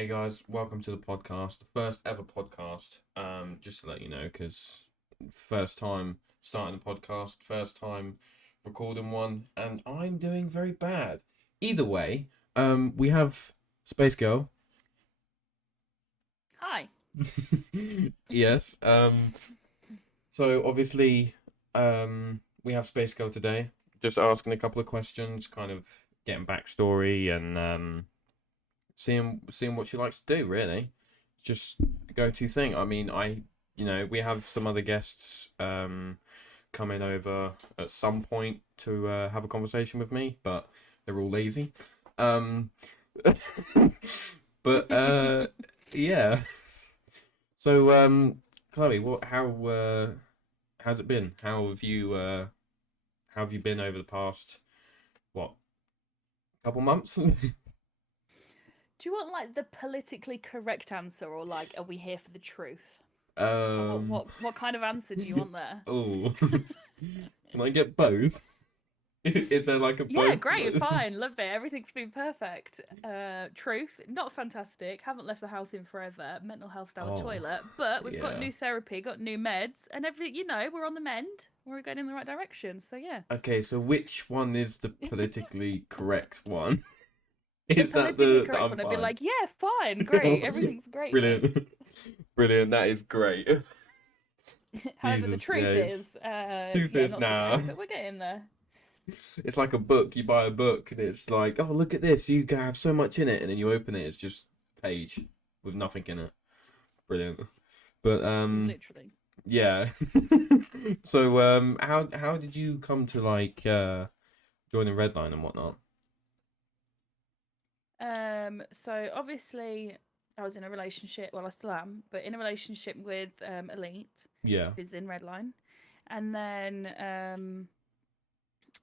Hey guys, welcome to the podcast, the first ever podcast. Just to let you know, because first time starting the podcast, first time recording one, and I'm doing very bad. Either way, we have Space Girl. Hi. Yes. So obviously, we have Space Girl today. Just asking a couple of questions, kind of getting backstory and seeing what she likes to do, really. Just a go-to thing. I mean, we have some other guests coming over at some point to have a conversation with me, but they're all lazy. But yeah. So Chloe, how's it been? How have you been over the past couple months? Do you want like the politically correct answer, or like, are we here for the truth? Or Um, what kind of answer do you want there? oh, can I get both? Is there like a Yeah, both? great, fine, loved it. Everything's been perfect. Truth, not fantastic. Haven't left the house in forever. Mental health style Oh, toilet, but we've got yeah. new therapy, got new meds, and everything. We're on the mend. We're going in the right direction. So yeah. Okay, so which one is the politically correct one? The Is that politically the correct I'm one, I'd be fine? like, yeah, fine, great, everything's great, mate. Brilliant. Brilliant. That is great. However, the Jesus, yeah, truth is, truth yeah, is not so great, now. but we're getting there. It's like a book. You buy a book and it's like, oh, look at this. You can have so much in it, and then you open it, it's just a page with nothing in it. Brilliant. But Literally. yeah. So how did you come to like joining Redline and whatnot? So obviously I was in a relationship, well I still am, but in a relationship with Elite, Yeah. who's in Redline. And then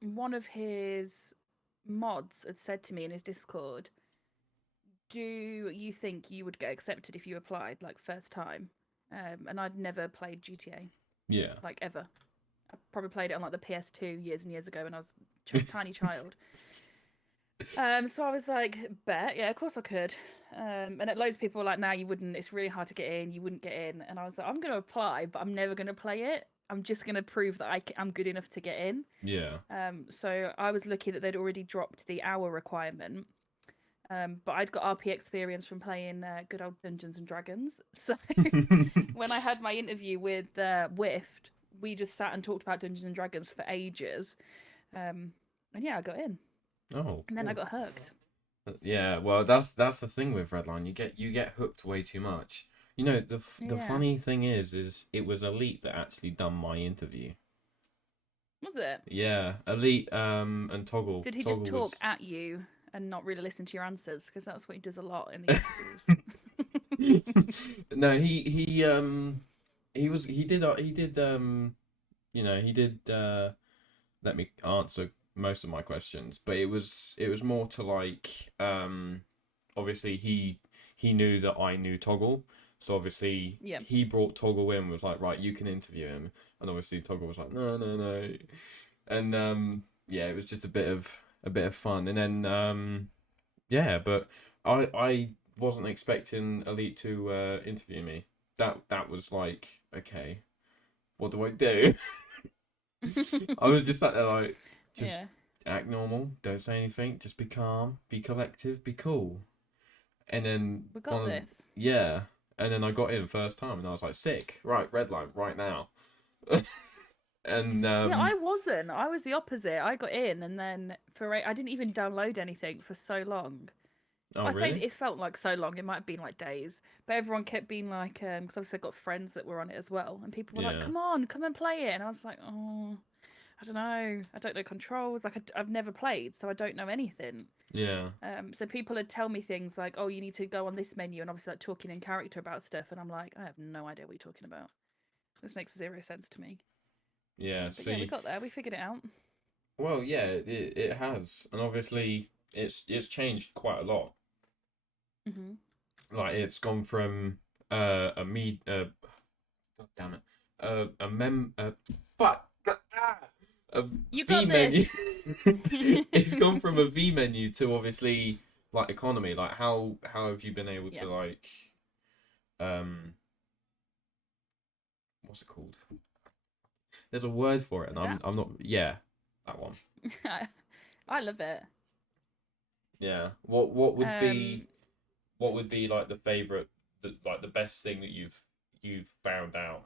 one of his mods had said to me in his Discord, do you think you would get accepted if you applied, like first time? And I'd never played GTA, Yeah. like ever. I probably played it on like the PS2 years and years ago when I was a tiny child. So I was like, bet, yeah, of course I could. And loads of people were like, nah, you wouldn't. It's really hard to get in. You wouldn't get in. And I was like, I'm going to apply, but I'm never going to play it. I'm just going to prove that I'm good enough to get in. Yeah. So I was lucky that they'd already dropped the hour requirement. But I'd got RP experience from playing good old Dungeons and Dragons. So when I had my interview with Wift, we just sat and talked about Dungeons and Dragons for ages. And yeah, I got in. Oh, And then I cool. got hooked. Yeah, well, that's the thing with Redline. You get hooked way too much. You know, the Yeah. funny thing is it was Elite that actually done my interview. Was it? Yeah, Elite and Toggle. Did he just Toggle talk was at you and not really listen to your answers? Because that's what he does a lot in the interviews. No, he did let me answer most of my questions, but it was more to like obviously he knew that I knew Toggle, so obviously Yeah. he brought Toggle in, was like, right, you can interview him, and obviously Toggle was like, no, no, no, and yeah, it was just a bit of fun, and then yeah, but I wasn't expecting Elite to interview me. That was like, okay, what do I do? I was just sat there like, just Yeah. act normal, don't say anything, just be calm, be collective, be cool. And then We got this. yeah, and then I got in first time, and I was like, sick, right, red line, right now. And Yeah, I wasn't. I was the opposite. I got in, and then I didn't even download anything for so long. oh I say really? that it felt like so long. It might have been like days, but everyone kept being like, because obviously I got friends that were on it as well, and people were like, Yeah, "Come on, come and play it," and I was like, "Oh, I don't know. I don't know controls. Like I've never played, so I don't know anything." yeah, So people would tell me things like, "Oh, you need to go on this menu," and obviously like talking in character about stuff, and I'm like, I have no idea what you're talking about. This makes zero sense to me. yeah. But yeah, we See, got there. We figured it out. well, yeah, it has, and obviously it's changed quite a lot. Hmm. Like it's gone from a me God damn it. A fuck. A You V got menu. this. It's gone from a V menu to obviously like economy, like how have you been able Yeah. to like um what's it called? There's a word for it, and I'm Adapt. not. Yeah, that one. I love it. Yeah. Um, what would be like the favorite, like the best thing that you've found out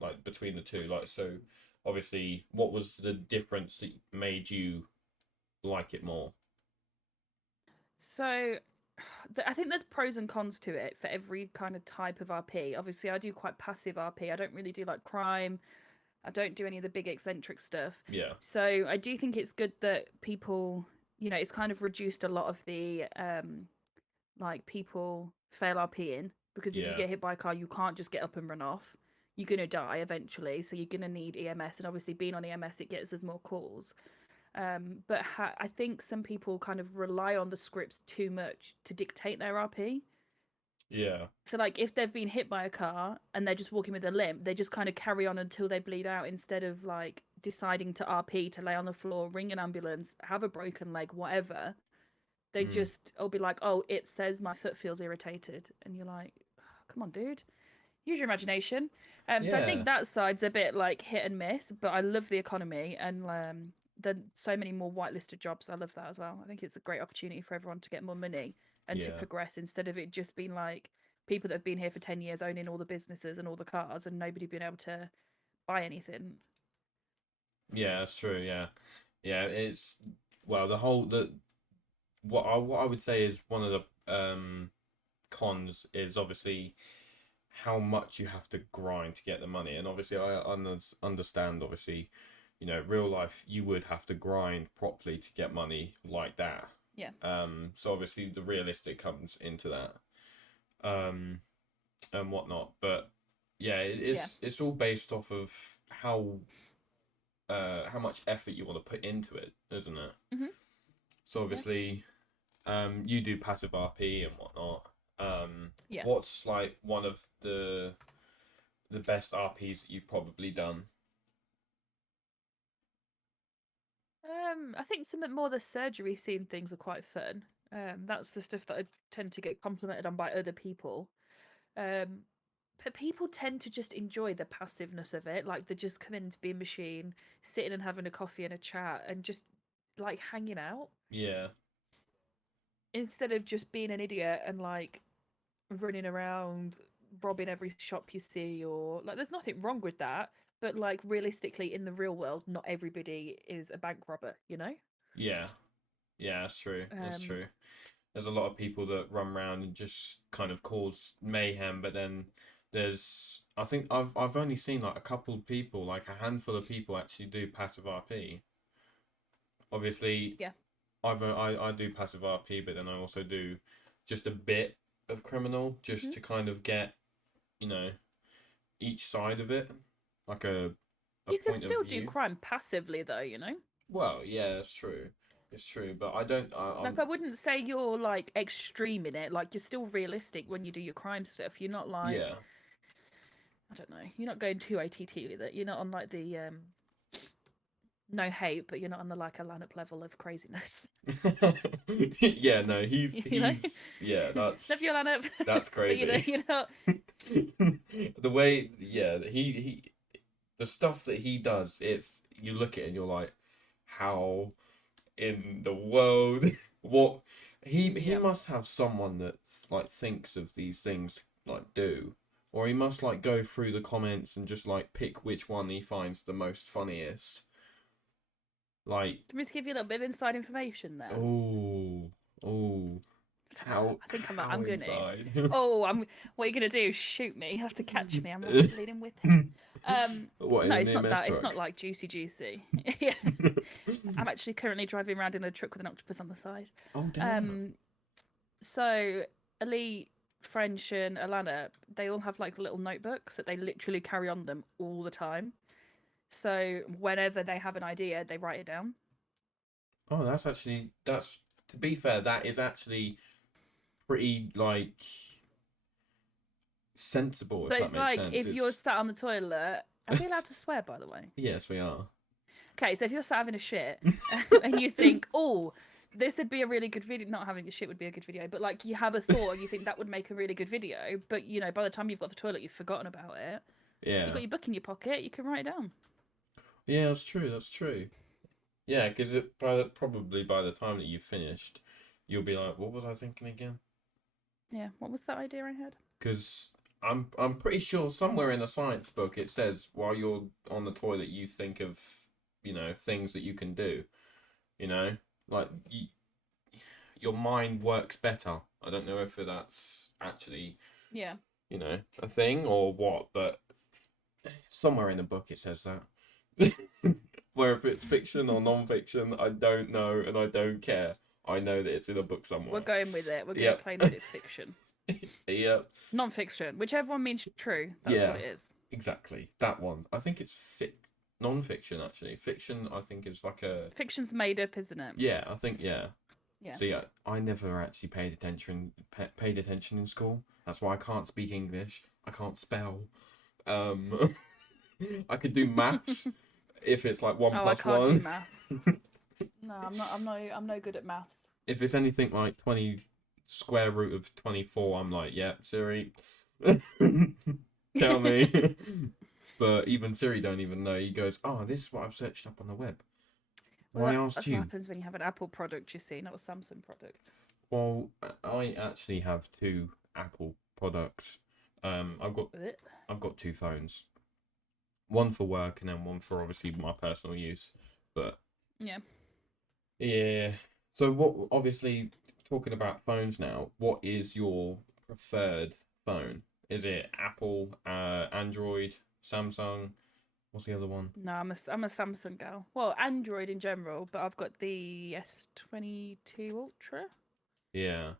like between the two? Like, so obviously, what was the difference that made you like it more? so I think there's pros and cons to it for every kind of type of RP. Obviously, I do quite passive RP. I don't really do like crime. I don't do any of the big eccentric stuff. Yeah. So I do think it's good that people, it's kind of reduced a lot of the like people fail RPing, because if you Yeah. get hit by a car, you can't just get up and run off. You're gonna die eventually, so you're gonna need EMS, and obviously being on EMS, it gets us more calls. But I think some people kind of rely on the scripts too much to dictate their RP. Yeah. So, like, if they've been hit by a car and they're just walking with a limp, they just kind of carry on until they bleed out, instead of like deciding to RP, to lay on the floor, ring an ambulance, have a broken leg, whatever. They Mm. just will be like, "Oh, it says my foot feels irritated," and you're like, "Come on, dude, use your imagination." So I think Yeah. that side's a bit like hit and miss, but I love the economy, and the so many more whitelisted jobs. I love that as well. I think it's a great opportunity for everyone to get more money and to Yeah. progress, instead of it just being like people that have been here for 10 years owning all the businesses and all the cars and nobody being able to buy anything. Yeah. That's true. Yeah. Yeah. It's well, the what I would say is one of the cons is obviously how much you have to grind to get the money. And obviously, understand, obviously, real life, you would have to grind properly to get money like that. Yeah. So obviously, the realistic comes into that, and whatnot. But yeah, Yeah. it's all based off of how much effort you want to put into it, isn't it? Hmm. So Yeah. obviously, you do passive RP and whatnot. Yeah. What's like one of the best RPs that you've probably done? I think some more the surgery scene things are quite fun. That's the stuff that I tend to get complimented on by other people. Um, but people tend to just enjoy the passiveness of it. Like, they just come in to be a machine, sitting and having a coffee and a chat and just like hanging out, Yeah, instead of just being an idiot and like running around robbing every shop you see, or like, there's nothing wrong with that. But like, realistically, in the real world, not everybody is a bank robber, you know? yeah, yeah. That's true. That's Um, true. There's a lot of people that run around and just kind of cause mayhem, but then I think I've only seen like a couple of people, like a handful of people actually do passive RP. Obviously, yeah. I do passive RP, but then I also do just a bit of criminal, just Mhm. to kind of get, you know, each side of it, like a You can point of still do view. crime passively, though, you know? Well, yeah, that's true. It's true, but I don't. Like, I wouldn't say you're like extreme in it. Like, you're still realistic when you do your crime stuff. You're not like, Yeah, I don't know, you're not going too ATT with it. You're not on like the no hate, but you're not on the like a lineup level of craziness. yeah. No, he's You know, he's yeah. love your lineup, That's but crazy. you're not. The way, yeah, the stuff that he does, it's you look at it and you're like, how in the world? What he Yeah. must have someone that's like thinks of these things like do, or he must like go through the comments and just like pick which one he finds the most funniest. Like, Let me just give you a little bit of inside information then. oh, oh, how I think how I'm gonna. inside? Oh, I'm. What are you gonna do? Shoot me? You have to catch me. I'm like a bleeding whippet. What, in No, an it's not EMS that. It's not truck? like juicy. Yeah, I'm actually currently driving around in a truck with an octopus on the side. Oh damn. Um, so Elite, French, and Alana, they all have like little notebooks that they literally carry on them all the time. So whenever they have an idea, they write it down. Oh, that's to be fair, that is actually pretty like sensible, if But that it's makes like, sense. if you're It's sat on the toilet, are we allowed to swear, by the way? yes, we are. Okay, so if you're sat having a shit and you think, oh, this would be a really good video. Not having a shit would be a good video, but like you have a thought and you think that would make a really good video, but you know, by the time you've got to the toilet, you've forgotten about it. Yeah. You've got your book in your pocket, you can write it down. Yeah, that's true. That's true. Yeah, because probably by the time that you've finished, you'll be like, what was I thinking again? Yeah, what was that idea I had? Because I'm pretty sure somewhere in a science book it says while you're on the toilet you think of, you know, things that you can do. You know, like your mind works better. I don't know if that's actually, Yeah. you know, a thing or what, but somewhere in the book it says that. Where if it's fiction or non-fiction, I don't know and I don't care. I know that it's in a book somewhere. We're going with it. We're going Yep. to claim that it's fiction. Yep. Non-fiction, whichever one means true. That's Yeah. what it is. Exactly. That one. I think it's non-fiction actually. Fiction I think is like a Fiction's made up, isn't it? Yeah, I think yeah. Yeah. So yeah, I never actually paid attention in school. That's why I can't speak English. I can't spell. I could do maths if it's like 1 Oh, plus I can't 1. do maths. No, I'm no good at maths. If it's anything like 20 square root of 24, I'm like, yeah, Siri, tell me. But even Siri don't even know. He goes, oh, this is what I've searched up on the web. Well, Why asked that's you? what happens when you have an Apple product, you see, not a Samsung product. Well, I actually have 2 Apple products. I've got 2 phones. One for work and then one for obviously my personal use. But Yeah. yeah. So what? Obviously, talking about phones now. What is your preferred phone? Is it Apple, Android, Samsung? What's the other one? No, I'm a Samsung girl. Well, Android in general, but I've got the S22 Ultra. Yeah.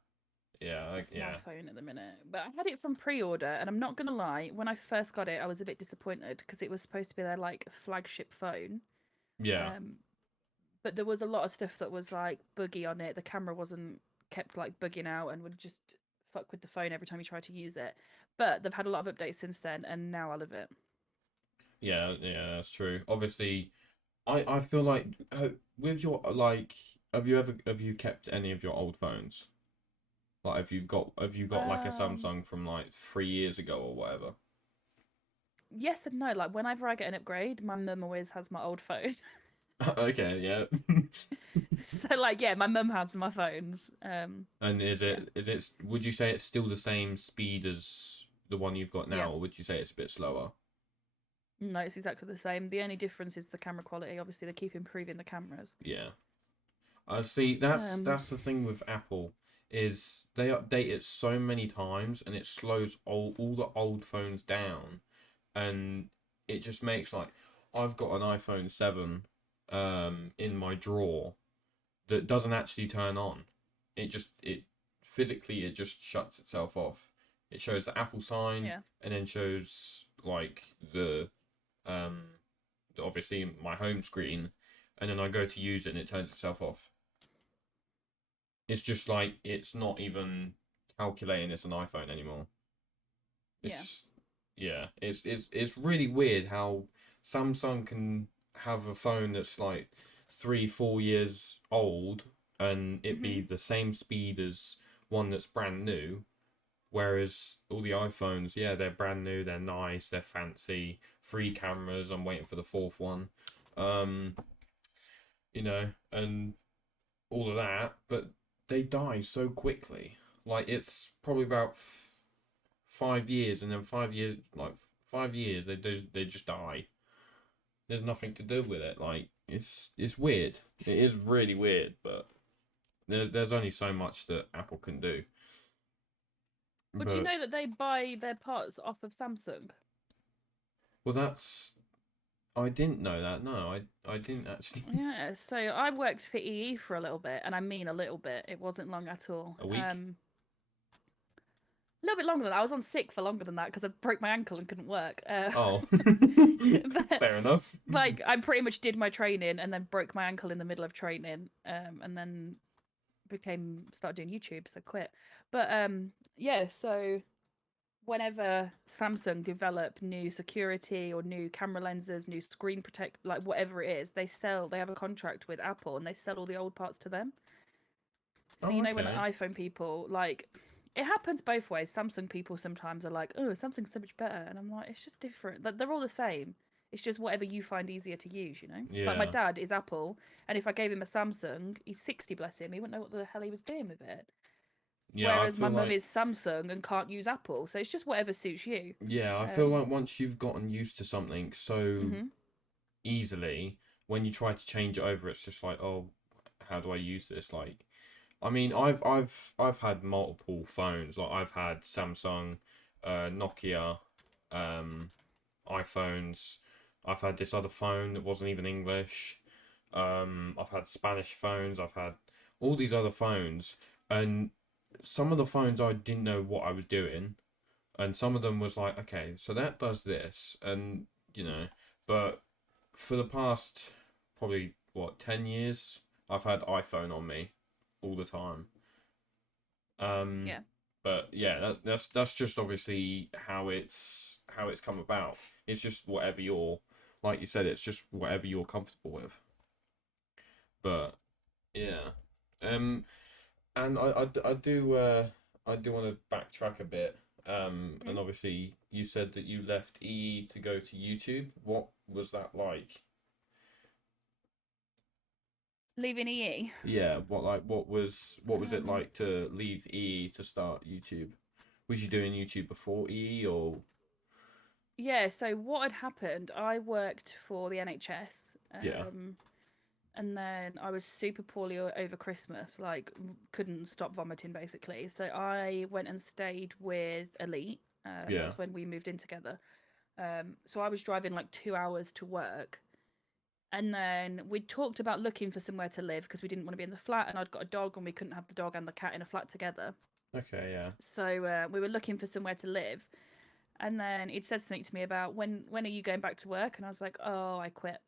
Yeah. That's yeah. my phone at the minute. But I had it from pre-order, and I'm not gonna lie, when I first got it, I was a bit disappointed because it was supposed to be their like flagship phone. Yeah. But there was a lot of stuff that was like buggy on it. The camera wasn't kept like bugging out and would just fuck with the phone every time you tried to use it. But they've had a lot of updates since then, and now I love it. Yeah. Yeah. That's true. Obviously, I feel like with your like, have you kept any of your old phones? Like, have you got like a Samsung from like 3 years ago or whatever? Yes and no. Like whenever I get an upgrade, my mum always has my old phone. Okay, yeah. So like, yeah, my mum has my phones. And is it would you say it's still the same speed as the one you've got now, Yeah. or would you say it's a bit slower? No, it's exactly the same. The only difference is the camera quality. Obviously, they keep improving the cameras. Yeah. I see that's the thing with Apple is they update it so many times and it slows all the old phones down, and it just makes like I've got an iPhone 7 in my drawer that doesn't actually turn on. It physically it just shuts itself off. It shows the Apple sign Yeah. and then shows like obviously my home screen, and then I go to use it and it turns itself off. It's just like it's not even calculating it's an iPhone anymore. It's really weird how Samsung can have a phone that's like 3-4 years old and it be the same speed as one that's brand new, whereas all the iPhones, yeah, they're brand new, they're nice, they're fancy, 3 cameras. I'm waiting for the 4th one, you know, and all of that, but they die so quickly. Like it's probably about 5 years, and then 5 years, like 5 years, they just die. There's nothing to do with it. Like it's weird. It is really weird, but there's only so much that Apple can do. But you know that they buy their parts off of Samsung? Well, I didn't know that. No, I didn't actually. Yeah, so I worked for EE for a little bit, and I mean a little bit. It wasn't long at all. A week? A little bit longer than that. I was on sick for longer than that because I broke my ankle and couldn't work. Oh, But, fair enough. like, I pretty much did my training and then broke my ankle in the middle of training, and then started doing YouTube, so quit. But yeah, so whenever Samsung develop new security or new camera lenses, new screen protect, like whatever it is, they have a contract with Apple and they sell all the old parts to them. So Oh, you know when okay. iPhone people like it happens both ways. Samsung people sometimes are like, "Oh, Samsung's so much better," and I'm like, "It's just different. Like they're all the same. It's just whatever you find easier to use, you know." Like my Yeah. dad is Apple, and if I gave him a Samsung, he's 60, bless him. He wouldn't know what the hell he was doing with it. Yeah, I Whereas my feel mum like is Samsung and can't use Apple, so it's just whatever suits you. yeah, I feel Um, like once you've gotten used to something so mhm. easily, when you try to change it over, it's just like, oh, how do I use this? Like, I mean, I've had multiple phones. Like, I've had Samsung, Nokia, um, iPhones. I've had this other phone that wasn't even English. I've had Spanish phones. I've had all these other phones, and some of the phones I didn't know what I was doing, and some of them was like, okay, so that does this, and you know, but for the past probably what 10 years, I've had iPhone on me all the time. Um, Yeah. but yeah, that's just obviously how it's come about. It's just whatever you're, like you said, it's just whatever you're comfortable with. But yeah, um, and I do want to backtrack a bit. And Mhm. obviously you said that you left EE to go to YouTube. What was that like? Leaving EE. Yeah, what was it Um, like to leave EE to start YouTube? Was you doing YouTube before EE or yeah, so what had happened, I worked for the NHS, yeah, and then I was super poorly over Christmas, like couldn't stop vomiting basically. So I went and stayed with Elite. yeah, That's when we moved in together. So I was driving like 2 hours to work. And then we talked about looking for somewhere to live because we didn't want to be in the flat, and I'd got a dog, and we couldn't have the dog and the cat in a flat together. okay, yeah. So we were looking for somewhere to live, and then it said something to me about when are you going back to work, and I was like, oh, I quit.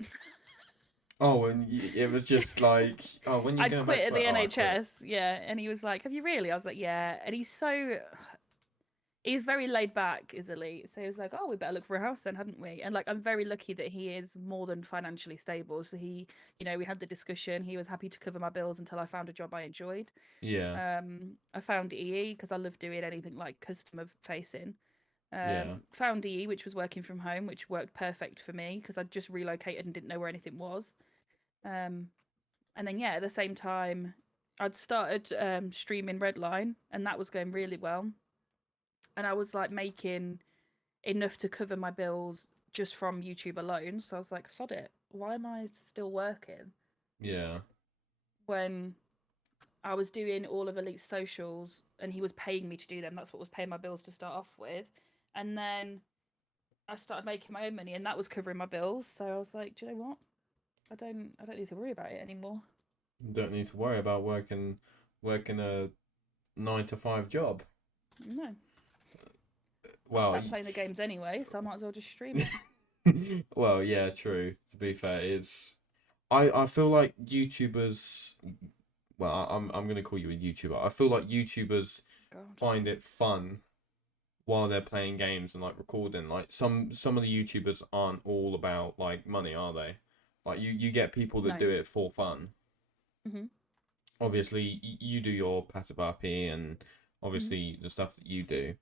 Oh, and it was just like, oh, when you I'd going back quit to at the work? Oh, I quit. NHS, yeah. And he was like, "Have you really?" I was like, "Yeah." And he's very laid back, is Elite. So he was like, "Oh, we better look for a house then, hadn't we?" And like, I'm very lucky that he is more than financially stable. So we had the discussion. He was happy to cover my bills until I found a job I enjoyed. Yeah, I found EE because I love doing anything like customer facing. yeah, Found EE, which was working from home, which worked perfect for me because I'd just relocated and didn't know where anything was. Um, and then yeah, at the same time, I'd started streaming Redline, and that was going really well. And I was like making enough to cover my bills just from YouTube alone. So I was like, sod it. Why am I still working yeah, when I was doing all of Elite's socials and he was paying me to do them? That's what was paying my bills to start off with. And then I started making my own money, and that was covering my bills. So I was like, do you know what? I don't need to worry about it anymore. you don't need to worry about working a 9 to 5 job. No. I Well, sat playing the games anyway, so I might as well just stream it. well, yeah, true. To be fair, it's I feel like YouTubers. Well, I'm gonna call you a YouTuber. I feel like YouTubers God. find it fun while they're playing games and like recording. Like some of the YouTubers aren't all about like money, are they? Like you get people that No. do it for fun. Mhm. Obviously, you do your passive RP and Mhm. obviously the stuff that you do.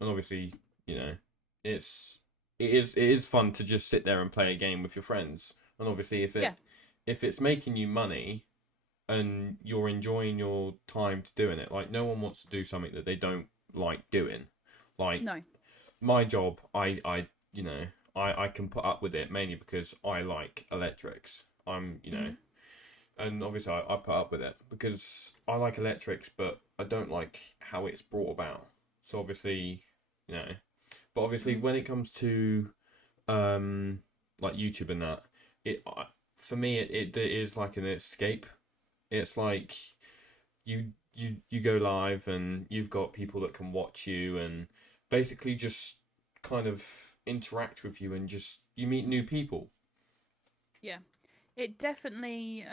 And obviously, you know, it's it is fun to just sit there and play a game with your friends. And obviously, Yeah. if it's making you money and you're enjoying your time to doing it, like no one wants to do something that they don't like doing. Like No. my job, I you know, I can put up with it mainly because I like electrics. I'm you know, Mhm. and obviously I put up with it because I like electrics, but I don't like how it's brought about. So obviously, you know, but obviously Mhm. when it comes to um like YouTube and that, for me it is like an escape. It's like you go live and you've got people that can watch you and basically just kind of interact with you and just you meet new people. Yeah. It definitely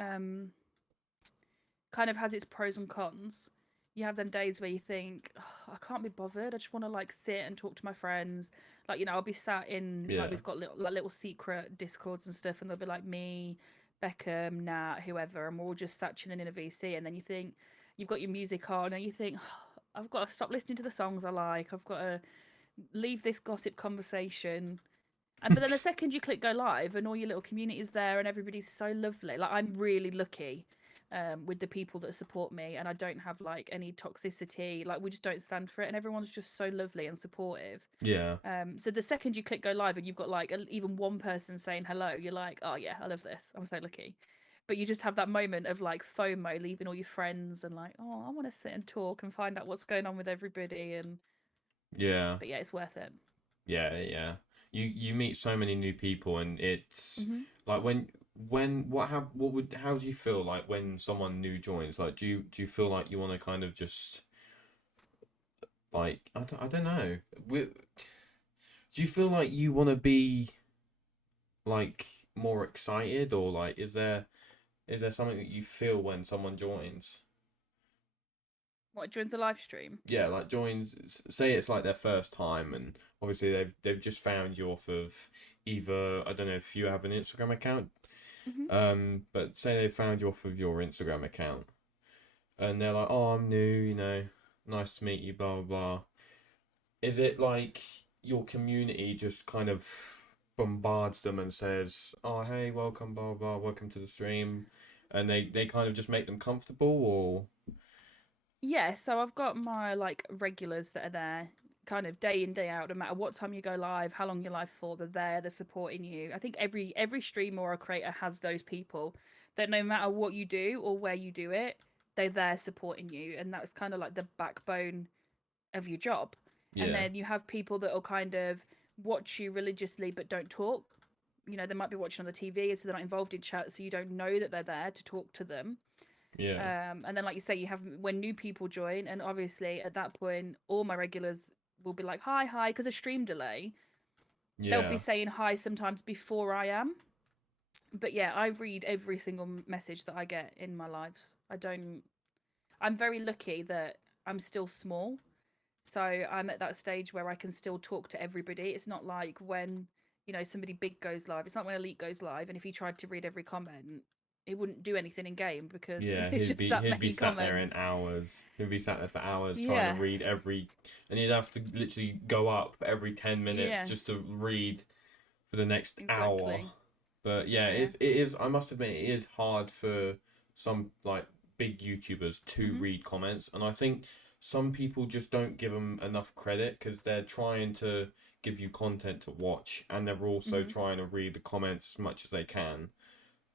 kind of has its pros and cons. You have them days where you think, oh, I can't be bothered. I just want to like sit and talk to my friends. Like, I'll be sat in like Yeah. we've got little secret discords and stuff, and there'll be like me, Beckham, Nat, whoever, and we're all just sat chilling in a VC, and then you think you've got your music on, and you think, "Oh, I've got to stop listening to the songs I like. I've got to leave this gossip conversation." And but then the second you click go live, and all your little community is there, and everybody's so lovely. Like I'm really lucky with the people that support me, and I don't have like any toxicity. Like we just don't stand for it, and everyone's just so lovely and supportive. Yeah. So the second you click go live and you've got like even one person saying hello, you're like, oh yeah, I love this. I'm so lucky. But you just have that moment of like FOMO, leaving all your friends and like, oh, I want to sit and talk and find out what's going on with everybody. And Yeah. but yeah, it's worth it. Yeah, yeah. You meet so many new people, and it's Hmm. like how do you feel like when someone new joins? Like, do you feel like you want to kind of just like I don't know. Do you feel like you want to be like more excited, or like is there something that you feel when someone joins? What joins a live stream? Yeah, like joins. Say it's like their first time, and obviously they've just found you off of either I don't know if you have an Instagram account, Hmm. but say they found you off of your Instagram account, and they're like, "Oh, I'm new, nice to meet you, blah blah blah." Is it like your community just kind of bombards them and says, "Oh, hey, welcome, blah blah, welcome to the stream," and they kind of just make them comfortable, or Yeah, so I've got my like regulars that are there kind of day in day out, no matter what time you go live, how long you're live for, they're there, they're supporting you. I think every streamer or creator has those people that no matter what you do or where you do it, they're there supporting you, and that's kind of like the backbone of your job. And yeah, then you have people that will kind of watch you religiously but don't talk. They might be watching on the TV, so they're not involved in chat, so you don't know that they're there to talk to them. yeah, And then, like you say, you have when new people join, and obviously at that point, all my regulars will be like, "Hi, hi," because of stream delay. They'll be yeah, saying hi sometimes before I am. But yeah, I read every single message that I get in my lives. I don't. I'm very lucky that I'm still small, so I'm at that stage where I can still talk to everybody. It's not like when somebody big goes live. It's not when Elite goes live, and if he tried to read every comment, it wouldn't do anything in game because yeah. it's He'd just be that he'd be many sat there in comments. hours. He'd be sat there for hours trying to Yeah, read and he'd have to literally go up every 10 minutes yeah, just to read for the next hour. exactly. But yeah, Yeah. it is. I must admit, it is hard for some like big YouTubers to Mhm. read comments, and I think some people just don't give them enough credit because they're trying to give you content to watch, and they're also Mhm. trying to read the comments as much as they can.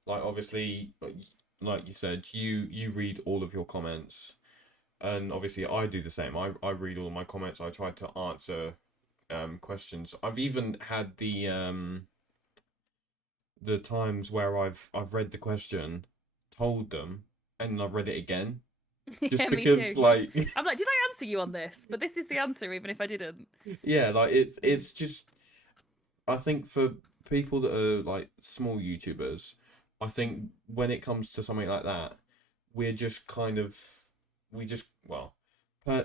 Like obviously, like you said, you read all of your comments, and obviously I do the same. I read all of my comments. I try to answer questions. I've even had the times where I've read the question, told them, and I've read it again Yeah, just me because too. like I'm like, did I answer you on this? But this is the answer, even if I didn't. yeah, like it's just I think for people that are like small YouTubers, I think when it comes to something like that, we're just kind of we just well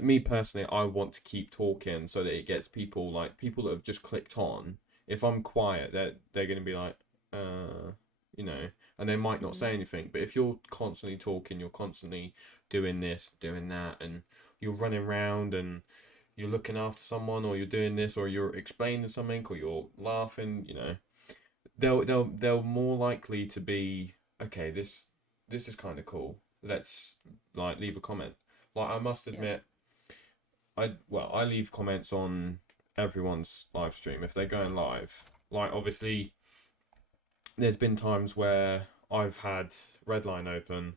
me personally, I want to keep talking so that it gets people that have just clicked on. If I'm quiet, they're gonna be like, uh, you know, and they might not Mhm. say anything. But if you're constantly talking, you're constantly doing this, doing that, and you're running around and you're looking after someone, or you're doing this, or you're explaining something, or you're laughing, they'll more likely to be okay. This is kind of cool. Let's like leave a comment. Like I must Yeah. admit, I leave comments on everyone's live stream if they're going live. Like obviously, there's been times where I've had Redline open,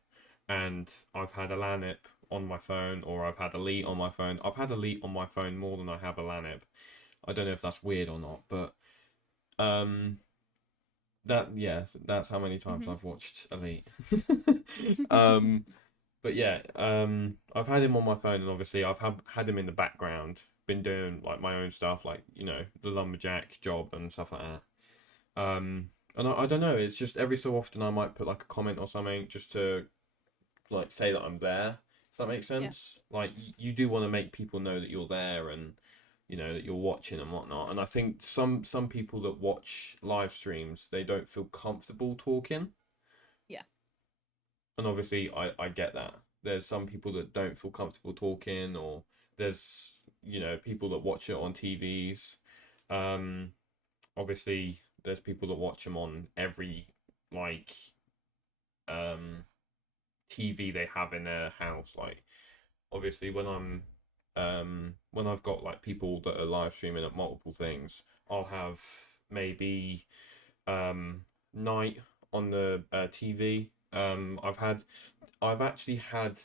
and I've had a LANIP on my phone, or I've had Elite on my phone. I've had Elite on my phone more than I have a LANIP. I don't know if that's weird or not, but um, that's how many times Mhm. I've watched Elite. um, but yeah, I've had him on my phone, and obviously I've had him in the background, been doing like my own stuff, like the lumberjack job and stuff like that. And I don't know, it's just every so often I might put like a comment or something just to like say that I'm there. If that makes Yeah. sense, like you do want to make people know that you're there and that you're watching and whatnot. And I think some people that watch live streams they don't feel comfortable talking And obviously, I get that. There's some people that don't feel comfortable talking, or there's, people that watch it on TVs. Um, Obviously, there's people that watch them on every, like, um, TV they have in their house. Like, obviously, when I've got like people that are live streaming at multiple things, I'll have maybe night on the TV. I've actually had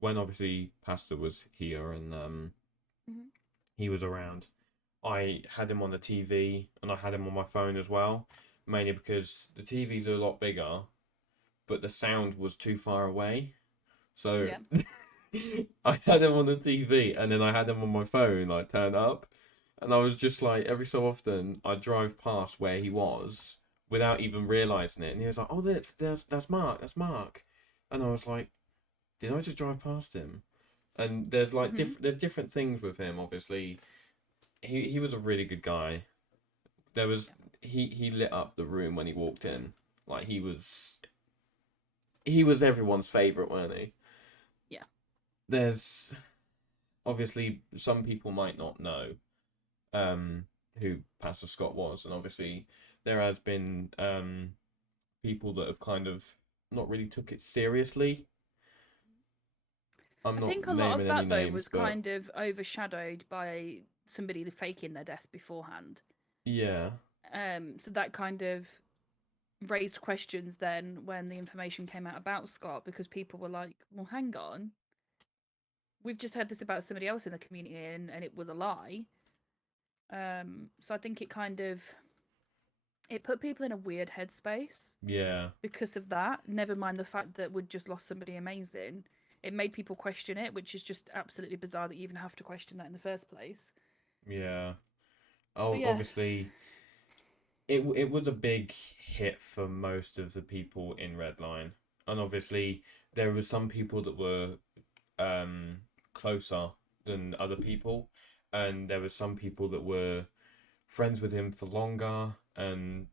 when obviously Pastor was here and Hmm. he was around, I had him on the TV and I had him on my phone as well, mainly because the TVs are a lot bigger, but the sound was too far away. So Yeah. I had him on the TV and then I had him on my phone, like turned up. And I was just like, every so often I'd drive past where he was without even realizing it. And he was like, oh, that's Mark, that's Mark. And I was like, did I just drive past him? And there's like Hmm. there's different things with him, obviously. He was a really good guy. There was he lit up the room when he walked in. Like he was everyone's favorite, weren't he? Yeah. There's obviously some people might not know who Pastor Scott was, and obviously there has been people that have kind of not really took it seriously. I'm I not think a lot of naming any that though names, was but kind of overshadowed by somebody faking their death beforehand. yeah, So that kind of raised questions then when the information came out about Scott, because people were like, well, hang on, we've just heard this about somebody else in the community and it was a lie. So I think it kind of it put people in a weird headspace yeah, because of that. Never mind the fact that we'd just lost somebody amazing. It made people question it, which is just absolutely bizarre that you even have to question that in the first place. yeah. But Oh, yeah. obviously it was a big hit for most of the people in Redline, and obviously there was some people that were um closer than other people, and there was some people that were friends with him for longer, and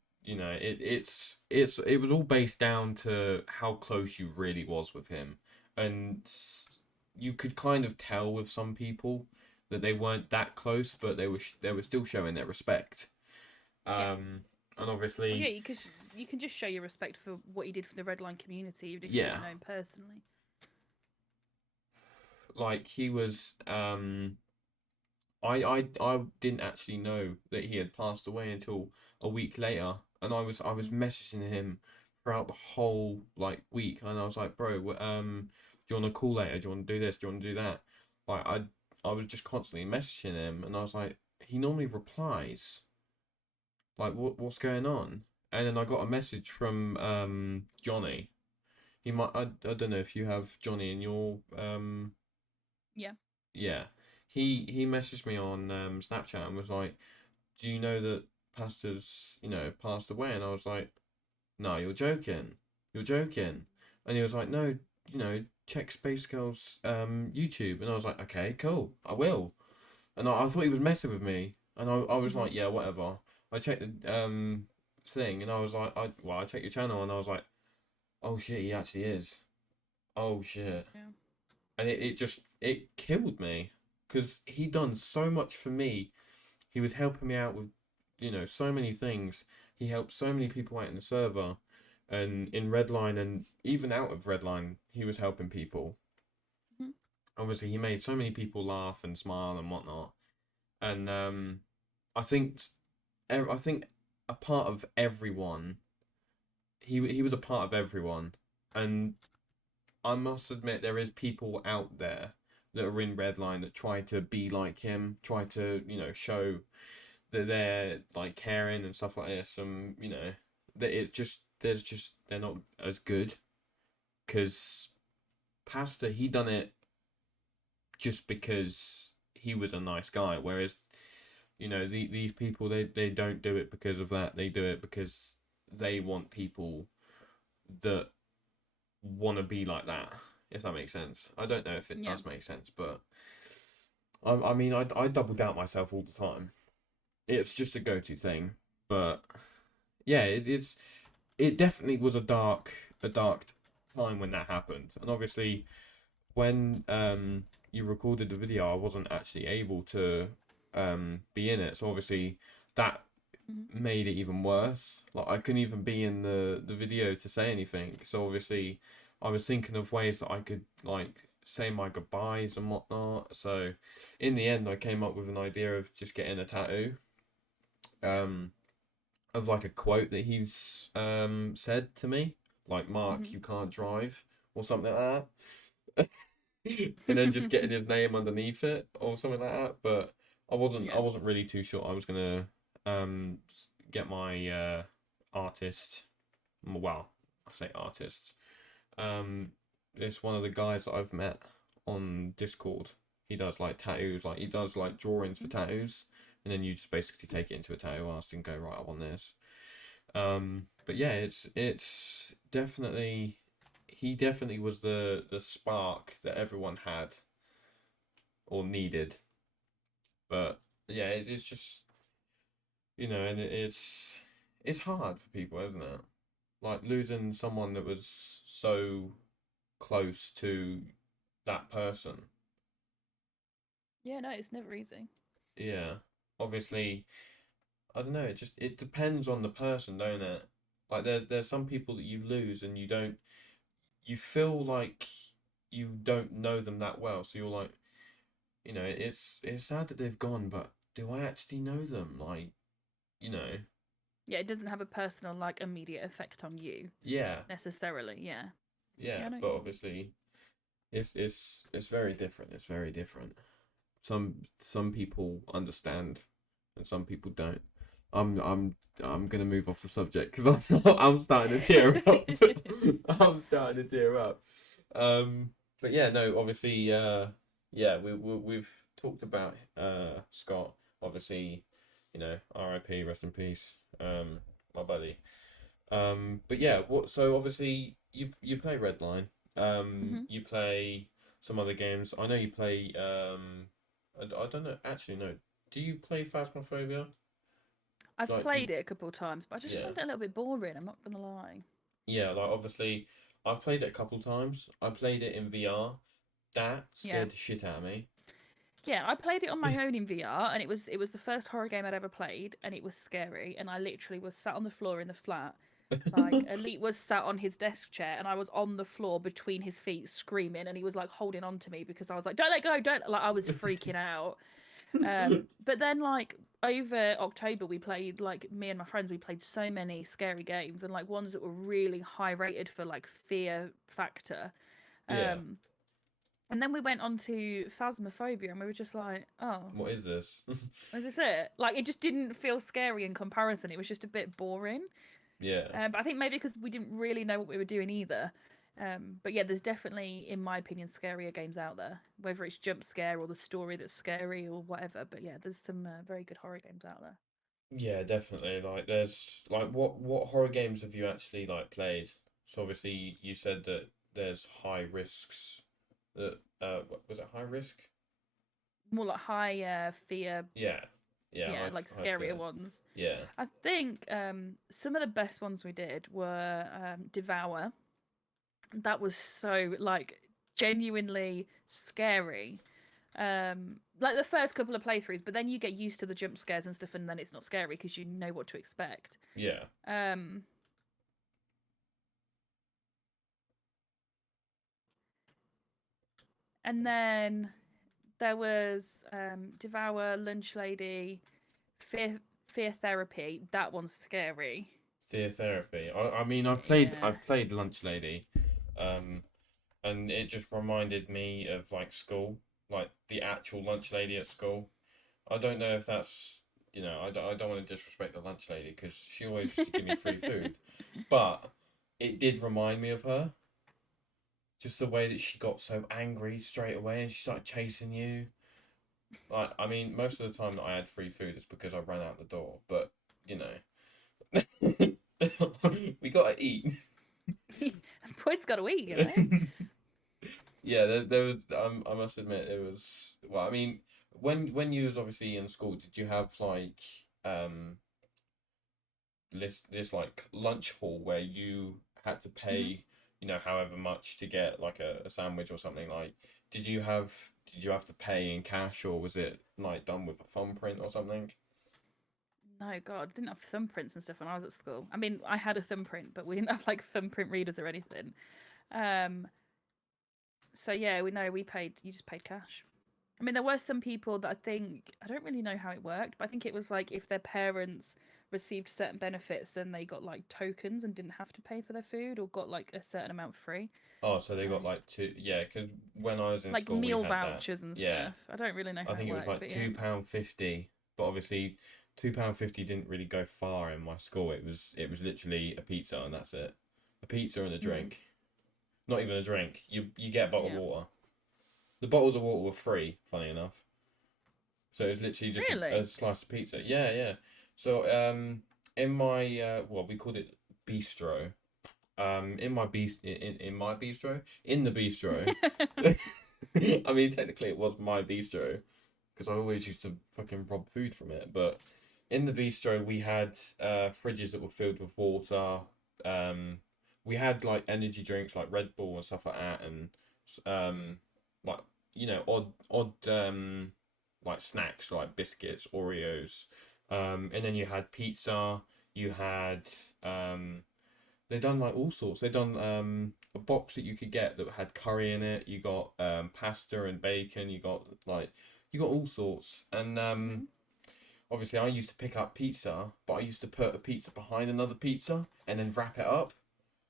it was all based down to how close you really was with him, and you could kind of tell with some people that they weren't that close, but they were still showing their respect. Yeah. um and Well, yeah, obviously, because you can just show your respect for what he did for the Red Line community, even if you yeah, didn't know him personally. like he was I didn't actually know that he had passed away until a week later, and I was Mm. messaging him throughout the whole like week, and I was like, bro, do you want to call later? Do you want to do this? Do you want to do that? Like I was just constantly messaging him, and I was like, he normally replies. Like, what's going on? And then I got a message from Johnny. He might I don't know if you have Johnny in your Yeah. yeah. He messaged me on Snapchat and was like, do you know that Pastor's, passed away? And I was like, no, you're joking. You're joking. And he was like, no, check Space Girls YouTube. And I was like, okay, cool, I will. And I thought he was messing with me. And I was Hmm. like, yeah, whatever. I checked the thing and I was like, I checked your channel and I was like, oh shit, he actually is. Oh shit. Yeah. And it killed me because he done so much for me. He was helping me out with, so many things. He helped so many people out in the server and in Redline and even out of Redline, he was helping people. Hmm. Obviously, he made so many people laugh and smile and whatnot. And I think, I think a part of everyone. He was a part of everyone, and I must admit there is people out there that are in Redline that try to be like him, try to show that they're like caring and stuff like this, and that they're not as good because Pastor he done it just because he was a nice guy, whereas these people they don't do it because of that. They do it because they want people that want to be like that. If that makes sense. I don't know if it Yeah. does make sense, but I mean I double doubt myself all the time. It's just a go-to thing, but yeah, it's it definitely was a dark time when that happened, and obviously when you recorded the video, I wasn't actually able to be in it, so obviously that Mhm. made it even worse. Like I couldn't even be in the video to say anything. So obviously I was thinking of ways that I could like say my goodbyes and whatnot. So in the end I came up with an idea of just getting a tattoo. Um of like a quote that he's said to me. Like Mark, Mhm. you can't drive or something like that. And then just getting his name underneath it or something like that. But I Yeah. wasn't really too sure. I was gonna get my artist. Well, I say artist. Um, it's one of the guys that I've met on Discord. He does like tattoos, like he does like drawings for Mm. tattoos, and then you just basically take it into a tattoo artist and go, right, I want this. But yeah, it's definitely he definitely was the spark that everyone had or needed. But yeah, it's just and it's hard for people, isn't it? Like losing someone that was so close to that person. Yeah, no, it's never easy. Yeah. Obviously, I don't know, it depends on the person, don't it? Like there's some people that you lose and you feel like you don't know them that well. So you're like, it's sad that they've gone, but do I actually know them? Like, you know, Yeah, it doesn't have a personal like immediate effect on you yeah, necessarily. Yeah. Yeah, yeah, I know what but you mean. obviously it's very different. It's very different. Some people understand and some people don't. I'm gonna move off the subject because I'm starting to tear up. I'm starting to tear up. But yeah, no, obviously, yeah, we've talked about Scott. Obviously, R.I.P. Rest in peace. My buddy. But yeah, what? So obviously, you play Redline. Hmm. You play some other games. I know you play. I don't know. Actually, no. Do you play Phasmophobia? I've Like, do you? played it a couple of times, but I just Yeah, find it a little bit boring. I'm not gonna lie. yeah. Like, obviously, I've played it a couple times. I played it in VR. That Yeah. scared the shit out of me. Yeah, I played it on my own in VR, and it was the first horror game I'd ever played, and it was scary. And I literally was sat on the floor in the flat, like Elite was sat on his desk chair, and I was on the floor between his feet screaming, and he was like holding on to me because I was like, "Don't let go, don't!" Like I was freaking out. But then like over October, we played like me and my friends, we played so many scary games, and like ones that were really high rated for like fear factor. Yeah. Um, and then we went on to Phasmophobia, and we were just like, oh, What is this? is this it? Like, it just didn't feel scary in comparison. It was just a bit boring. Yeah. But I think maybe because we didn't really know what we were doing either. But yeah, there's definitely, in my opinion, scarier games out there, whether it's jump scare or the story that's scary or whatever. But yeah, there's some very good horror games out there. Yeah, definitely. Like, there's like what horror games have you actually like played? So obviously you said that there's high risks. That was it high risk? More like high fear, Yeah, yeah, yeah, like high scarier fear. ones. Yeah, I think some of the best ones we did were Devour. That was so like genuinely scary. Like the first couple of playthroughs, but then you get used to the jump scares and stuff, and then it's not scary because you know what to expect. yeah, Um, and then there was Devour, Lunch Lady, Fear Therapy. That one's scary. fear therapy. I mean, Yeah. I've played Lunch Lady, um, and it just reminded me of like school, like the actual lunch lady at school. I don't know if that's I don't want to disrespect the lunch lady because she always used to give me free food, but it did remind me of her. Just the way that she got so angry straight away and she started chasing you. Like, I mean, most of the time that I had free food is because I ran out the door, but you know, we gotta eat. Boys gotta eat, Yeah, there was. I must admit, it was. Well, I mean, when you was obviously in school, did you have like this like lunch hall where you had to Hmm. pay, however much to get like a sandwich or something. Like, did you have did you have to pay in cash, or was it like done with a thumbprint or something? No, God, I didn't have thumbprints and stuff when I was at school. I mean, I had a thumbprint, but we didn't have like thumbprint readers or anything. Um, so yeah, we know we paid. You just paid cash. I mean, there were some people that I don't really know how it worked, but I think it was like if their parents received certain benefits, then they got like tokens and didn't have to pay for their food or got like a certain amount free. Oh, so they got Um, like two, yeah, because when I was in like school, we meal had that. vouchers and Yeah, stuff. I don't really know I how it think it was worked, like but yeah. £2.50, but obviously £2.50 didn't really go far in my school. It was literally a pizza and that's it. A pizza and a Mm, drink. Not even a drink. You get a bottle of yeah. water. The bottles of water were free, funny enough. So it was literally just a Really? slice of pizza. Yeah, yeah. So in my well, we called it bistro. In the bistro. I mean, technically, it was my bistro because I always used to fucking rob food from it. But in the bistro, we had fridges that were filled with water. Um, we had like energy drinks like Red Bull and stuff like that, and um, like odd like snacks like biscuits, Oreos. And then you had pizza. You had they done like all sorts. They done a box that you could get that had curry in it. You got pasta and bacon. You got all sorts. And Mhm. obviously I used to pick up pizza, but I used to put a pizza behind another pizza and then wrap it up.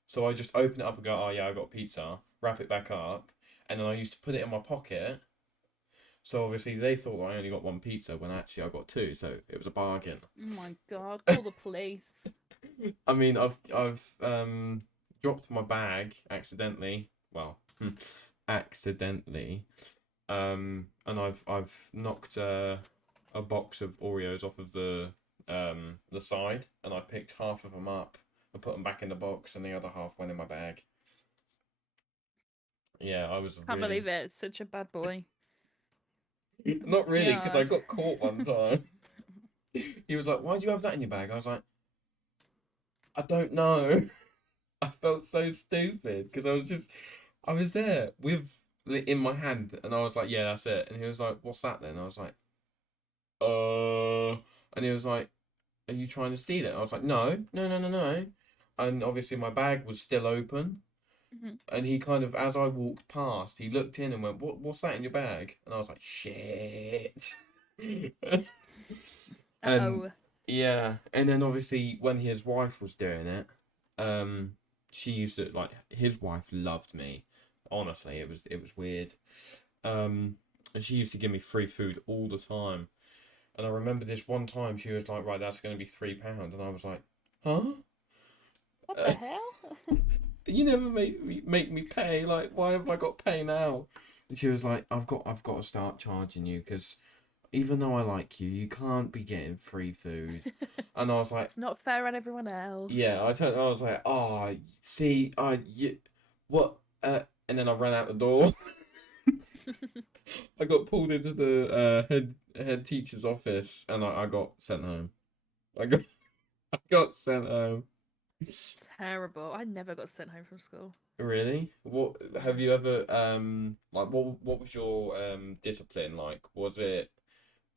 So I just open it up and go, oh yeah, I got pizza. Wrap it back up, and then I used to put it in my pocket. So obviously they thought I only got one pizza when actually I got two. So it was a bargain. Oh my God, call the police. I mean, I've dropped my bag accidentally. Well, accidentally. And I've knocked a box of Oreos off of the side, and I picked half of them up and put them back in the box, and the other half went in my bag. Yeah, I was Can't really believe it. It's such a bad boy. Oh my not really because I God. got caught one time. He was like, "Why do you have that in your bag?" I was like, "I don't know." I felt so stupid because I was there with it in my hand, and I was like, "Yeah, that's it." And he was like, "What's that then?" I was like, and he was like, "Are you trying to steal it?" I was like, "No, no, no, no, no." And obviously, my bag was still open, Mhm. and he kind of, as I walked past, he looked in and went, "What's that in your bag?" And I was like, "Shit." And Uh-oh. yeah, and then obviously when his wife was doing it, um, she used to like his wife loved me. Honestly, it was weird. Um, and she used to give me free food all the time. And I remember this one time she was like, "Right, that's going to be £3," and I was like, "Huh? What the hell? You never make me pay. Like, why have I got to pay now?" And she was like, "I've got to start charging you because even though I like you, you can't be getting free food." And I was like, It's not fair on everyone else. yeah, I was like, oh, see, what? And then I ran out the door. I got pulled into the head teacher's office, and I got sent home. I got I got sent home. Terrible. I never got sent home from school. Really? What have No. you ever like? What was your discipline like? Was it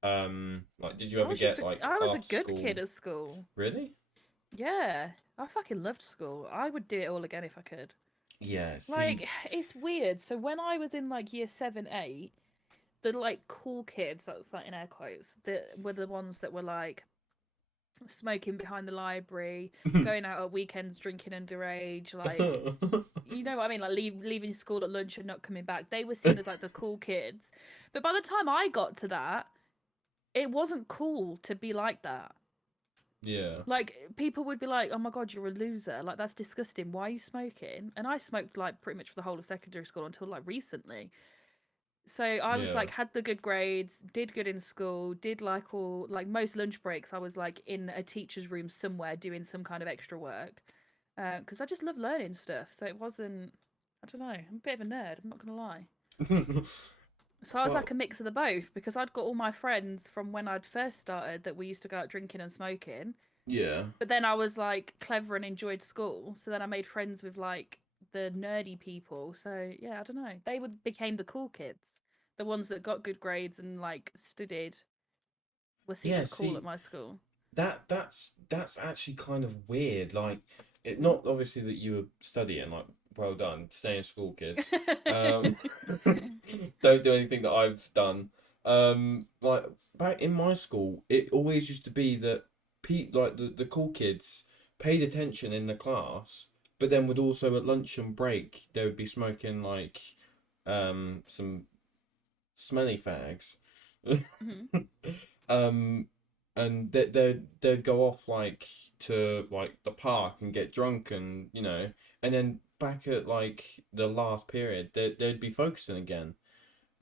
like? Did you ever get like I was a after good kid school? at school. Really? Yeah. I fucking loved school. I would do it all again if I could. Yeah. See. Like, it's weird. So when I was in like year seven, eight, the like cool kids, that's like in air quotes, that were the ones that were like smoking behind the library, going out at weekends drinking underage, like you know what I mean, like leaving school at lunch and not coming back. They were seen as like the cool kids. But by the time I got to that, it wasn't cool to be like that. Yeah. Like people would be like, "Oh my god, you're a loser. Like that's disgusting. Why are you smoking?" And I smoked like pretty much for the whole of secondary school until like recently. So I was Yeah. like had the good grades, did good in school, did like all like most lunch breaks I was like in a teacher's room somewhere doing some kind of extra work. Because I just love learning stuff. So it wasn't I don't know, I'm a bit of a nerd, I'm not gonna lie. So I was like Well, a mix of the both because I'd got all my friends from when I'd first started that we used to go out drinking and smoking. Yeah. But then I was like clever and enjoyed school, so then I made friends with like the nerdy people. So yeah, I don't know. They would became the cool kids, the ones that got good grades and like studied were seen Yeah, as cool at see, my school. that's actually kind of weird. Like, it Mm. not obviously that you were studying, like, well done, stay in school, kids. Um, don't do anything that I've done. Like back in my school, it always used to be that like the cool kids paid attention in the class, but then would also at lunch and break they would be smoking like some smelly fags. Mhm. um and they'd go off like to like the park and get drunk, and and then back at like the last period they'd be focusing again.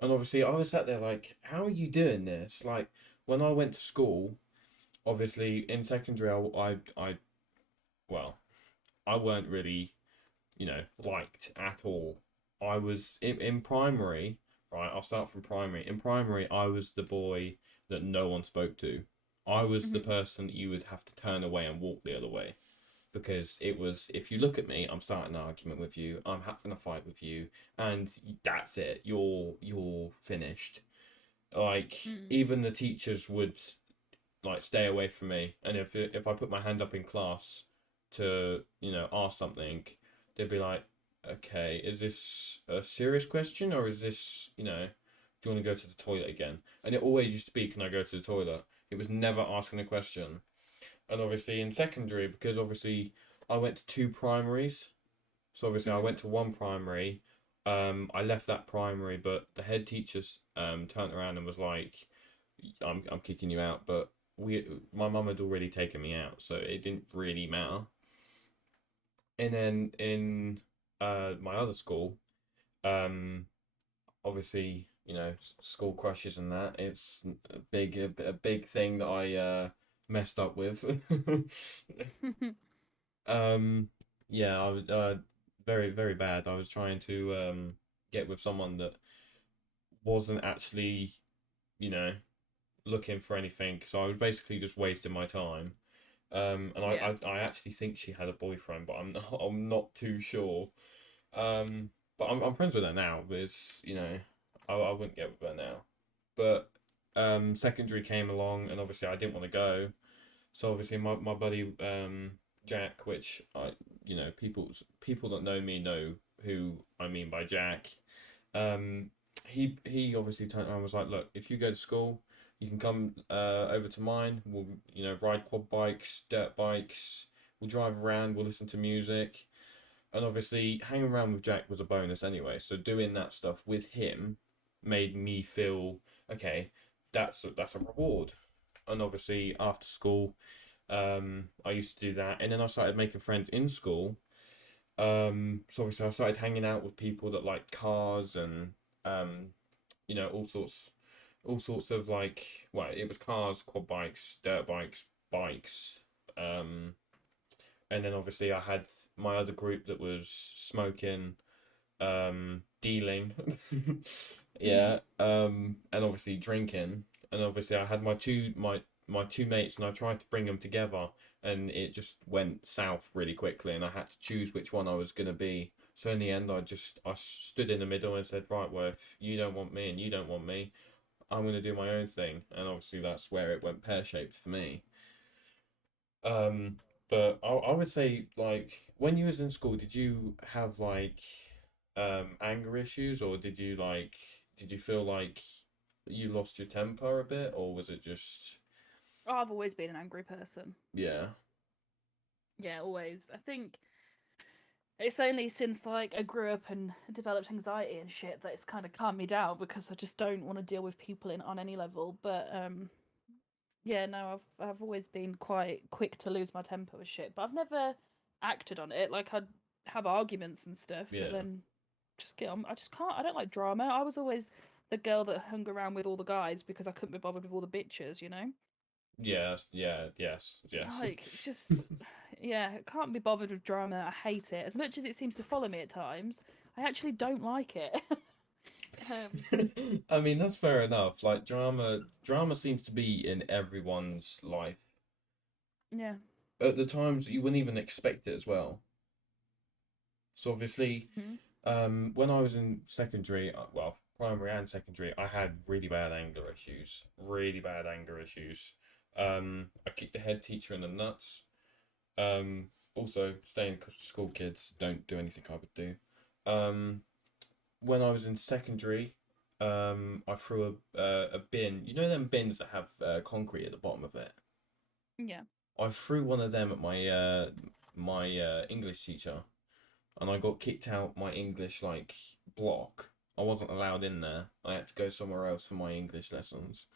And obviously I was sat there like, how are you doing this? Like, when I went to school, obviously in secondary, I well, I weren't really, liked at all. I was in primary, right? I'll start from primary. In primary, I was the boy that no one spoke to. I was the Mhm. person that you would have to turn away and walk the other way, because it was, if you look at me, I'm starting an argument with you, I'm having a fight with you, and that's it. You're finished. Like, Mm. even the teachers would like stay away from me, and if I put my hand up in class to ask something, they'd be like, okay, is this a serious question, or is this, do you want to go to the toilet again? And it always used to be, can I go to the toilet? It was never asking a question. And obviously in secondary, because obviously I went to two primaries, so obviously I Mhm. went to one primary. I left that primary, but the head teachers turned around and was like, I'm kicking you out. But my mum had already taken me out, so it didn't really matter. And then in my other school, um, obviously, school crushes and that, it's a big thing that I messed up with. um, yeah, I was very very bad. I was trying to get with someone that wasn't actually, you know, looking for anything, so I was basically just wasting my time. And Yeah. I actually think she had a boyfriend, but I'm not too sure. But I'm friends with her now. But it's, I wouldn't get with her now. But secondary came along, and obviously I didn't want to go. So obviously my buddy Jack, which people that know me know who I mean by Jack. Um, he obviously turned around and was like, look, if you go to school, you can come over to mine. We'll ride quad bikes, dirt bikes. We'll drive around. We'll listen to music. And obviously, hanging around with Jack was a bonus anyway. So doing that stuff with him made me feel, okay, that's a reward. And obviously, after school, I used to do that, and then I started making friends in school. So obviously, I started hanging out with people that like cars and um, all sorts of like, well, it was cars, quad bikes, dirt bikes, bikes. Um, and then obviously I had my other group that was smoking, dealing, yeah, and obviously drinking. And obviously I had my two mates, and I tried to bring them together, and it just went south really quickly, and I had to choose which one I was gonna be. So in the end, I stood in the middle and said, right, well, if you don't want me and you don't want me, I'm gonna do my own thing. And obviously that's where it went pear shaped for me. Um, but I would say, like, when you was in school, did you have like anger issues, or did you feel like you lost your temper a bit, or was it just I've always been an angry person. yeah, Yeah, always. I think it's only since like I grew up and developed anxiety and shit that it's kind of calmed me down because I just don't want to deal with people in on any level. But yeah, no, I've always been quite quick to lose my temper with shit, but I've never acted on it. Like I'd have arguments and stuff, but yeah, then just get on. I just can't. I don't like drama. I was always the girl that hung around with all the guys because I couldn't be bothered with all the bitches, you know? yeah, yeah, yes, yes. Like it's just yeah, I can't be bothered with drama. I hate it. As much as it seems to follow me at times, I actually don't like it. um, I mean, that's fair enough. Like, drama seems to be in everyone's life. yeah. at the times you wouldn't even expect it as well. So obviously, Mhm. when I was in secondary, well, primary and secondary, I had really bad anger issues. Really bad anger issues. I kicked the head teacher in the nuts. Also, stay in school, kids. Don't do anything I would do. Um, when I was in secondary, I threw a bin. You know them bins that have concrete at the bottom of it. Yeah. I threw one of them at my English teacher, and I got kicked out my English like block. I wasn't allowed in there. I had to go somewhere else for my English lessons.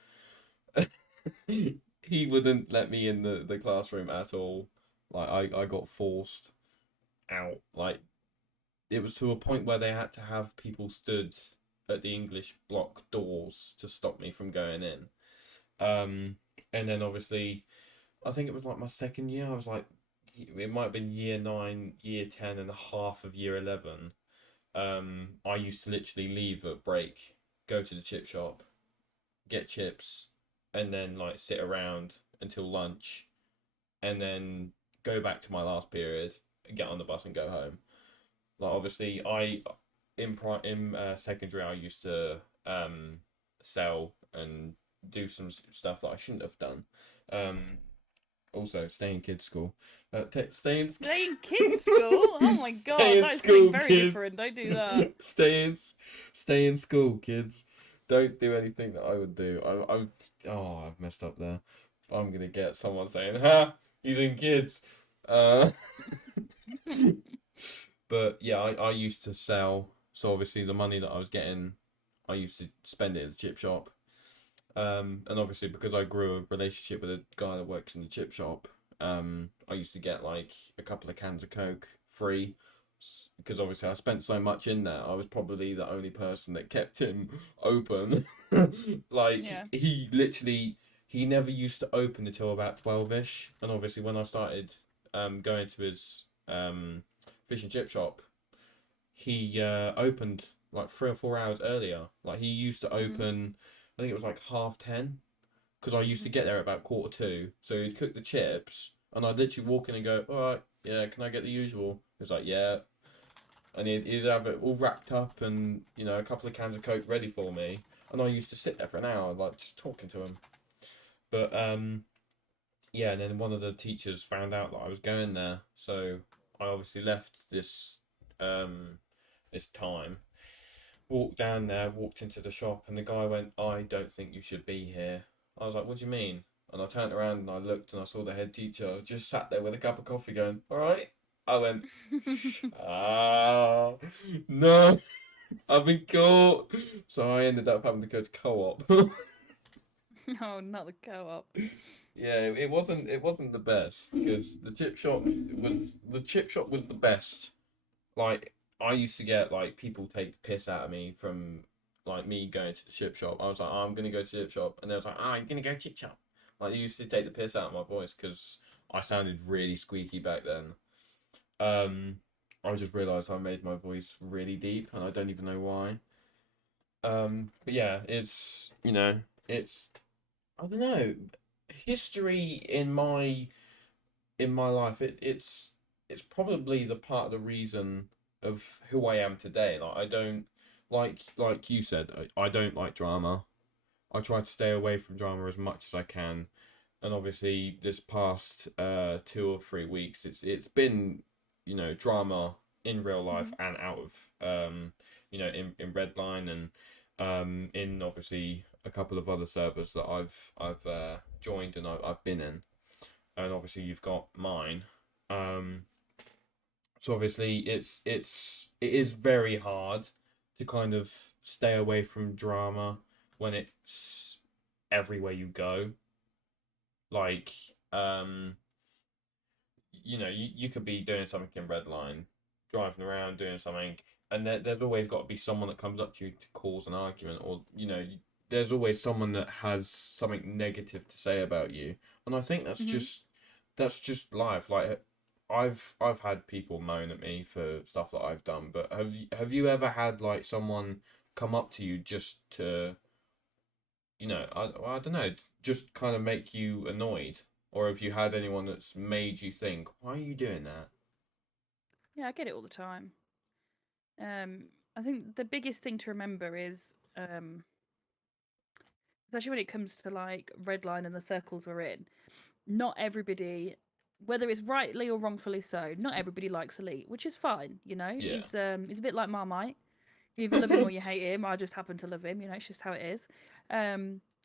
He wouldn't let me in the classroom at all. Like I got forced out. Like it was to a point where they had to have people stood at the English block doors to stop me from going in. Um, and then obviously, I think it was like my second year. I was like, it might have been year 9, year 10, and half of year 11. I used to literally leave at break, go to the chip shop, get chips, and then like sit around until lunch, and then go back to my last period, get on the bus and go home. Like obviously, in secondary, I used to sell and do some stuff that I shouldn't have done. Also, stay in kids' school. Stay in kids' school? Oh my Stay god, in that is something school, very kids. different. Don't do that. Stay in school, kids. Don't do anything that I would do. I've messed up there. I'm gonna get someone saying, "Ha, he's in kids." Uh, but yeah, I used to sell. So obviously the money that I was getting, I used to spend it at the chip shop. And obviously because I grew a relationship with a guy that works in the chip shop, I used to get like a couple of cans of Coke free because obviously I spent so much in there. I was probably the only person that kept him open. Like Yeah. he never used to open until about 12ish, and obviously when I started going to his fish and chip shop, he opened like 3 or 4 hours earlier. Like he used to Mhm. open, I think it was like 10:30, because I used to Mhm. get there at about 1:45. So he'd cook the chips, and I'd literally walk in and go, "All right, yeah, can I get the usual?" He was like, "Yeah," and he'd have it all wrapped up and a couple of cans of Coke ready for me, and I used to sit there for an hour like just talking to him. But yeah, and then one of the teachers found out that I was going there, so I obviously left this time, walked down there, walked into the shop, and the guy went, "I don't think you should be here." I was like, "What do you mean?" And I turned around and I looked and I saw the head teacher just sat there with a cup of coffee going, "All right." I went, "Ah, no, I've been caught." So I ended up having to go to co-op. Oh, not the co-op. Yeah, it wasn't the best because the chip shop was the best. Like I used to get like people take the piss out of me from like me going to the chip shop. I was like, "Oh, I'm gonna go to the chip shop," and they was like, "Ah, you're gonna go to chip shop." Like they used to take the piss out of my voice because I sounded really squeaky back then. Um, I just realised I made my voice really deep, and I don't even know why. But yeah, it's I don't know, history in my life. It's probably the part of the reason of who I am today. Like I don't like you said, I don't like drama. I try to stay away from drama as much as I can. And obviously this past 2 or 3 weeks it's been, drama in real life Mhm. and out of in Redline and in obviously a couple of other servers that I've joined and I've been in. And obviously you've got mine. Um, so obviously it is very hard to kind of stay away from drama when it's everywhere you go. Like, um, you could be doing something in Redline, driving around doing something, and there's always got to be someone that comes up to you to cause an argument, or there's always someone that has something negative to say about you, and I think that's Mhm. just life. Like, I've had people moan at me for stuff that I've done, but have you ever had like someone come up to you just to, I don't know, just kind of make you annoyed? or have you had anyone that's made you think, why are you doing that? Yeah, I get it all the time. I think the biggest thing to remember is, especially when it comes to like Redline and the circles we're in, not everybody, whether it's rightly or wrongfully so, not everybody likes Elite, which is fine. You know, Yeah. he's a bit like Marmite. You either love him or you hate him. I just happen to love him. You know, it's just how it is.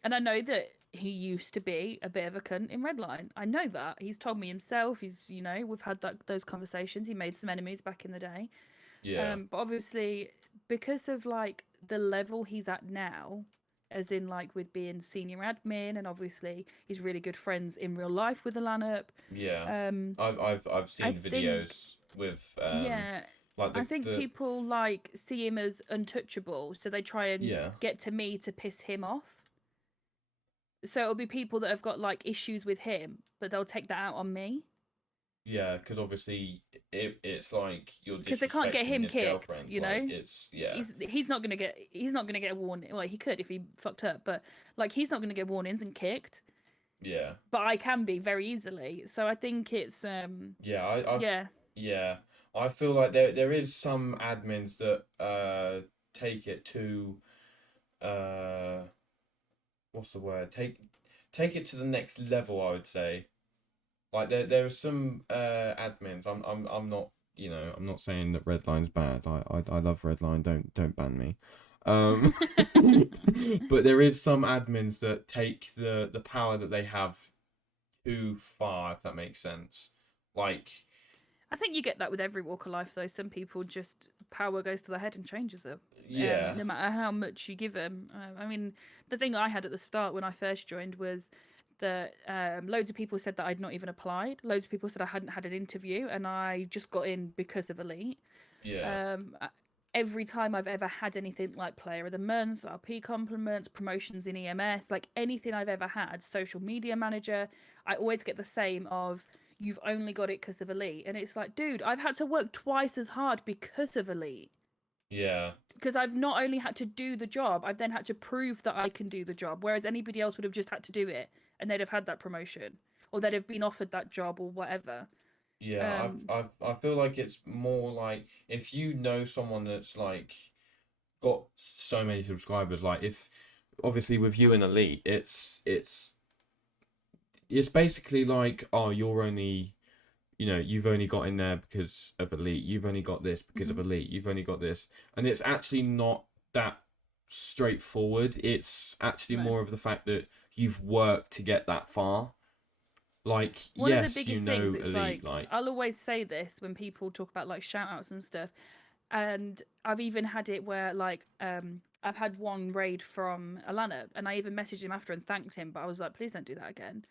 And I know that he used to be a bit of a cunt in Redline. I know that. He's told me himself. We've had those conversations. He made some enemies back in the day. Yeah. But obviously, because of like the level he's at now, as in like with being senior admin, and obviously he's really good friends in real life with Alanup. Yeah. Um, I've I seen think, videos with yeah, like I think the people like see him as untouchable, so they try and yeah. get to me to piss him off. So it'll be people that have got like issues with him, but they'll take that out on me Yeah, because obviously it's like you're because they can't get disrespecting him his kicked. girlfriend. You Like know, it's yeah. he's not gonna get a warning. Well, he could if he fucked up, but like he's not gonna get warnings and kicked. Yeah. But I can be very easily. So I think it's Yeah, I've yeah. yeah. I feel like there is some admins that take it to uh what's the word? Take it to the next level, I would say. Like there are some admins. I'm not, I'm not saying that Redline's bad. I love Redline. Don't ban me. Um but there is some admins that take the power that they have too far, if that makes sense. Like I think you get that with every walk of life, though. Some people just power goes to the head and changes them, yeah. no matter how much you give them. I mean, the thing I had at the start when I first joined was that loads of people said that I'd not even applied. Loads of people said I hadn't had an interview, and I just got in because of Elite. Yeah. Um, uh, every time I've ever had anything like Player of the Month, RP compliments, promotions in EMS, like anything I've ever had, social media manager, I always get the same of you've only got it because of Elite. And it's like, dude, I've had to work twice as hard because of Elite. Yeah. Because I've not only had to do the job, I've then had to prove that I can do the job. Whereas anybody else would have just had to do it and they'd have had that promotion or they'd have been offered that job or whatever. Yeah, Um, I feel like it's more like if you know someone that's like got so many subscribers, like if obviously with you and Elite, it's basically like, oh, you're only, you've only got in there because of Elite. You've only got this because of mhm. Elite. You've only got this, and it's actually not that straightforward. It's actually No. more of the fact that you've worked to get that far. Like, One of the yes, biggest things, it's Elite, like, like, I'll always say this when people talk about like shout outs and stuff. And I've even had it where like I've had one raid from Alana and I even messaged him after and thanked him, but I was like, please don't do that again.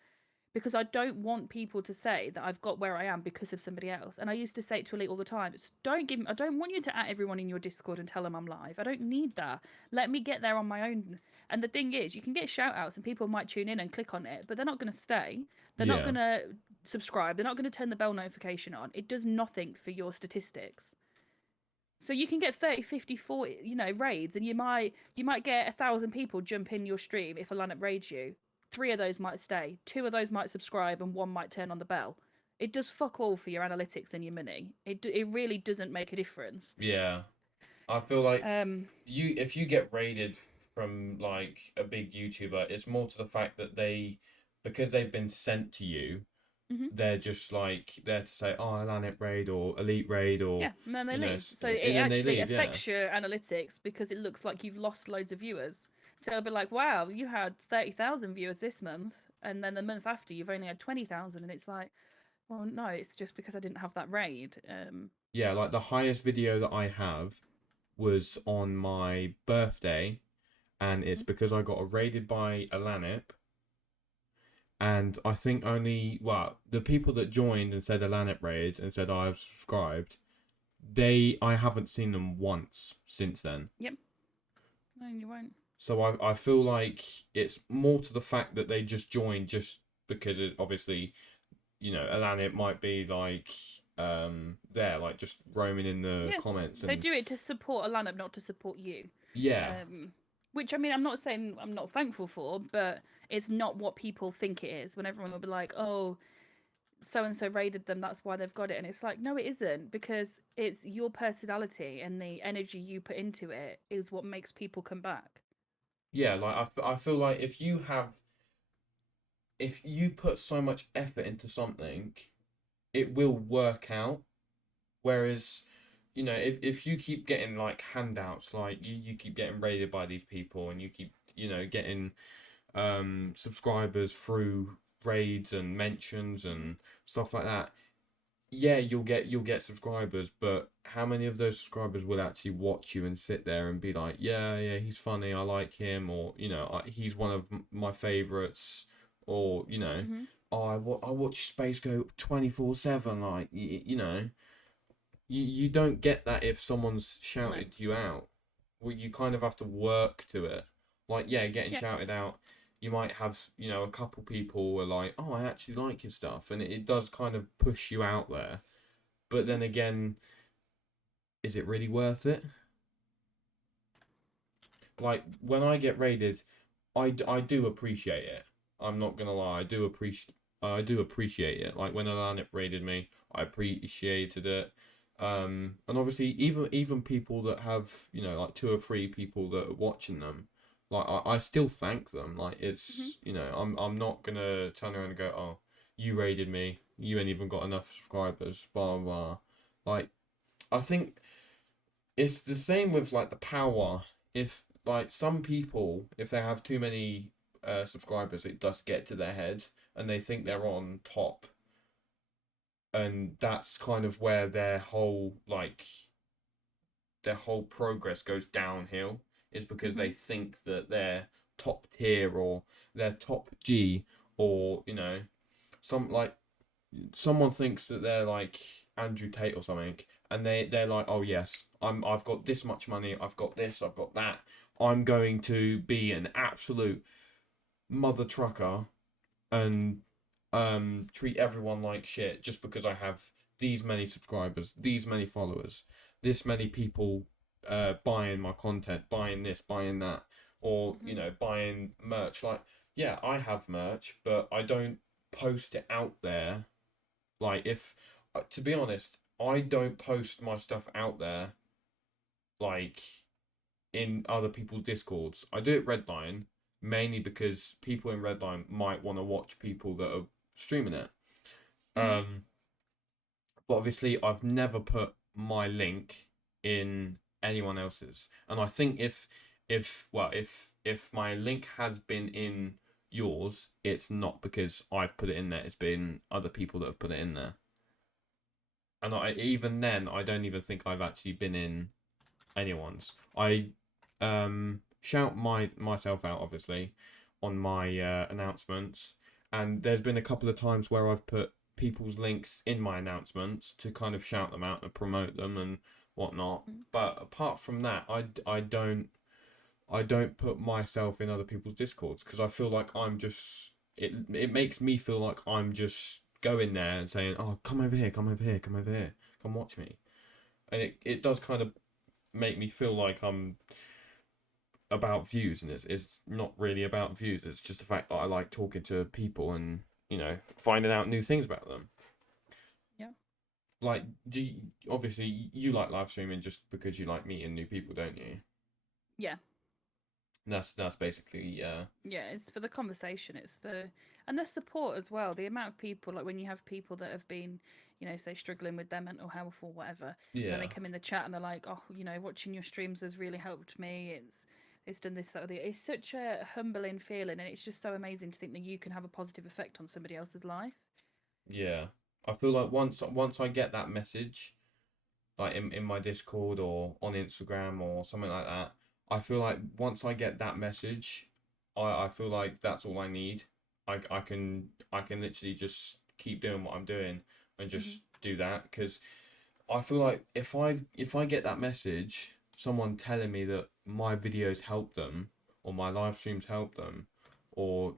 Because I don't want people to say that I've got where I am because of somebody else. And I used to say it to Elite all the time. I don't want you to at everyone in your Discord and tell them I'm live. I don't need that. Let me get there on my own. And the thing is, you can get shout outs and people might tune in and click on it, but they're not going to stay. They're not yeah. going to subscribe. They're not going to turn the bell notification on. It does nothing for your statistics. So you can get 30, 50, 40, raids, and you might get 1,000 people jump in your stream if a lineup raids you. 3 of those might stay, 2 of those might subscribe, and 1 might turn on the bell. It does fuck all for your analytics and your money. It really doesn't make a difference. Yeah. I feel like Um, if you get raided from like a big YouTuber, it's more to the fact that because they've been sent to you, mhm. they're just like there to say, oh, Atlantic raid or Elite raid or Yeah, and then they leave. So it and then they actually leave. Yeah. affects your analytics because it looks like you've lost loads of viewers. So it'll be like, wow, you had 30,000 viewers this month, and then the month after you've only had 20,000, and it's like, well, no, it's just because I didn't have that raid. Yeah, like the highest video that I have was on my birthday, and it's Mhm. because I got raided by Alanip. And I think only, well, the people that joined and said Alanip raid and said, I've subscribed, I haven't seen them once since then. Yep. No, you won't. So I feel like it's more to the fact that they just joined just because it obviously, Alanip might be like there, like just roaming in the Yeah, comments they and do it to support a lineup, not to support you. yeah. Um, Which, I mean, I'm not saying I'm not thankful for, but it's not what people think it is. When everyone will be like, "Oh, so and so raided them, that's why they've got it," and it's like, no, it isn't, because it's your personality and the energy you put into it is what makes people come back. Yeah, like I feel like if you put so much effort into something, it will work out. Whereas, if you keep getting like handouts, like you keep getting raided by these people, and you keep, getting subscribers through raids and mentions Mhm. and stuff like that, yeah, you'll get subscribers, but how many of those subscribers will actually watch you and sit there and be like, yeah, yeah, he's funny, I like him, or he's one of my favorites, or Mhm. oh, I watch Space Go 24/7, like you don't get that if someone's No. shouted you out. Well, you kind of have to work to it. Like, yeah, getting Yeah. shouted out, you might have, a couple people were like, oh, I actually like his stuff. And it does kind of push you out there. But Mhm. then again, is it really worth it? Like, when I get raided, I do appreciate it. I'm not gonna lie, I do appreciate it. Like when Alanet raided me, I appreciated it. And obviously, even people that have, like two or three people that are watching them, like I still thank them. Like Mhm. it's, I'm not gonna turn around and go, oh, you raided me, you ain't even got enough subscribers, blah blah. Like I think it's the same with like the power. If like some people, if they have too many subscribers, it does get to their head and they think Yeah. they're on top, and that's kind of where their whole progress goes downhill. Is because they Mhm. think that they're top tier, or they're top G, or some like someone thinks that they're like Andrew Tate or something, and they're like, oh yes, I've got this much money, I've got this, I've got that. I'm going to be an absolute mother trucker and treat everyone like shit just because I have these many subscribers, these many followers, this many people buying my content, buying this, buying that, or Mhm. buying merch. Like, yeah, I have merch, but I don't post it out there. Like, if to be honest, I don't post my stuff out there like in other people's discords. I do it Redline mainly because people in Redline might want to watch people that are streaming it. Mhm. Um, but obviously, I've never put my link in anyone else's, and I think if my link has been in yours, it's not because I've put it in there. It's been other people that have put it in there, and even then, I don't even think I've actually been in anyone's. I shout myself out obviously on my announcements, and there's been a couple of times where I've put people's links in my announcements to kind of shout them out and promote them and whatnot. Mhm. But apart from that, I don't put myself in other people's discords because I feel like it makes me feel like I'm just going there and saying, oh, come over here, come over here, come over here, come watch me. And it does kind of make me feel like I'm about views, and it's not really about views. It's just the fact that I like talking to people and finding out new things about them. Yeah. Like, obviously you like live streaming just because you like meeting new people, don't you? Yeah. And that's basically Yeah, it's for the conversation. It's the support as well. The amount of people, like when you have people that have been, say struggling with their mental health or whatever, and then they yeah, come in the chat and they're like, "Oh, watching your streams has really helped me. It's done this, that, or the." It's such a humbling feeling, and it's just so amazing to think that you can have a positive effect on somebody else's life. yeah. I feel like once I get that message, like in my Discord or on Instagram or something like that, I feel like once I get that message, I feel like that's all I need. I can literally just keep doing what I'm doing and Hmm. just do that, because I feel like if I get that message, someone telling me that my videos help them or my live streams help them, or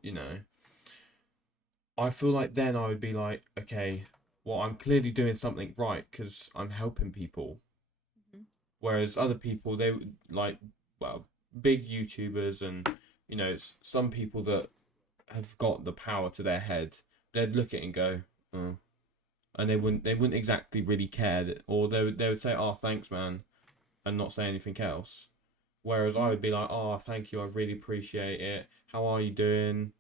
I feel like then I would be like, okay, well, I'm clearly doing something right because I'm helping people. Hmm. Whereas other people, they would like, well, big YouTubers and some people that have got the power to their head, they'd look at it and go, oh, and they wouldn't exactly really care or they would say, oh, thanks, man, and not say anything else. Whereas I would be like, oh, thank you, I really appreciate it. How are you doing?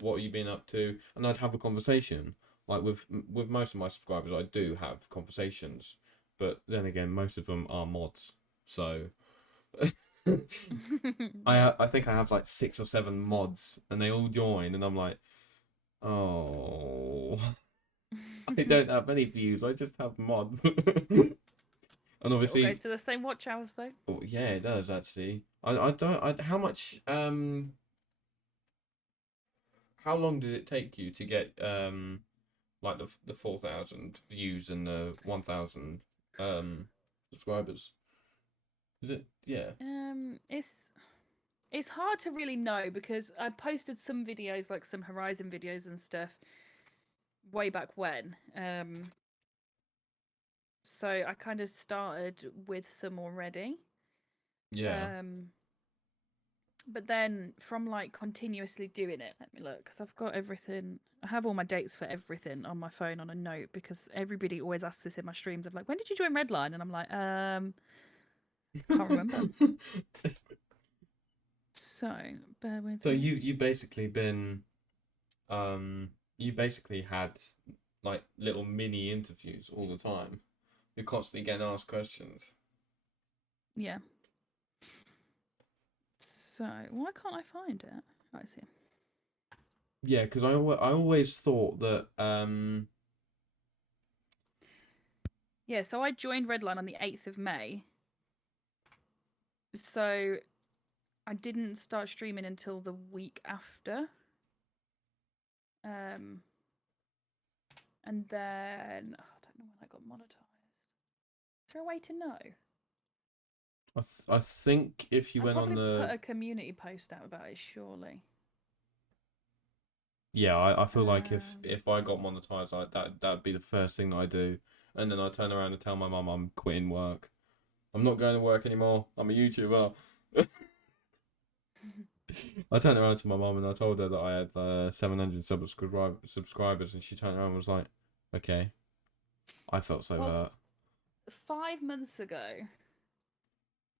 What have you been up to? And I'd have a conversation. Like with most of my subscribers, I do have conversations, but then again, most of them are mods. So I think I have like 6 or 7 mods, and they all join, and I'm like, oh, I don't have any views. I just have mods. And It all obviously, goes to the same watch hours though. oh, yeah, it does actually. I don't. How much? How long did it take you to get like the 4,000 views and the 1,000 subscribers? Is it? Yeah. It's hard to really know because I posted some videos, like some Horizon videos and stuff, way back when. So I kind of started with some already. Yeah. But then from like continuously doing it, let me look, because I've got everything. I have all my dates for everything on my phone on a note, because everybody always asks this in my streams of like, when did you join Redline? And I'm like, can't remember. So bear with So me. you basically been you basically had like little mini interviews all the time. You're constantly getting asked questions. Yeah. So why can't I find it? Oh, I see. Yeah, because I always thought that Yeah, so I joined Redline on the 8th of May. So I didn't start streaming until the week after. And then I don't know when I got monetized. Is there a way to know? I think if you I'd went on probably the put a community post out about it, surely. yeah, I feel like if I got monetized like that'd be the first thing that I do, and then I turn around and tell my mum I'm quitting work. I'm not going to work anymore. I'm a YouTuber. I turned around to my mum and I told her that I had 700 subscribers, and she turned around and was like, "Okay." I felt so Well, hurt. 5 months ago,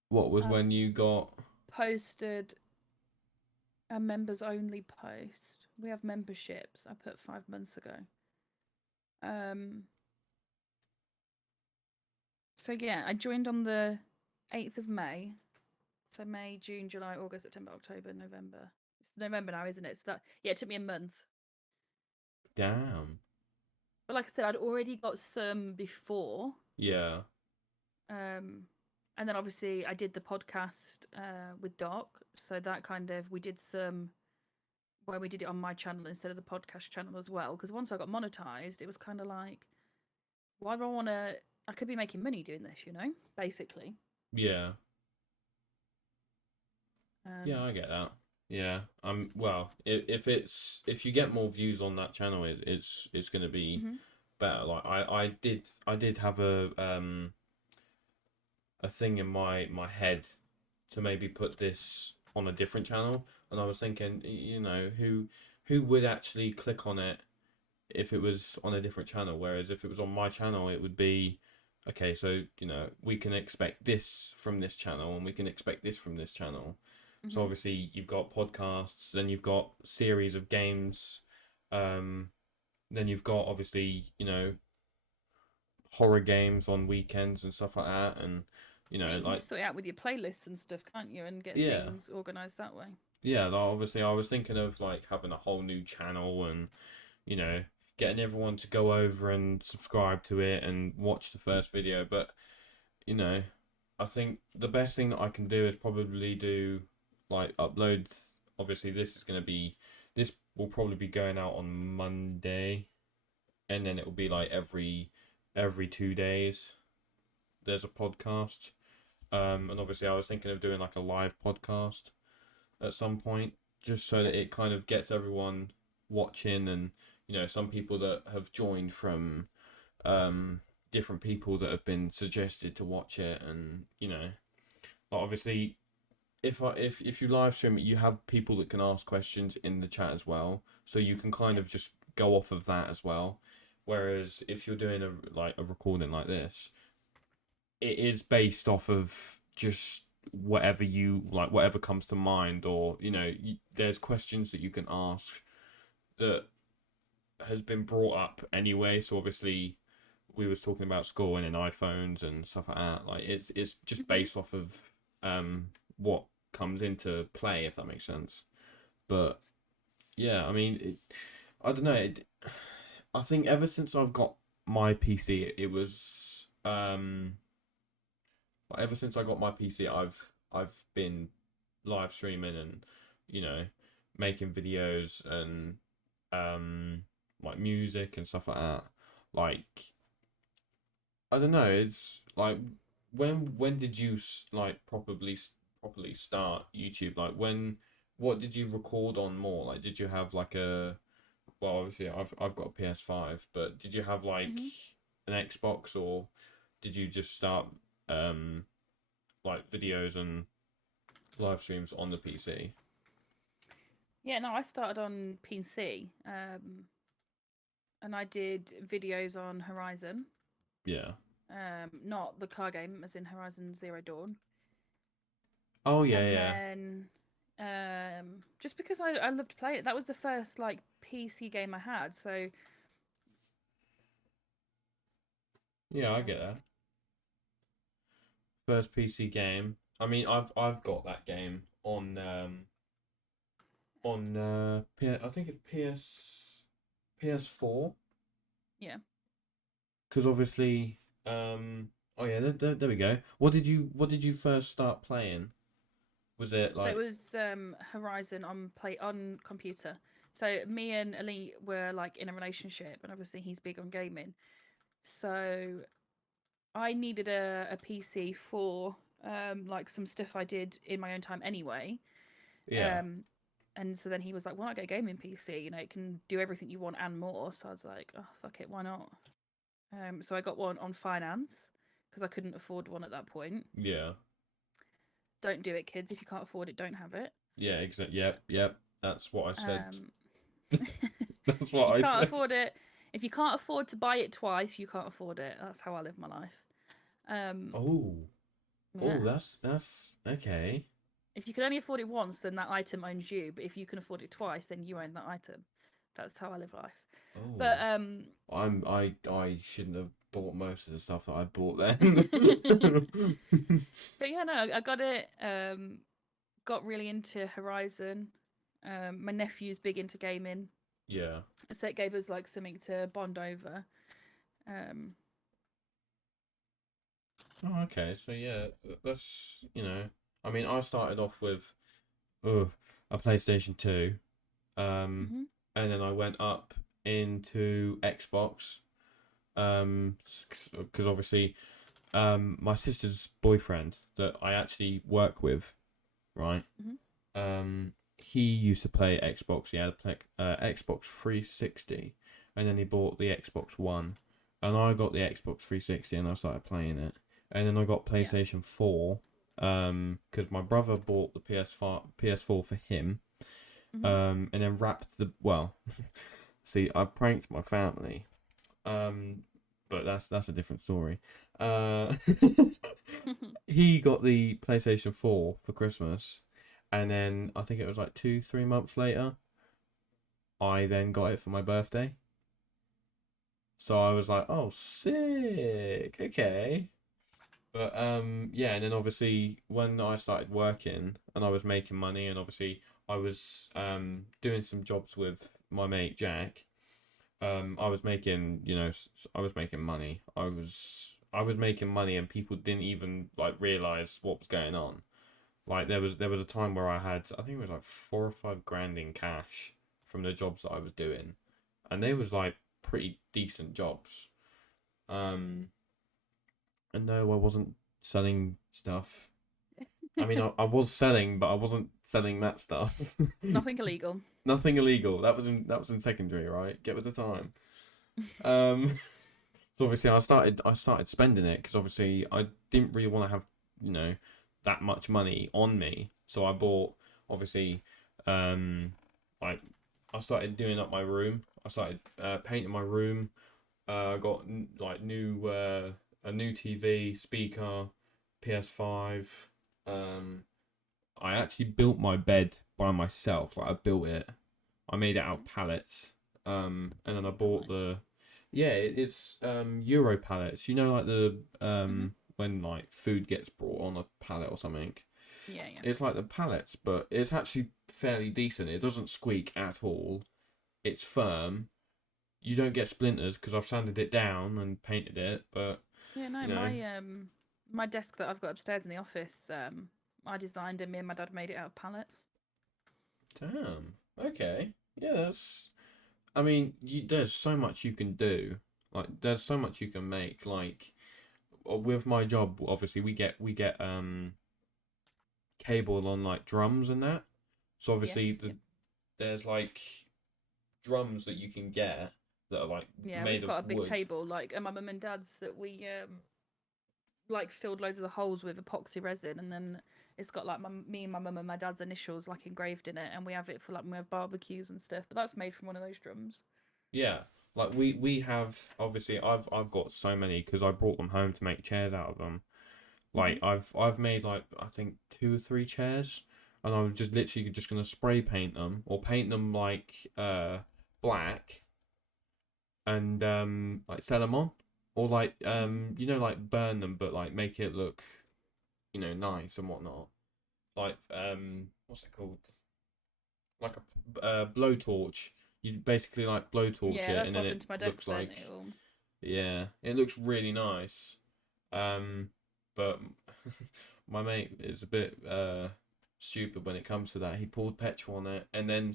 What was when you got? posted a members only post. We have memberships. I put 5 months ago. So yeah, I joined on the 8th of May. So May, June, July, August, September, October, November. It's November now, isn't it? So that, yeah, it took me a month. Damn. But like I said, I'd already got some before. Yeah. And then obviously I did the podcast with Doc. So that kind of, we did some where we did it on my channel instead of the podcast channel as well. Because once I got monetized, it was kind of like, why do I want to? I could be making money doing this, basically. Yeah. Yeah, I get that. Yeah. Well, if you get more views on that channel, it's gonna be better. Like I did have a thing in my head to maybe put this on a different channel, and I was thinking, who would actually click on it if it was on a different channel, whereas if it was on my channel, it would be okay, so we can expect this from this channel and we can expect this from this channel. So obviously you've got podcasts, then you've got series of games, then you've got obviously horror games on weekends and stuff like that, and you can like just sort it out with your playlists and stuff, can't you, and get yeah, things organized that way. yeah. Like, obviously I was thinking of like having a whole new channel and getting everyone to go over and subscribe to it and watch the first video, but I think the best thing that I can do is probably do like uploads. Obviously this will probably be going out on Monday, and then it will be like every 2 days there's a podcast. And obviously I was thinking of doing like a live podcast at some point, just so that it kind of gets everyone watching, and some people that have joined from different people that have been suggested to watch it, and like obviously if you live stream it, you have people that can ask questions in the chat as well, so you can kind Yeah. of just go off of that as well. Whereas if you're doing a recording like this, it is based off of just whatever you like, whatever comes to mind, or there's questions that you can ask that has been brought up anyway. So obviously, we was talking about scoring in iPhones and stuff like that. Like it's just Mhm. based off of what comes into play, if that makes sense. But yeah, I mean, I don't know. I think ever since I've got my PC, it was ever since I got my PC, I've been live streaming and you know making videos and like music and stuff like that. Like I don't know. It's like when did you like properly start YouTube? Like when what did you record on more? Like did you have like a well obviously I've got a PS5, but did you have like Mhm. an Xbox, or did you just start um like videos and live streams on the PC? Yeah, no, I started on PC, and I did videos on Horizon, Yeah. not the car game, as in Horizon Zero Dawn. Oh yeah, And yeah. then, just because I loved playing it, that was the first like PC game I had. So, Yeah, I one get that. sec. First PC game. I mean, I've got that game on I think it's PS4, Yeah. because obviously oh yeah, there we go. What did you first start playing? Was it So it like was Horizon on computer. So me and Ali were like in a relationship, and obviously he's big on gaming. So I needed a PC for like some stuff I did in my own time anyway. yeah, Um, and so then he was like, "Why not get a gaming PC? You know, it can do everything you want and more." So I was like, "Oh fuck it, why not?" So I got one on finance because I couldn't afford one at that point. yeah, Don't do it, kids. If you can't afford it, don't have it. yeah, exactly. Yep. That's what I said. Um, That's if what you I can't said. afford it, if you can't afford to buy it twice, you can't afford it. That's how I live my life. Um, Oh, yeah. that's okay. If you can only afford it once, then that item owns you. But if you can afford it twice, then you own that item. That's how I live life. But Oh, I shouldn't have bought most of the stuff that I bought but then. yeah, no, I got it. Got really into Horizon. My nephew's big into gaming, Yeah. so it gave us like something to bond over. Um, Oh, okay. So yeah, that's I mean, I started off with a PlayStation 2, um, mhm. and then I went up into Xbox, because obviously, my sister's boyfriend that I actually work with, right? Mhm. He used to play Xbox. He had a Xbox 360, and then he bought the Xbox One, and I got the Xbox 360, and I started playing it, and then I got Yeah. PlayStation 4, because my brother bought the PS4 for him, Mhm. and then wrapped see, I pranked my family, um, but that's a different story. Uh, he got the PlayStation 4 for Christmas, and then I think it was like 2-3 months later, I then got it for my birthday. So I was like, oh, sick, okay. But yeah, and then obviously when I started working and I was making money, and obviously I was doing some jobs with my mate Jack. I was making, I was making money. I was making money, and people didn't even like realize what was going on. Like there was a time where I had, I think it was like 4 or 5 grand in cash from the jobs that I was doing, and they was like pretty decent jobs. Um, and no, I wasn't selling stuff. I mean, I was selling, but I wasn't selling that stuff. Nothing illegal. Nothing illegal. That was in secondary, right? Get with the time. Um, so obviously I started spending it, because obviously I didn't really want to have, you know, that much money on me. So I bought, obviously, like I started doing up my room. I started painting my room. I got like a new TV, speaker, PS5. I actually built my bed by myself. Like I built it. I made it out of pallets. And then I bought Nice. it's Euro pallets. You know, like the Hmm. when like food gets brought on a pallet or something. Yeah, yeah. It's like the pallets, but it's actually fairly decent. It doesn't squeak at all. It's firm. You don't get splinters because I've sanded it down and painted it, but Yeah, no, you know, my desk that I've got upstairs in the office, I designed and me and my dad made it out of pallets. damn. Okay. Yeah, that's. I mean, there's so much you can do. Like, there's so much you can make. Like, with my job, obviously, we get cable on like drums and that. So Yes, obviously, yeah. there's like drums that you can get that are like Yeah, we've made of got a big wood. table like at my mum and dad's that we like filled loads of the holes with epoxy resin, and then it's got like me and my mum and my dad's initials like engraved in it, and we have it for like when we have barbecues and stuff. But that's made from one of those drums. Yeah, like we have obviously I've got so many because I brought them home to make chairs out of them. Like Hmm. I've made like I think 2 or 3 chairs, and I was just literally just gonna spray paint them or paint them like black and like sell them on or like you know like burn them but like make it look nice and whatnot. Like what's it called? Like a blowtorch. You basically like blowtorch Yeah, it that's and what then I've done it to my desk. looks Then like it'll. yeah, it looks really nice. But my mate is a bit stupid when it comes to that. He poured petrol on it and then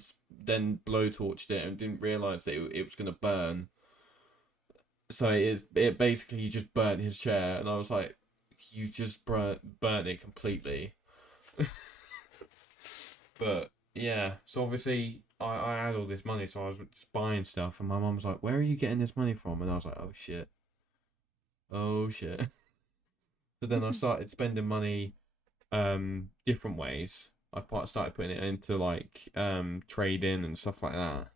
blowtorched it and didn't realize that it was gonna burn. So it basically just burnt his chair, and I was like, you just burnt it completely. But yeah, so obviously I had all this money, so I was just buying stuff, and my mum was like, "Where are you getting this money from?" And I was like, "Oh shit, oh shit." So then I started spending money different ways. Started putting it into like trading and stuff like that,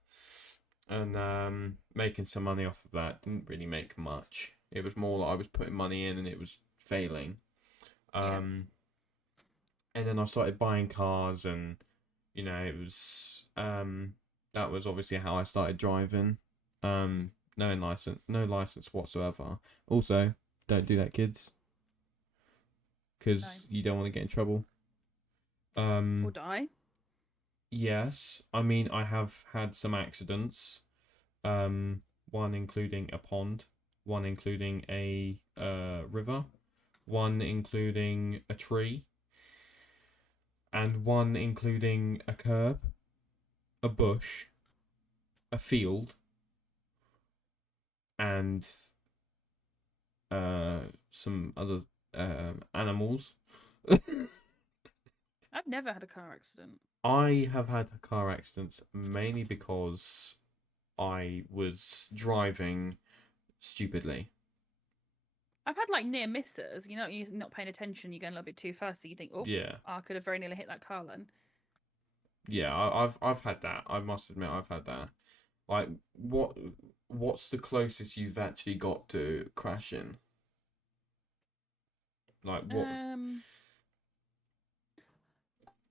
and making some money off of that. Didn't really make much. It was more like I was putting money in and it was failing. Yeah. Um, and then I started buying cars, and it was that was obviously how I started driving. No license whatsoever. Also, don't do that, kids, No. because you don't want to get in trouble. Or Um, die. yes, I mean I have had some accidents. Um, one including a pond, one including a river, one including a tree, and one including a curb, a bush, a field, and some other animals. I've never had a car accident. I have had car accidents mainly because I was driving stupidly. I've had like near misses. You know, you're not paying attention. You're going a little bit too fast, so you think, "Oh, Yeah, I could have very nearly hit that car then." yeah, I've had that. I must admit, I've had that. Like, what's the closest you've actually got to crashing? Like, what? Um,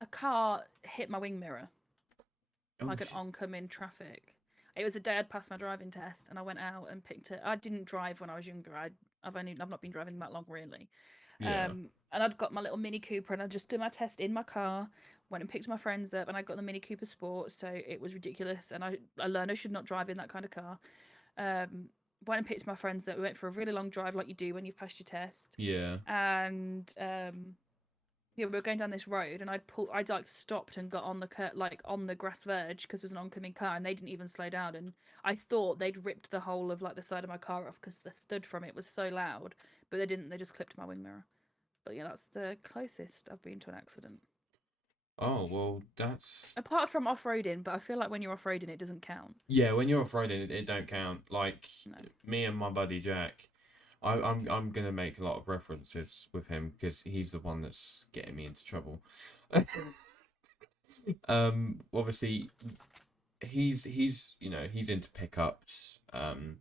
a car hit my wing mirror, Oh like an shit. oncoming traffic. It was the day I'd passed my driving test, and I went out and picked it. I didn't drive when I was younger. I've not been driving that long really. Yeah, And I'd got my little Mini Cooper, and I just did my test in my car. Went and picked my friends up, and I got the Mini Cooper Sport, so it was ridiculous. And I learned I should not drive in that kind of car. Um, Went and picked my friends up. We went for a really long drive, like you do when you've passed your test. yeah, And yeah, we were going down this road, and I'd like stopped and got on the like on the grass verge because there was an oncoming car, and they didn't even slow down. And I thought they'd ripped the whole of like the side of my car off because the thud from it was so loud, but they didn't. They just clipped my wing mirror. But yeah, that's the closest I've been to an accident. oh well, that's Apart from off-roading, but I feel like when you're off-roading, it doesn't count. yeah. When you're off-roading, it don't count. Like No. me and my buddy Jack. I'm gonna make a lot of references with him because he's the one that's getting me into trouble. Obviously he's he's into pickups. Mhm.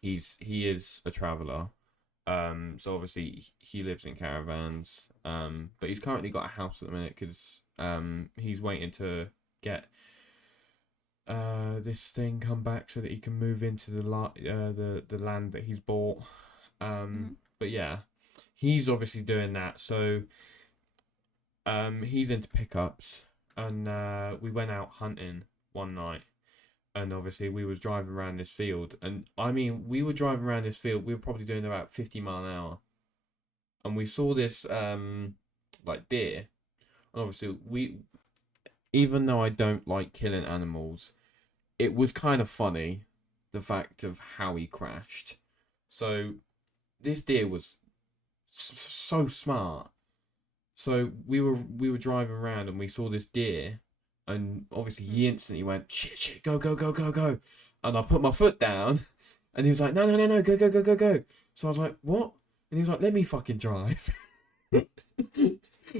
He is a traveler. So obviously he lives in caravans. But he's currently got a house at the minute because he's waiting to get this thing come back so that he can move into the land that he's bought. Mhm. But yeah, he's obviously doing that. So he's into pickups, and we went out hunting one night, and obviously we was driving around this field, and I mean we were driving around this field. We were probably doing about 50 miles an hour, and we saw this like deer. And obviously we, even though I don't like killing animals, it was kind of funny the fact of how he crashed. So this deer was so smart. So we were driving around and we saw this deer, and obviously he Mhm. instantly went shit, go go go go go, and I put my foot down, and he was like no no no no, go go go go go. So I was like what, and he was like let me fucking drive.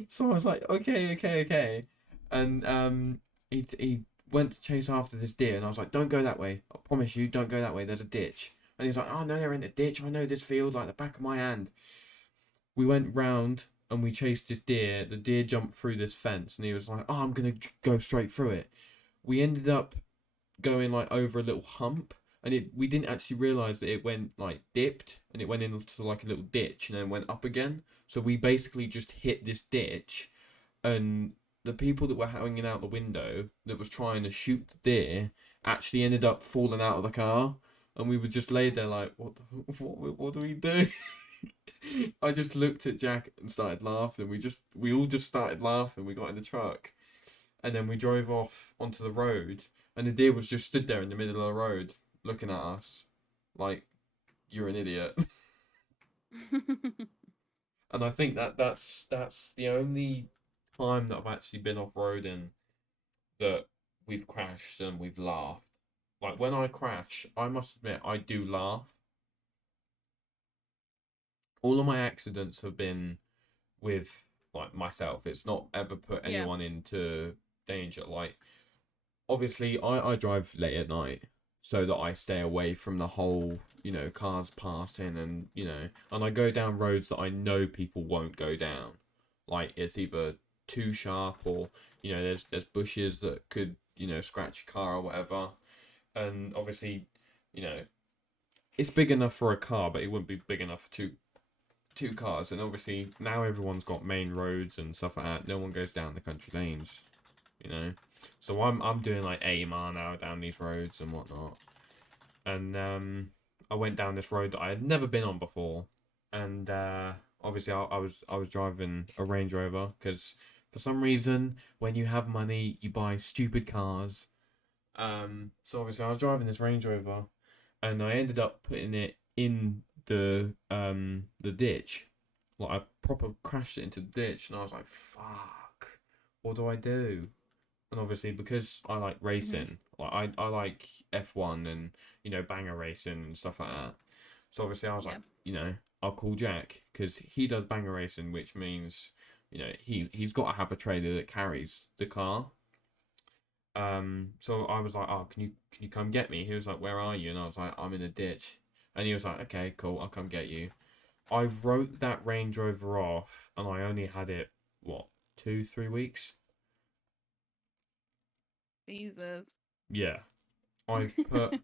So I was like okay okay okay, and he went to chase after this deer, and I was like don't go that way, I promise you don't go that way, there's a ditch. And he's like oh no, they're in the ditch, I know this field like the back of my hand. We went round and we chased this deer. The deer jumped through this fence, and he was like, "Oh, I'm gonna go straight through it." We ended up going like over a little hump, and we didn't actually realize that it went like dipped, and it went into like a little ditch, and then went up again. So we basically just hit this ditch, and the people that were hanging out the window that was trying to shoot the deer actually ended up falling out of the car, and we were just laid there like, what do we do? I just looked at Jack and started laughing. We all just started laughing. We got in the truck, and then we drove off onto the road, and the deer was just stood there in the middle of the road looking at us like you're an idiot. And I think that's the only time that I've actually been off roading that we've crashed and we've laughed. Like when I crash, I must admit I do laugh. All of my accidents have been with like myself. It's not ever put Yeah. anyone into danger. Like obviously I drive late at night so that I stay away from the whole, cars passing, and and I go down roads that I know people won't go down. Like it's either too sharp, or there's bushes that could, scratch your car or whatever. And obviously, you know, it's big enough for a car, but it wouldn't be big enough for two cars. And obviously now everyone's got main roads and stuff like that. No one goes down the country lanes, you know. So I'm doing like 80 mile an hour down these roads and whatnot. And I went down this road that I had never been on before, and obviously I was driving a Range Rover because for some reason when you have money you buy stupid cars. So obviously I was driving this Range Rover, and I ended up putting it in the ditch. Like I proper crashed it into the ditch, and I was like, "Fuck, what do I do?" And obviously because I like Mhm. racing, like I like F1 and banger racing and stuff like that. So obviously I was Yeah. like, I'll call Jack because he does banger racing, which means he's got to have a trailer that carries the car. So I was like, oh, can you come get me? He was like, where are you? And I was like, I'm in a ditch. And he was like, okay, cool, I'll come get you. I wrote that Range Rover off, and I only had it what 2-3 weeks. Jesus. Yeah, I've put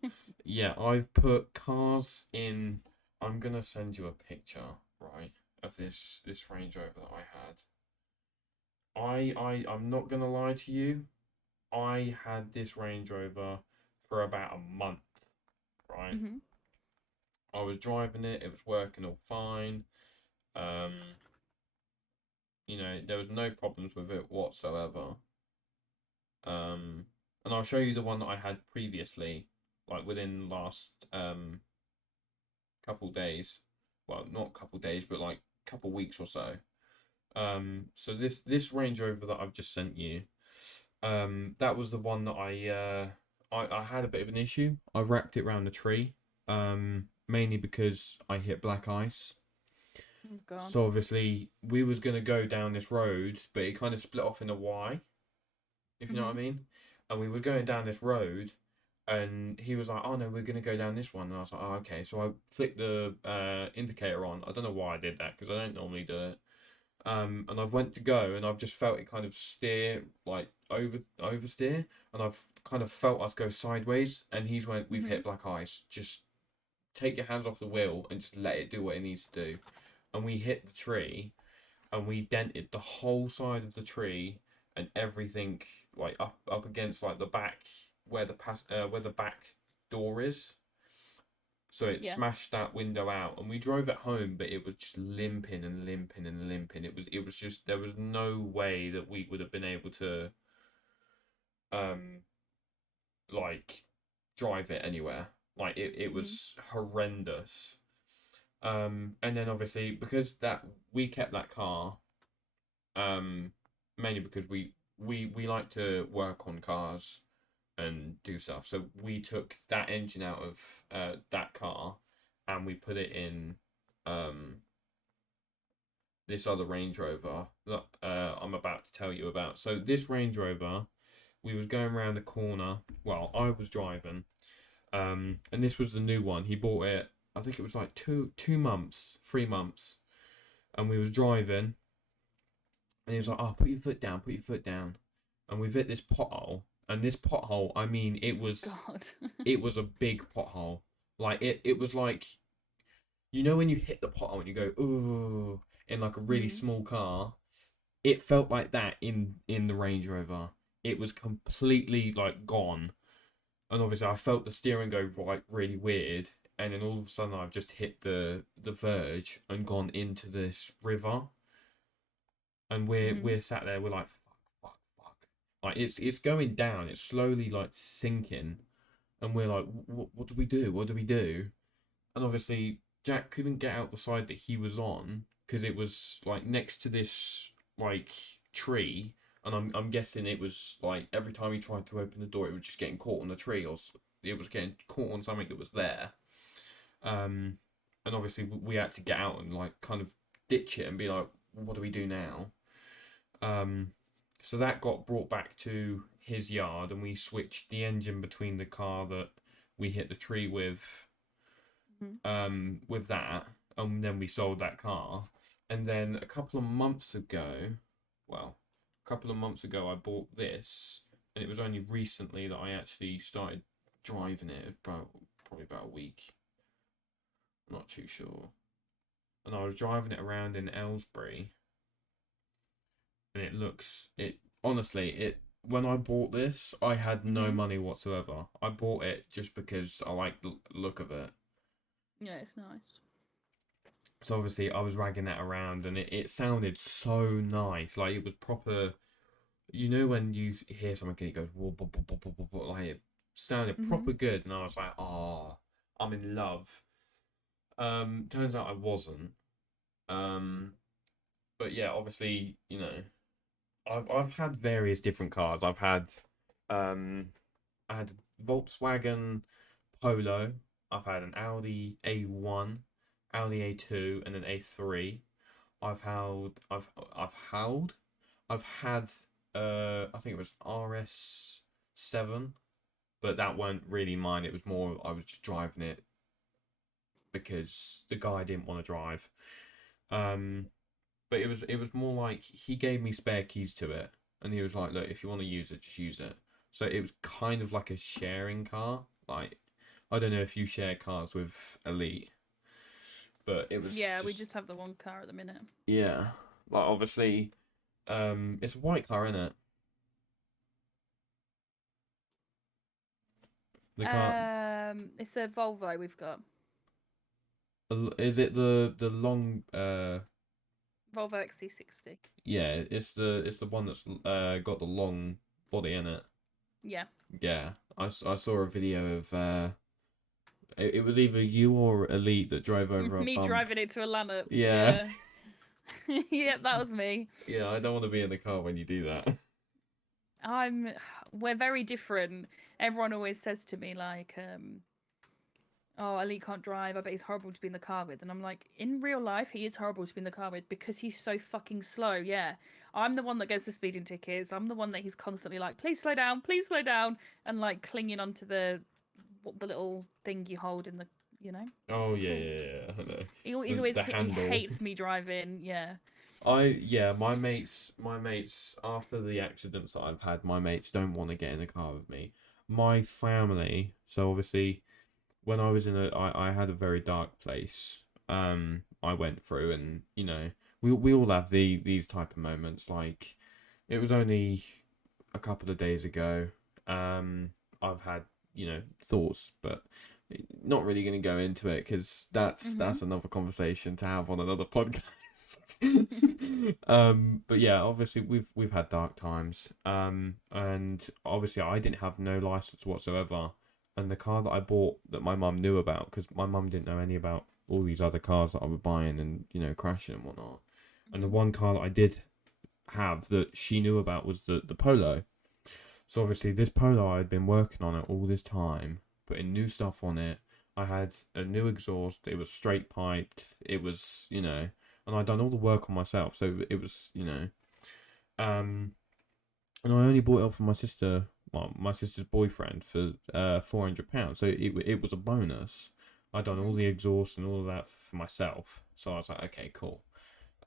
I've put cars in. I'm gonna send you a picture, right, of this Range Rover that I had. I'm not gonna lie to you. I had this Range Rover for about a month, right? Mhm. I was driving it, it was working all fine. Um, there was no problems with it whatsoever. And I'll show you the one that I had previously, like within the last couple days. Well, not couple days, but like couple weeks or so. So this Range Rover that I've just sent you, that was the one that I had a bit of an issue. I wrapped it around the tree, mainly because I hit black ice. Oh, God. So obviously we was gonna go down this road, but it kind of split off in a Y, if you know what I mean. And we were going down this road, and he was like, "Oh no, we're gonna go down this one." And I was like, "Oh, okay." So I flicked the indicator on. I don't know why I did that because I don't normally do it. And I went to go, and I've just felt it kind of steer, like oversteer, and I've kind of felt us go sideways. And he's went, "We've hit black ice. Just take your hands off the wheel and just let it do what it needs to do." And we hit the tree, and we dented the whole side of the tree and everything, like up against like the back where the back door is. So it Yeah. smashed that window out, and we drove it home, but it was just limping and limping and limping. It was just, there was no way that we would have been able to um like drive it anywhere. Like it was horrendous. And then obviously because that we kept that car, mainly because we like to work on cars and do stuff. So we took that engine out of that car, and we put it in um this other Range Rover that I'm about to tell you about. So this Range Rover, we was going around the corner. Well, I was driving, and this was the new one. He bought it. I think it was like 2 months, 3 months, and we was driving, and he was like, "Oh, put your foot down, put your foot down," and we've hit this pothole. And this pothole, I mean, it was God. it was a big pothole. Like it was like, you know when you hit the pothole and you go ooh in like a really small car, it felt like that in the Range Rover. It was completely like gone, and obviously I felt the steering go right really weird, and then all of a sudden I've just hit the verge and gone into this river, and we're sat there, we're like fuck, like it's going down, it's slowly like sinking, and we're like, what do we do? What do we do? And obviously Jack couldn't get out the side that he was on because it was like next to this like tree, and I'm guessing it was like every time he tried to open the door, it was just getting caught on the tree, or it was getting caught on something that was there. And obviously we had to get out and like kind of ditch it and be like, what do we do now? So that got brought back to his yard, and we switched the engine between the car that we hit the tree with that, and then we sold that car. And then a couple of months ago, I bought this, and it was only recently that I actually started driving it, probably about a week. I'm not too sure. And I was driving it around in Aylesbury, and it honestly, when I bought this, I had no money whatsoever. I bought it just because I like the look of it. Yeah, it's nice. So obviously I was ragging that around, and it sounded so nice. Like it was proper, you know when you hear something and it goes whoa, blah, blah, blah, blah, blah, blah, like it sounded proper good, and I was like, oh, I'm in love. Turns out I wasn't. But yeah, obviously, you know, I've had various different cars. I had a Volkswagen Polo. I've had an Audi A1, Audi A2, and an A3. I've had I think it was RS7, but that weren't really mine. It was more I was just driving it because the guy didn't want to drive. But it was more like he gave me spare keys to it, and he was like, "Look, if you want to use it, just use it." So it was kind of like a sharing car. Like I don't know if you share cars with Elite, but it was Yeah, we just have the one car at the minute. yeah. Like obviously, it's a white car, isn't it? The car It's the Volvo we've got. is it the long Volvo XC60. yeah, it's the one that's got the long body in it. Yeah. Yeah, I saw a video of it was either you or Elite that drove over a Me bump. driving it to a Lanox. Yeah. Yeah. Yep, that was me. Yeah, I don't want to be in the car when you do that. We're very different. Everyone always says to me like, oh, Ali can't drive. I bet he's horrible to be in the car with. And I'm like, in real life, he is horrible to be in the car with because he's so fucking slow. Yeah. I'm the one that gets the speeding tickets. I'm the one that he's constantly like, please slow down, and like clinging onto the little thing you hold in the, what's Oh it yeah, called? yeah, yeah. I know. He's always The he handle. hates me driving. Yeah. Yeah, my mates after the accidents that I've had, my mates don't want to get in the car with me. My family, so obviously when I was I had a very dark place. I went through, and we all have these type of moments. Like it was only a couple of days ago. I've had thoughts, but not really going to go into it because Mhm. that's another conversation to have on another podcast. But yeah, obviously we've had dark times. And obviously I didn't have no license whatsoever, and the car that I bought that my mum knew about, because my mum didn't know any about all these other cars that I was buying and crashing and whatnot. And the Mhm. one car that I did have that she knew about was the Polo. So obviously this Polo, I had been working on it all this time, putting new stuff on it. I had a new exhaust. It was straight piped. It was, and I'd done all the work on myself. So it was, um, and I only bought it off of my sister, well, my sister's boyfriend for £400. So it was a bonus. I'd done all Mhm. the exhaust and all of that for myself. So I was like, okay, cool.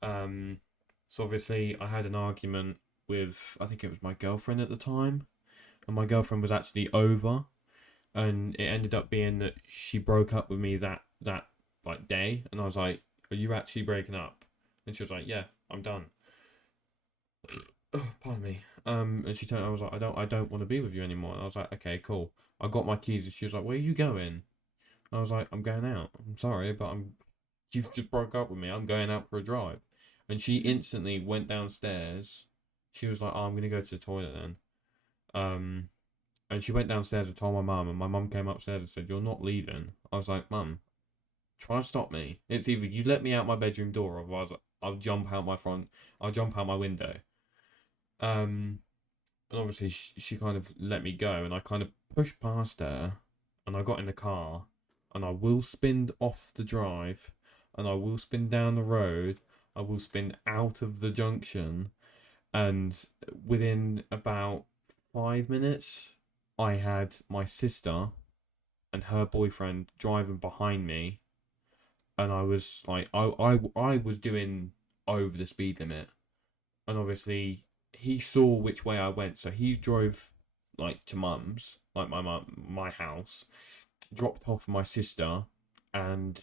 Um, so obviously I had an argument with, I think it was my girlfriend at the time, and my girlfriend was actually over, and it ended up being that she broke up with me that like day, and I was like, "Are you actually breaking up?" And she was like, "Yeah, I'm done." Oh, pardon me. And she told me, I was like, I don't want to be with you anymore. And I was like, okay, cool. I got my keys, and she was like, where are you going? I was like, I'm going out. I'm sorry, but you've just broke up with me. I'm going out for a drive. And she Mhm. instantly went downstairs. She was like, oh, I'm gonna go to the toilet then. Um, And she went downstairs and told my mum, and my mum came upstairs and said, "You're not leaving." I was like, "Mum, try and stop me. It's either you let me out my bedroom door, or otherwise I'll jump out my front. I'll jump out my window." Um, and obviously she kind of let me go, and I kind of pushed past her, and I got in the car, and I will spin off the drive, and I will spin down the road. I will spin out of the junction, and within about 5 minutes, I had my sister and her boyfriend driving behind me, and I was like, I was doing over the speed limit, and obviously he saw which way I went, so he drove like to mum's, like my house, dropped off my sister, and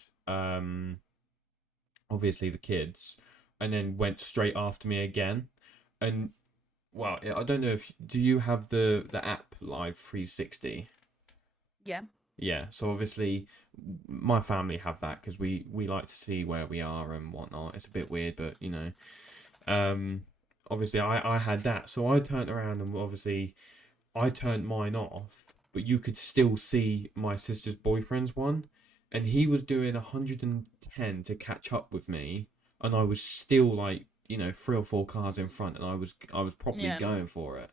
obviously the kids, and then went straight after me again, and well, I don't know if do you have the app Live 360? Yeah. Yeah, so obviously my family have that because we like to see where we are and whatnot. It's a bit weird, but um, obviously I had that, so I turned around and obviously I turned mine off, but you could still see my sister's boyfriend's one, and he was doing 110 to catch up with me, and I was still like 3 or 4 cars in front, and I was properly Yeah. going for it.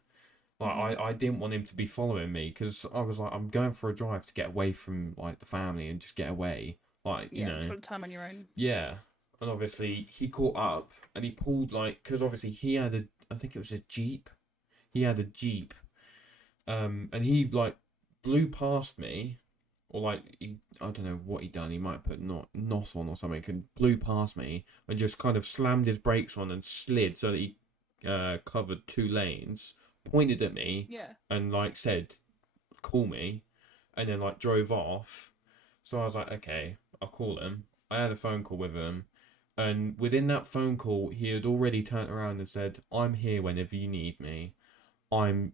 Like Mhm. I didn't want him to be following me because I was like, I'm going for a drive to get away from like the family and just get away. Like, Yeah. Just want time on your own. yeah. And obviously he caught up and he pulled like, because obviously he had I think it was a Jeep. He had a Jeep. And he like blew past me, or like I don't know what he done. He might put not nos on or something, and blew past me and just kind of slammed his brakes on and slid so that he covered 2 lanes, pointed at me, Yeah. and like said, "Call me," and then like drove off. So I was like, okay, I'll call him. I had a phone call with him, and within that phone call, he had already turned around and said, "I'm here whenever you need me. I'm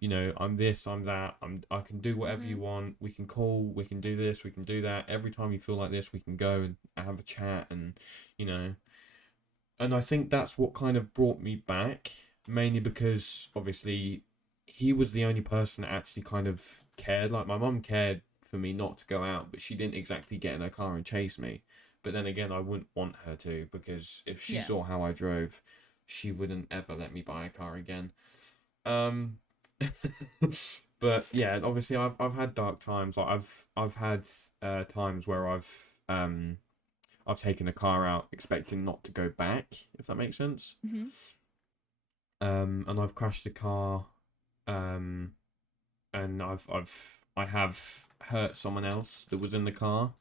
this, I'm that. I can do whatever you Mhm. want. We can call, we can do this, we can do that. Every time you feel like this, we can go and have a chat, and you know." And I think that's what kind of brought me back, mainly because obviously he was the only person that actually kind of cared. Like my mum cared for me not to go out, but she didn't exactly get in her car and chase me. But then again, I wouldn't want her to, because if she Yeah. saw how I drove, she wouldn't ever let me buy a car again. Um, But yeah, obviously I've had dark times. Like I've had times where I've taken a car out expecting not to go back, if that makes sense. Hmm. And I've crashed a car, um, and I have hurt someone else that was in the car,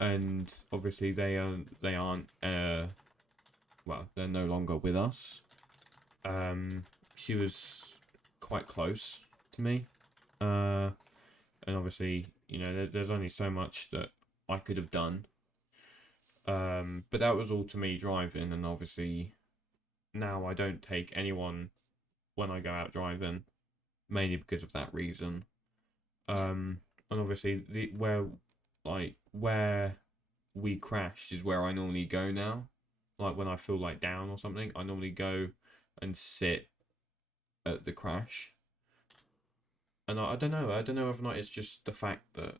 and obviously they aren't well, they're no longer with us. She was quite close to me, and obviously, you know, there's only so much that I could have done. But that was all to me driving, and obviously now I don't take anyone when I go out driving, mainly because of that reason. And obviously where we crashed is where I normally go now. Like when I feel like down or something, I normally go and sit at the crash. And I don't know. I don't know if or not it's just the fact that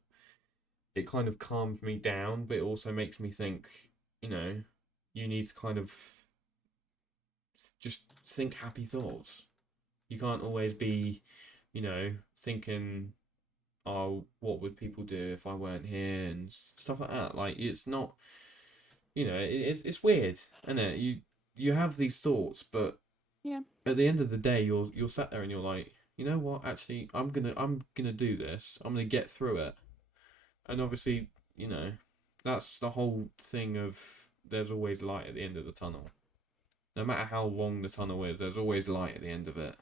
it kind of calms me down, but it also makes me think, you know, you need to kind of just think happy thoughts. You can't always be, you know, thinking, oh, what would people do if I weren't here and stuff like that. Like it's not, you know, it's weird, isn't it? You have these thoughts, but Yeah. at the end of the day, you're sat there and you're like, you know what? Actually, I'm gonna do this. I'm gonna get through it. And obviously, you know, that's the whole thing of there's always light at the end of the tunnel. No matter how long the tunnel is, there's always light at the end of it.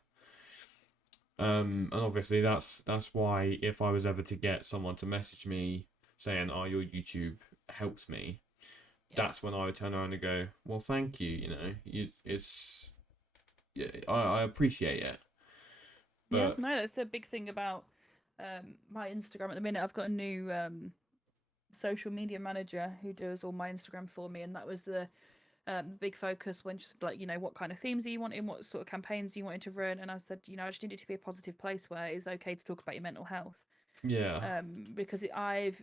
And obviously that's why if I was ever to get someone to message me saying, "Oh, your YouTube helped me," Yeah. that's when I would turn around and go, "Well, thank you. You know, it's yeah, I appreciate it." Yeah, But no, that's a big thing about my Instagram at the minute. I've got a new social media manager who does all my Instagram for me, and that was the big focus when just like, you know, what kind of themes are you wanting, what sort of campaigns you wanted to run, and I said, you know, I just need it to be a positive place where it's okay to talk about your mental health, yeah, because I've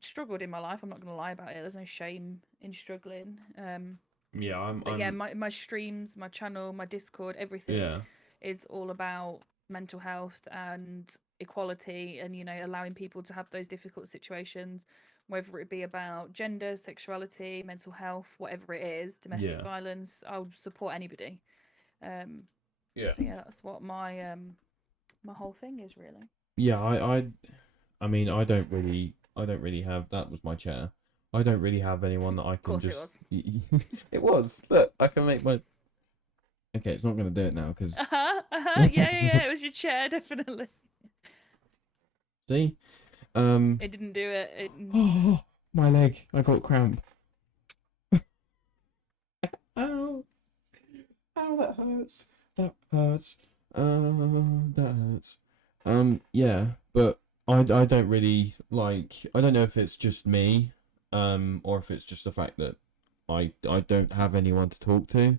struggled in my life. I'm not going to lie about it. There's no shame in struggling. yeah, But yeah, my streams, my channel, my Discord, everything yeah, is all about mental health and equality, and you know, allowing people to have those difficult situations, whether it be about gender, sexuality, mental health, whatever it is, domestic yeah, violence. I'll support anybody. um yeah, so yeah, that's what my whole thing is really. yeah. I mean, I don't really have. That was my chair. I don't really have anyone that I Of can course it just. was. It was. Look, I can make my. Okay, it's not gonna do it now because. Uh-huh, uh-huh. Yeah, it was your chair, definitely. See, It didn't do it, oh, my leg. I got cramp. Ow, ow, that hurts. That hurts. That hurts. Yeah, but I don't really like. I don't know if it's just me, or if it's just the fact that I don't have anyone to talk to.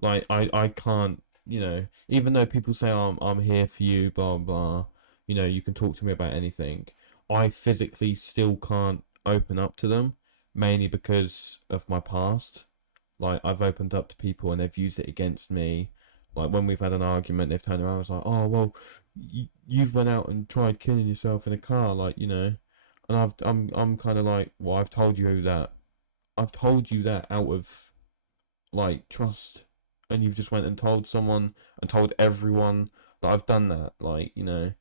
Like I can't, you know, even though people say I'm here for you, blah blah, you know, you can talk to me about anything. I physically still can't open up to them, mainly because of my past. Like I've opened up to people and they've used it against me. Like when we've had an argument, they've turned around and was like, "Oh well, you've went out and tried killing yourself in a car," like you know. And I'm kind of like, well, I've told you that. I've told you that out of like trust, and you've just went and told someone and told everyone that I've done that, like you know.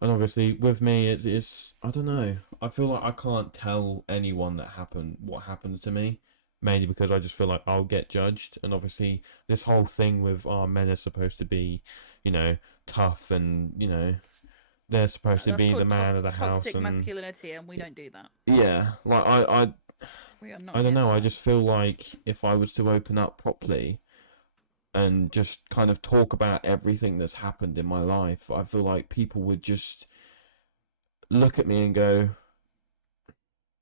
And obviously with me, it's I don't know. I feel like I can't tell anyone what happens to me, mainly because I just feel like I'll get judged. And obviously this whole thing with our men are supposed to be, you know, tough and you know they're supposed to that's be the called man of the house toxic and masculinity, and we don't do that. yeah, like We are not I don't here know. for I that. just feel like if I was to open up properly and just kind of talk about everything that's happened in my life, I feel like people would just look at me and go,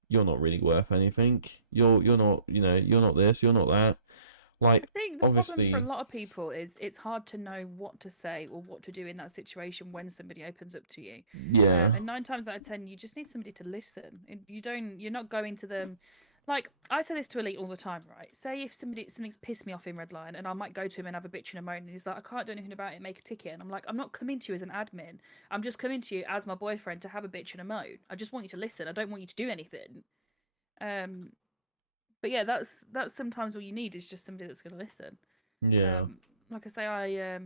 "You're not really worth anything. You're not, you know, you're not this, you're not that." I Like, think the problem for a obviously, lot of people is it's hard to know what to say or what to do in that situation when somebody opens up to you. yeah, And 9 times out of 10, you just need somebody to listen. And you're not going to them Like, I say this to Elite all the time, right? Say if something's pissed me off in Redline, and I might go to him and have a bitch and a moan, and he's like, I can't do anything about it, make a ticket. And I'm like, I'm not coming to you as an admin. I'm just coming to you as my boyfriend to have a bitch and a moan. I just want you to listen. I don't want you to do anything. Um, but yeah, that's sometimes all you need is just somebody that's going to listen. Yeah. Like I say,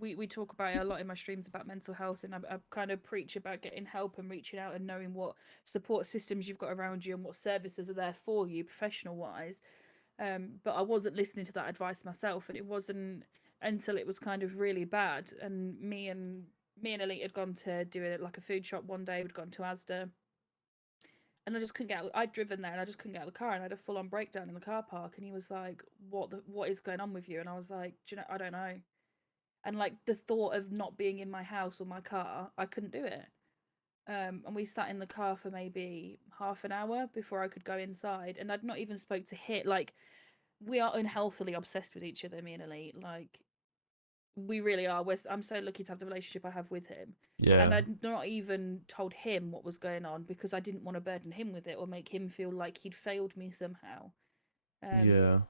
we talk about it a lot in my streams about mental health, and I kind of preach about getting help and reaching out and knowing what support systems you've got around you and what services are there for you professional wise. But I wasn't listening to that advice myself, and it wasn't until it was kind of really bad, and me and Elite had gone to do it like a food shop one day. We'd gone to Asda, and I just couldn't get out. I'd driven there and I just couldn't get out of the car, and I had a full on breakdown in the car park. And he was like, what is going on with you? And I was like, do you know, I don't know. And like the thought of not being in my house or my car, I couldn't do it. And we sat in the car for maybe half an hour before I could go inside, and I'd not even spoke to him. Like, we are unhealthily obsessed with each other, me and Elite. Like, we really are. I'm so lucky to have the relationship I have with him. And Yeah. I'd not even told him what was going on because I didn't want to burden him with it or make him feel like he'd failed me somehow. Um, Yeah.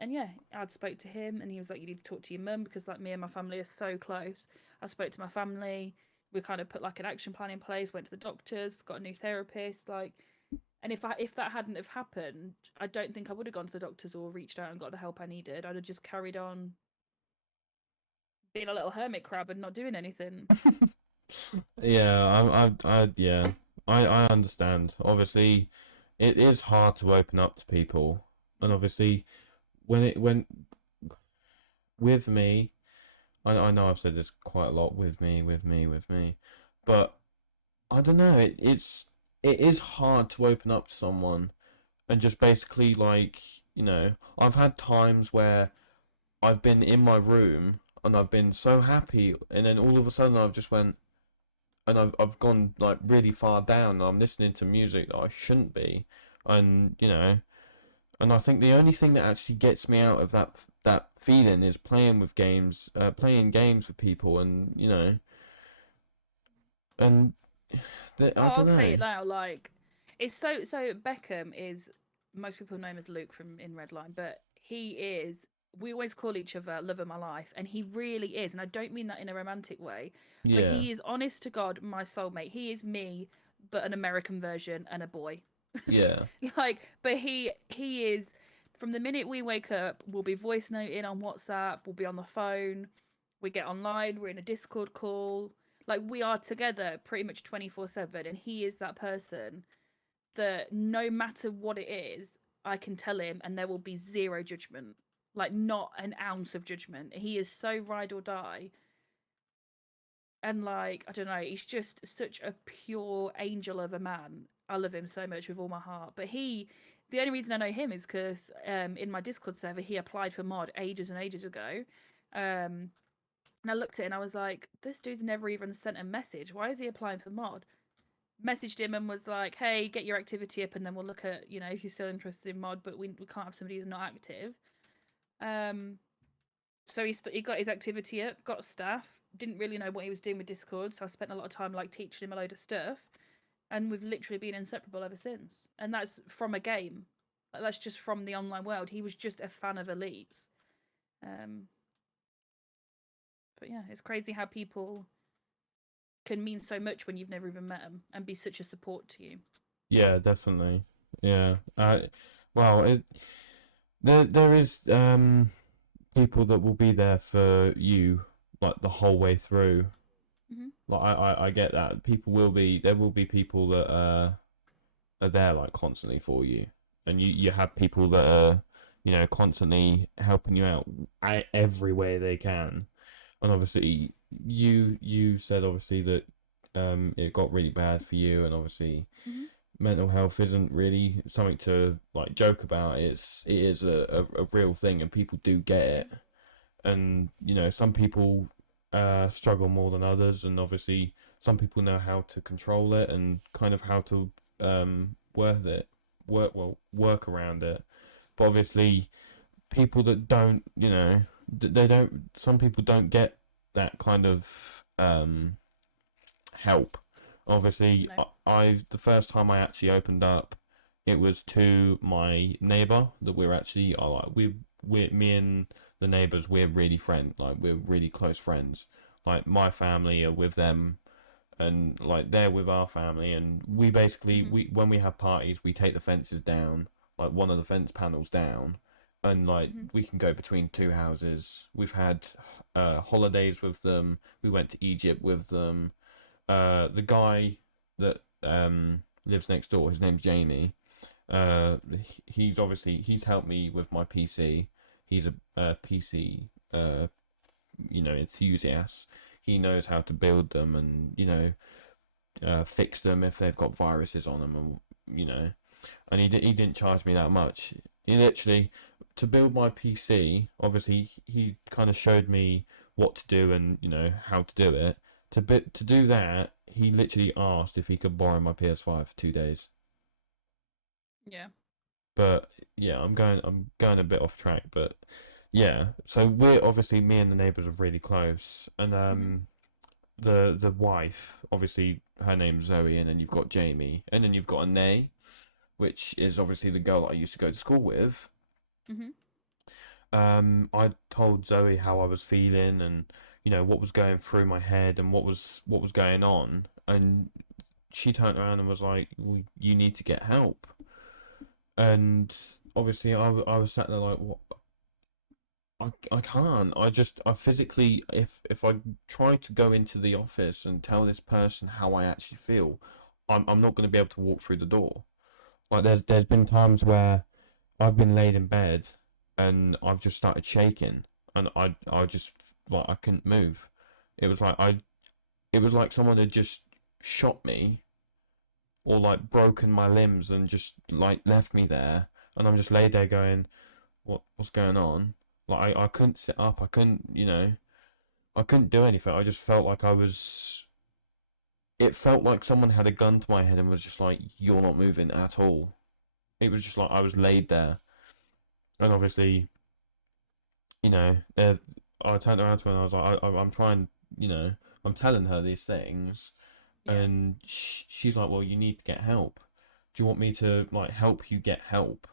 and yeah, I'd spoke to him, and he was like, you need to talk to your mum, because like me and my family are so close. I spoke to my family. We kind of put like an action plan in place, went to the doctors, got a new therapist. Like, and if that hadn't have happened, I don't think I would have gone to the doctors or reached out and got the help I needed. I'd have just carried on being a little hermit crab and not doing anything. Yeah, yeah, I understand. Obviously, it is hard to open up to people, and obviously, when with me, I know I've said this quite a lot. With me, but I don't know. It is hard to open up to someone and just basically like, I've had times where I've been in my room and I've been so happy, and then all of a sudden I've just went and I've gone like really far down. And I'm listening to music that I shouldn't be, and and I think the only thing that actually gets me out of that feeling is playing games with people, and and Oh, I I'll don't say know. it now. Like, it's so Beckham is, most people know him as Luke from in Redline, but he is. We always call each other love of my life, and he really is. And I don't mean that in a romantic way, but Yeah, he is honest to God my soulmate. He is me, but an American version and a boy. yeah, Like, but he is. From the minute we wake up, we'll be voice noting on WhatsApp. We'll be on the phone. We get online. We're in a Discord call. Like, we are together pretty much 24/7, and he is that person that no matter what it is, I can tell him, and there will be zero judgment. Like, not an ounce of judgment. He is so ride or die. And like, I don't know, he's just such a pure angel of a man. I love him so much with all my heart. But the only reason I know him is because in my Discord server, he applied for mod ages and ages ago. Um, and I looked at it and I was like, this dude's never even sent a message. Why is he applying for mod? Messaged him and was like, hey, get your activity up, and then we'll look at, if you're still interested in mod, but we can't have somebody who's not active. Um, so he got his activity up, got staff, didn't really know what he was doing with Discord, so I spent a lot of time like teaching him a load of stuff, and we've literally been inseparable ever since. And that's from a game. Like, that's just from the online world. He was just a fan of Elites. Um, but yeah, it's crazy how people can mean so much when you've never even met them and be such a support to you. yeah, definitely. Yeah. Well, there is people that will be there for you like the whole way through. Hmm. Like I get that. There will be people that are there like constantly for you, and you have people that are constantly helping you out every way they can. And obviously you said obviously that it got really bad for you, and obviously Hmm. mental health isn't really something to like joke about. It is a real thing, and people do get it. And some people struggle more than others, and obviously some people know how to control it and kind of how to work around it. But obviously people that don't, they don't. Some people don't get that kind of help. Obviously, No. I the first time I actually opened up, It was to my neighbor that we're actually are like we me and the neighbors, we're really we're really close friends. Like my family are with them, and like they're with our family, and we basically Hmm. we when we have parties we take the fences down, like one of the fence panels down, and like Hmm. we can go between two houses. We've had holidays with them. We went to Egypt with them. The guy that lives next door, his name's Jamie. He's obviously he's helped me with my PC. He's a PC enthusiast. He knows how to build them and fix them if they've got viruses on them, and and he didn't charge me that much. He literally, to build my PC, obviously he kind of showed me what to do and how to do it. To do that, he literally asked if he could borrow my PS5 for 2 days. Yeah. But yeah, I'm going a bit off track, but yeah. So we're obviously, me and the neighbors are really close, and Hmm. the wife, obviously her name's Zoe, and then you've got Jamie, and then you've got Anae, which is obviously the girl that I used to go to school with. Hmm. I told Zoe how I was feeling and what was going through my head and what was going on, and she turned around and was like, well, "You need to get help." And obviously, I was sat there like, "What? I can't. I physically, if I try to go into the office and tell this person how I actually feel, I'm not going to be able to walk through the door." Like there's been times where I've been laid in bed and I've just started shaking, and I just, like, I couldn't move. It was like it was like someone had just shot me or like broken my limbs and just like left me there, and I'm just laid there going, what's going on? Like I couldn't sit up, I couldn't, I couldn't do anything. I just felt like I was. It felt like someone had a gun to my head and was just like, "You're not moving at all." It was just like I was laid there, and obviously, there's. I turned around to her and I was like, I'm trying, you know, I'm telling her these things, Yeah. and she's like, "Well, you need to get help. Do you want me to like help you get help?"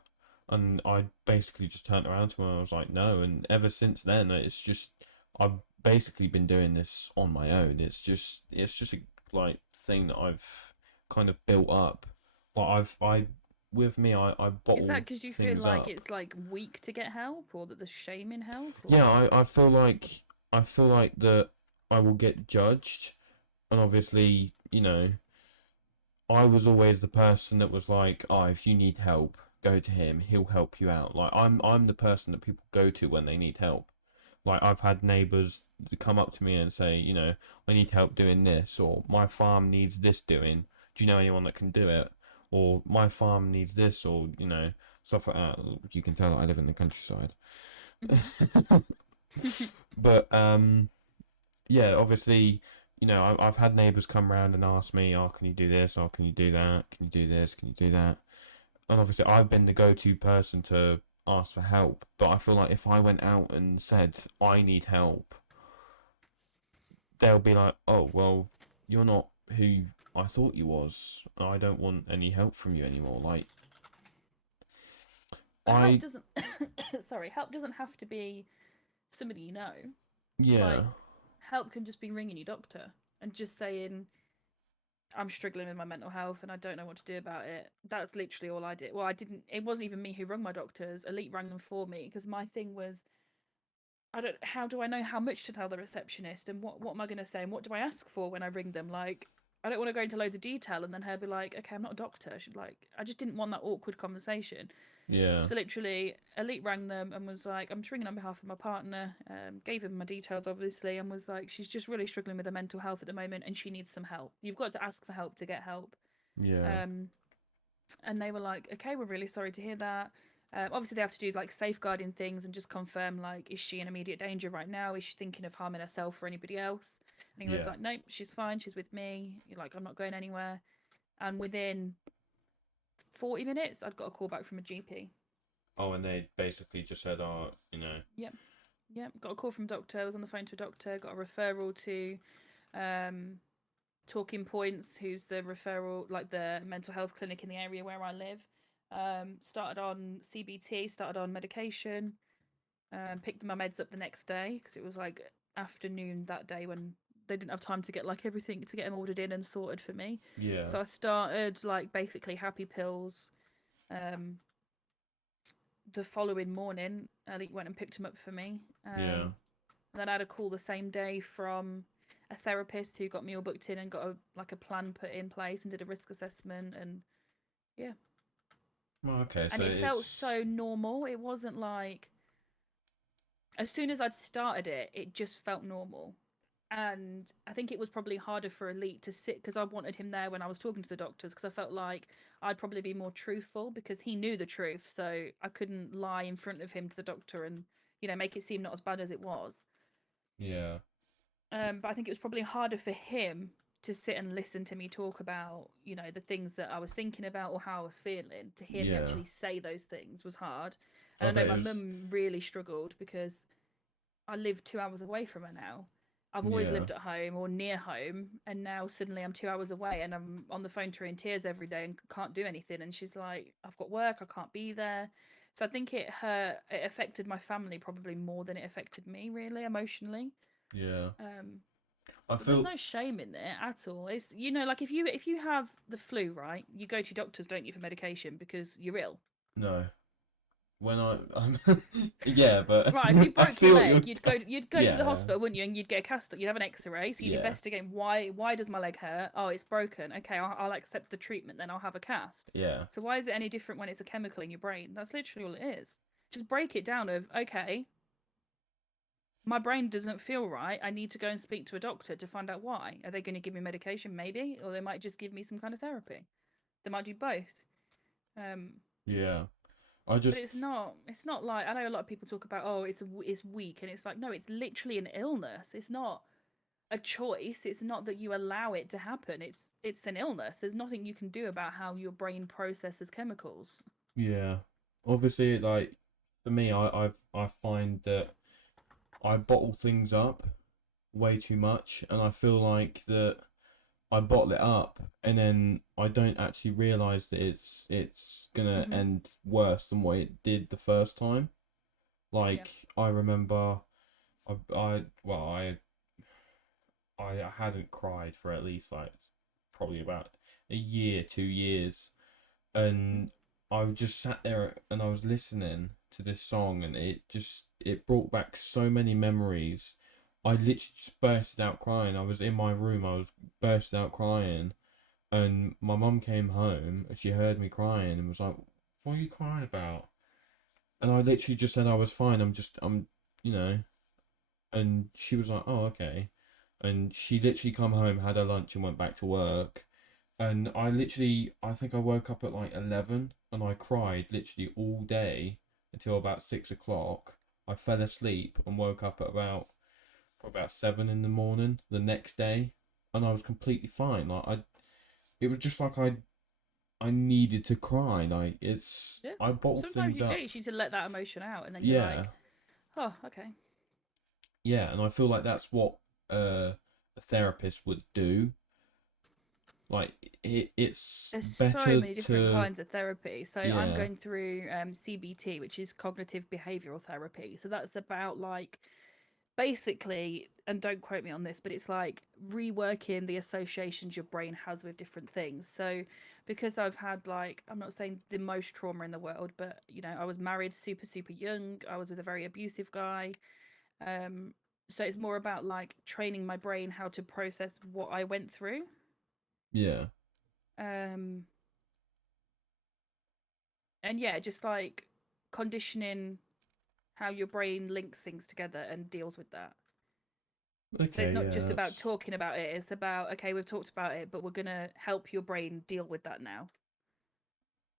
And I basically just turned around to her and I was like, "No." And ever since then, it's just I've basically been doing this on my own. It's just a like thing that I've kind of built up. Like I with me, I Is that bottle because you feel things like up. it's like weak to get help, or that there's shame in help, or? Yeah, I feel like that I will get judged, and obviously, I was always the person that was like, "Oh, if you need help, go to him. He'll help you out." Like I'm the person that people go to when they need help. Like I've had neighbors come up to me and say, "I need help doing this," or "My farm needs this doing. Do you know anyone that can do it?" Or "My farm needs this," or stuff like that. You can tell that I live in the countryside. Hmm. But yeah, obviously, I've had neighbors come round and ask me, "Oh, can you do this? Oh, can you do that? Can you do this? Can you do that?" And obviously, I've been the go-to person to ask for help. But I feel like if I went out and said I need help, they'll be like, "Oh, well, you're not who I thought you was. I don't want any help from you anymore." Like, But help I, doesn't. Sorry, help doesn't have to be somebody you know. yeah, Like, help can just be ringing your doctor and just saying, I'm struggling with my mental health and I don't know what to do about it. That's literally all I did. Well, I didn't, it wasn't even me who rang my doctors. Elite rang them for me because my thing was, how do I know how much to tell the receptionist and what am I going to say and what do I ask for when I ring them? Like, I don't want to go into loads of detail and then her be like, okay, I'm not a doctor. She'd like, I just didn't want that awkward conversation. yeah, So literally, Elite rang them and was like, "I'm just ringing on behalf of my partner." Gave him my details, obviously, and was like, "She's just really struggling with her mental health at the moment, and she needs some help. You've got to ask for help to get help." yeah, Um, and they were like, "Okay, we're really sorry to hear that." Obviously, they have to do like safeguarding things and just confirm like, is she in immediate danger right now? Is she thinking of harming herself or anybody else? And he was yeah. like, "Nope, she's fine. She's with me. You're like, I'm not going anywhere." And within 40 minutes, I'd got a call back from a GP. Oh, and they basically just said, "Oh, Yep. Yeah, got a call from a doctor. I was on the phone to a doctor. Got a referral to um, Talking Points, who's the referral, like the mental health clinic in the area where I live. Started on CBT, started on medication. Picked my meds up the next day because it was like afternoon that day when they didn't have time to get like everything to get them ordered in and sorted for me. Yeah. So I started like basically happy pills. Um, the following morning, Ellie went and picked him up for me. Yeah. And then I had a call the same day from a therapist who got me all booked in and got a plan put in place and did a risk assessment and yeah. Well, okay, And so it felt it's so normal. It wasn't like as soon as I'd started it, it just felt normal. And I think it was probably harder for Elite to sit because I wanted him there when I was talking to the doctors because I felt like I'd probably be more truthful because he knew the truth. So I couldn't lie in front of him to the doctor and, make it seem not as bad as it was. yeah. But I think it was probably harder for him to sit and listen to me talk about, the things that I was thinking about or how I was feeling. To hear me Yeah. actually say those things was hard. I And I bet know it my was. mum really struggled because I live 2 hours away from her now. I've always Yeah. lived at home or near home, and now suddenly I'm 2 hours away and I'm on the phone to her in tears every day and can't do anything. And she's like, I've got work, I can't be there. So I think it affected my family probably more than it affected me, really, emotionally. Yeah. Um, I but there's feel no shame in it at all. It's like if you have the flu, right? You go to your doctors, don't you, for medication because you're ill. no. When I'm yeah, but Right, if you I broke see your what you're leg, you'd go to the yeah. hospital, wouldn't you? And you'd get a cast, you'd have an X-ray, so you'd Yeah. investigate why does my leg hurt? Oh, it's broken. Okay, I'll accept the treatment. Then I'll have a cast. Yeah. So why is it any different when it's a chemical in your brain? That's literally all it is. Just break it down. Of okay, my brain doesn't feel right. I need to go and speak to a doctor to find out why. Are they going to give me medication? Maybe, or they might just give me some kind of therapy. They might do both. Um, Yeah. I But just it's not like I know a lot of people talk about it's weak and it's like no, it's literally an illness. It's not a choice. It's not that you allow it to happen. It's an illness. There's nothing you can do about how your brain processes chemicals. yeah. Obviously, like for me, I find that I bottle things up way too much, and I feel like that I bottle it up, and then I don't actually realize that it's gonna Mhm. end worse than what it did the first time. Yeah. Like I remember, I hadn't cried for at least like probably about a year, 2 years, Mhm. and I just sat there and I was listening to this song, and it brought back so many memories. I literally just bursted out crying. I was in my room, I was bursted out crying, and my mum came home and she heard me crying and was like, "What are you crying about?" And I literally just said I was fine. I'm, you know. And she was like, "Oh, okay." And she literally come home, had her lunch, and went back to work. And I think I woke up at like 11 and I cried literally all day until about 6 o'clock. I fell asleep and woke up at probably about 7 in the morning the next day, and I was completely fine. It was just like I needed to cry. Like Yeah. I bottle Sometimes things you do. up. You need to let that emotion out, and then you're Yeah, like, oh, okay. yeah, and I feel like that's what a therapist would do. Like it's There's so better many different to kinds of therapy. So I'm yeah, going through CBT, which is cognitive behavioral therapy. So that's about like basically, and don't quote me on this, but it's like reworking the associations your brain has with different things. So because I've had like, I'm not saying the most trauma in the world, but I was married super, super young. I was with a very abusive guy. Um, so it's more about like training my brain how to process what I went through. yeah. Um, and yeah, just like conditioning how your brain links things together and deals with that. So it's Okay, not yeah, just about that's talking about it, it's about, okay, we've talked about it, but we're going to help your brain deal with that now.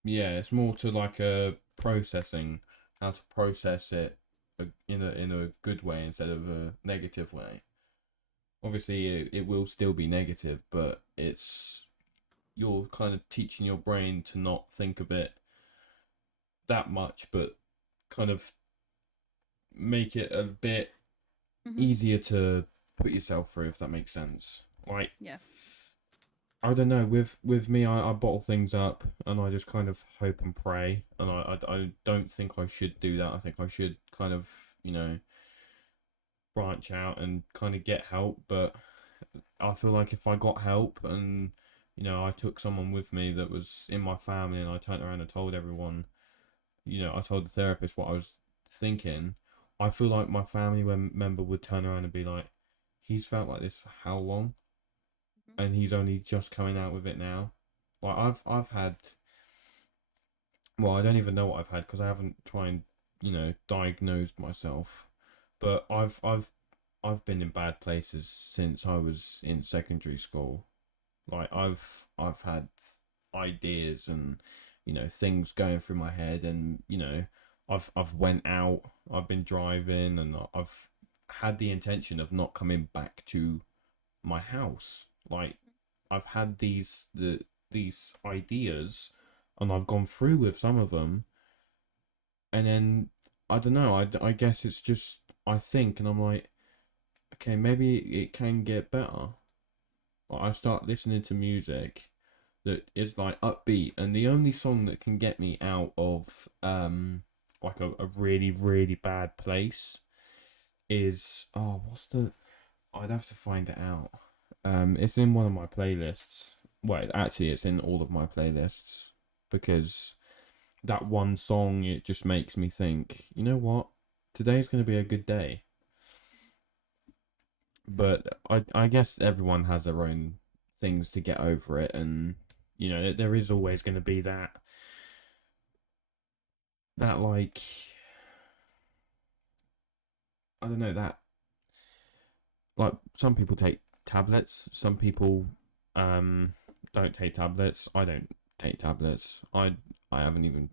yeah, it's more to like a processing, how to process it in a good way instead of a negative way. Obviously, it will still be negative, but you're kind of teaching your brain to not think of it that much, but kind of make it a bit Hmm. easier to put yourself through, if that makes sense. Like, Yeah. I don't know. With me, I bottle things up and I just kind of hope and pray. And I don't think I should do that. I think I should kind of, you know, branch out and kind of get help. But I feel like if I got help and, you know, I took someone with me that was in my family and I turned around and told everyone, you know, I told the therapist what I was thinking, I feel like my family member would turn around and be like, he's felt like this for how long? Mhm. And he's only just coming out with it now. Like I've had, well, I don't even know what I've had because I haven't tried, you know, diagnosed myself. But I've been in bad places since I was in secondary school. Like I've had ideas and, you know, things going through my head, and, you know, I've went out, I've been driving, and I've had the intention of not coming back to my house. Like I've had these ideas, and I've gone through with some of them, and then I don't know. I guess it's just I think, and I'm like, okay, maybe it can get better. Like, I start listening to music that is like upbeat, and the only song that can get me out of like a really really bad place is, oh, what's the, I'd have to find it out. It's in one of my playlists. Well, actually, it's in all of my playlists because that one song, it just makes me think, you know what? Today's going to be a good day. But I guess everyone has their own things to get over it, and, you know, there is always going to be that like, I don't know, that, like, some people take tablets, some people don't take tablets. I don't take tablets. I haven't even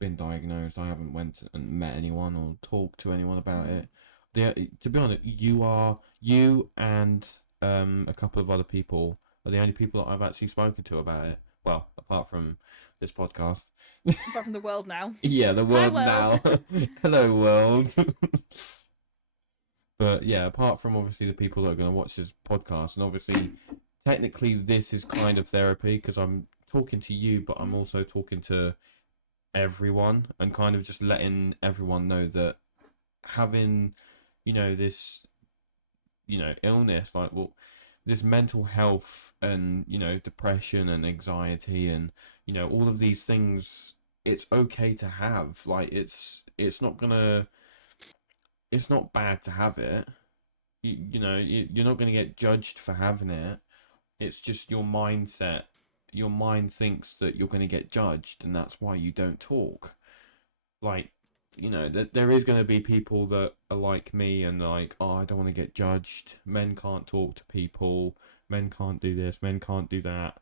been diagnosed. I haven't went and met anyone or talked to anyone about Mhm. it. To be honest, you and a couple of other people are the only people that I've actually spoken to about it. Well, apart from this podcast. Apart from the world now. Yeah, the Hi, world world. now. Hello, world. But yeah, apart from obviously the people that are going to watch this podcast, and obviously, technically, this is kind of therapy because I'm talking to you, but I'm Mhm. also talking to everyone and kind of just letting everyone know that having, you know, this, you know, illness, like, well, this mental health and, you know, depression and anxiety and, you know, all of these things, it's okay to have. Like, it's not gonna, it's not bad to have it. You know, you're not going to get judged for having it. It's just your mindset. Your mind thinks that you're going to get judged, and that's why you don't talk. Like, you know, there is going to be people that are like me and like, oh, I don't want to get judged. Men can't talk to people. Men can't do this. Men can't do that.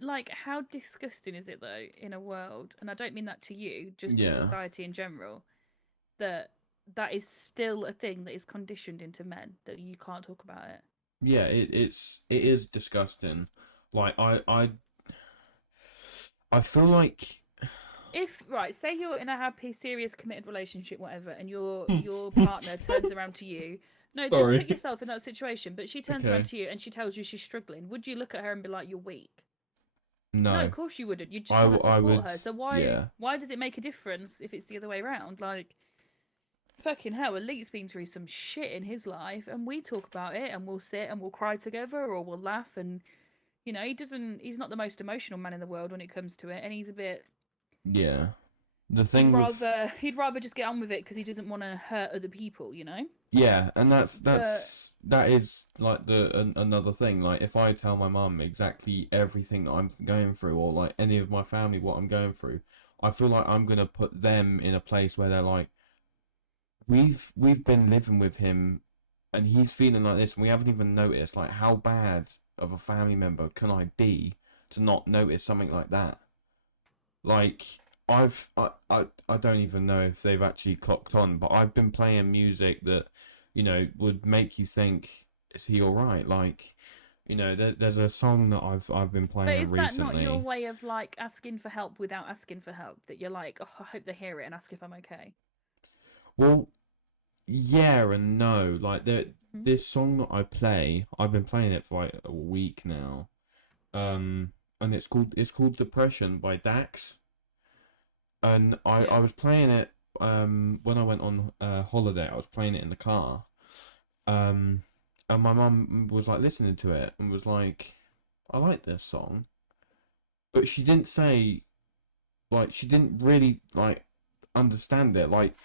Like, How disgusting is it though in a world, and I don't mean that to you, just to yeah, society in general, that that is still a thing that is conditioned into men that you can't talk about it. yeah, it is disgusting. Like, I feel like, If right, say you're in a happy, serious, committed relationship, whatever, and your partner turns around to you. No, just put sorry. yourself in that situation. But she turns around Okay. to you and she tells you she's struggling. Would you look at her and be like, "You're weak"? No, of No. course you wouldn't. You just want to I support would, her. So why yeah, why does it make a difference if it's the other way around? Like, fucking hell, Elite's been through some shit in his life, and we talk about it, and we'll sit and we'll cry together, or we'll laugh, and he's not the most emotional man in the world when it comes to it, and he's a bit. yeah. The He'd thing with, rather he'd rather just get on with it because he doesn't want to hurt other people, you know. yeah, and But that is like another thing. Like, if I tell my mum exactly everything that I'm going through, or like any of my family what I'm going through, I feel like I'm gonna put them in a place where they're like, we've been living with him, and he's feeling like this, and we haven't even noticed. Like, how bad of a family member can I be to not notice something like that? Like, I don't even know if they've actually clocked on, but I've been playing music that, you know, would make you think, is he all right? Like, you know, there's a song that I've been playing is that not your recently. way of like asking for help without asking for help? That you're like, oh, I hope they hear it and ask if I'm okay. Well, yeah and no. Like, this song that I play, I've been playing it for like a week now. And it's called Depression by Dax. And I Yeah. was playing it when I went on holiday. I was playing it in the car. And my mum was like listening to it and was like, I like this song. But she didn't say, like, she didn't really like understand it. Like,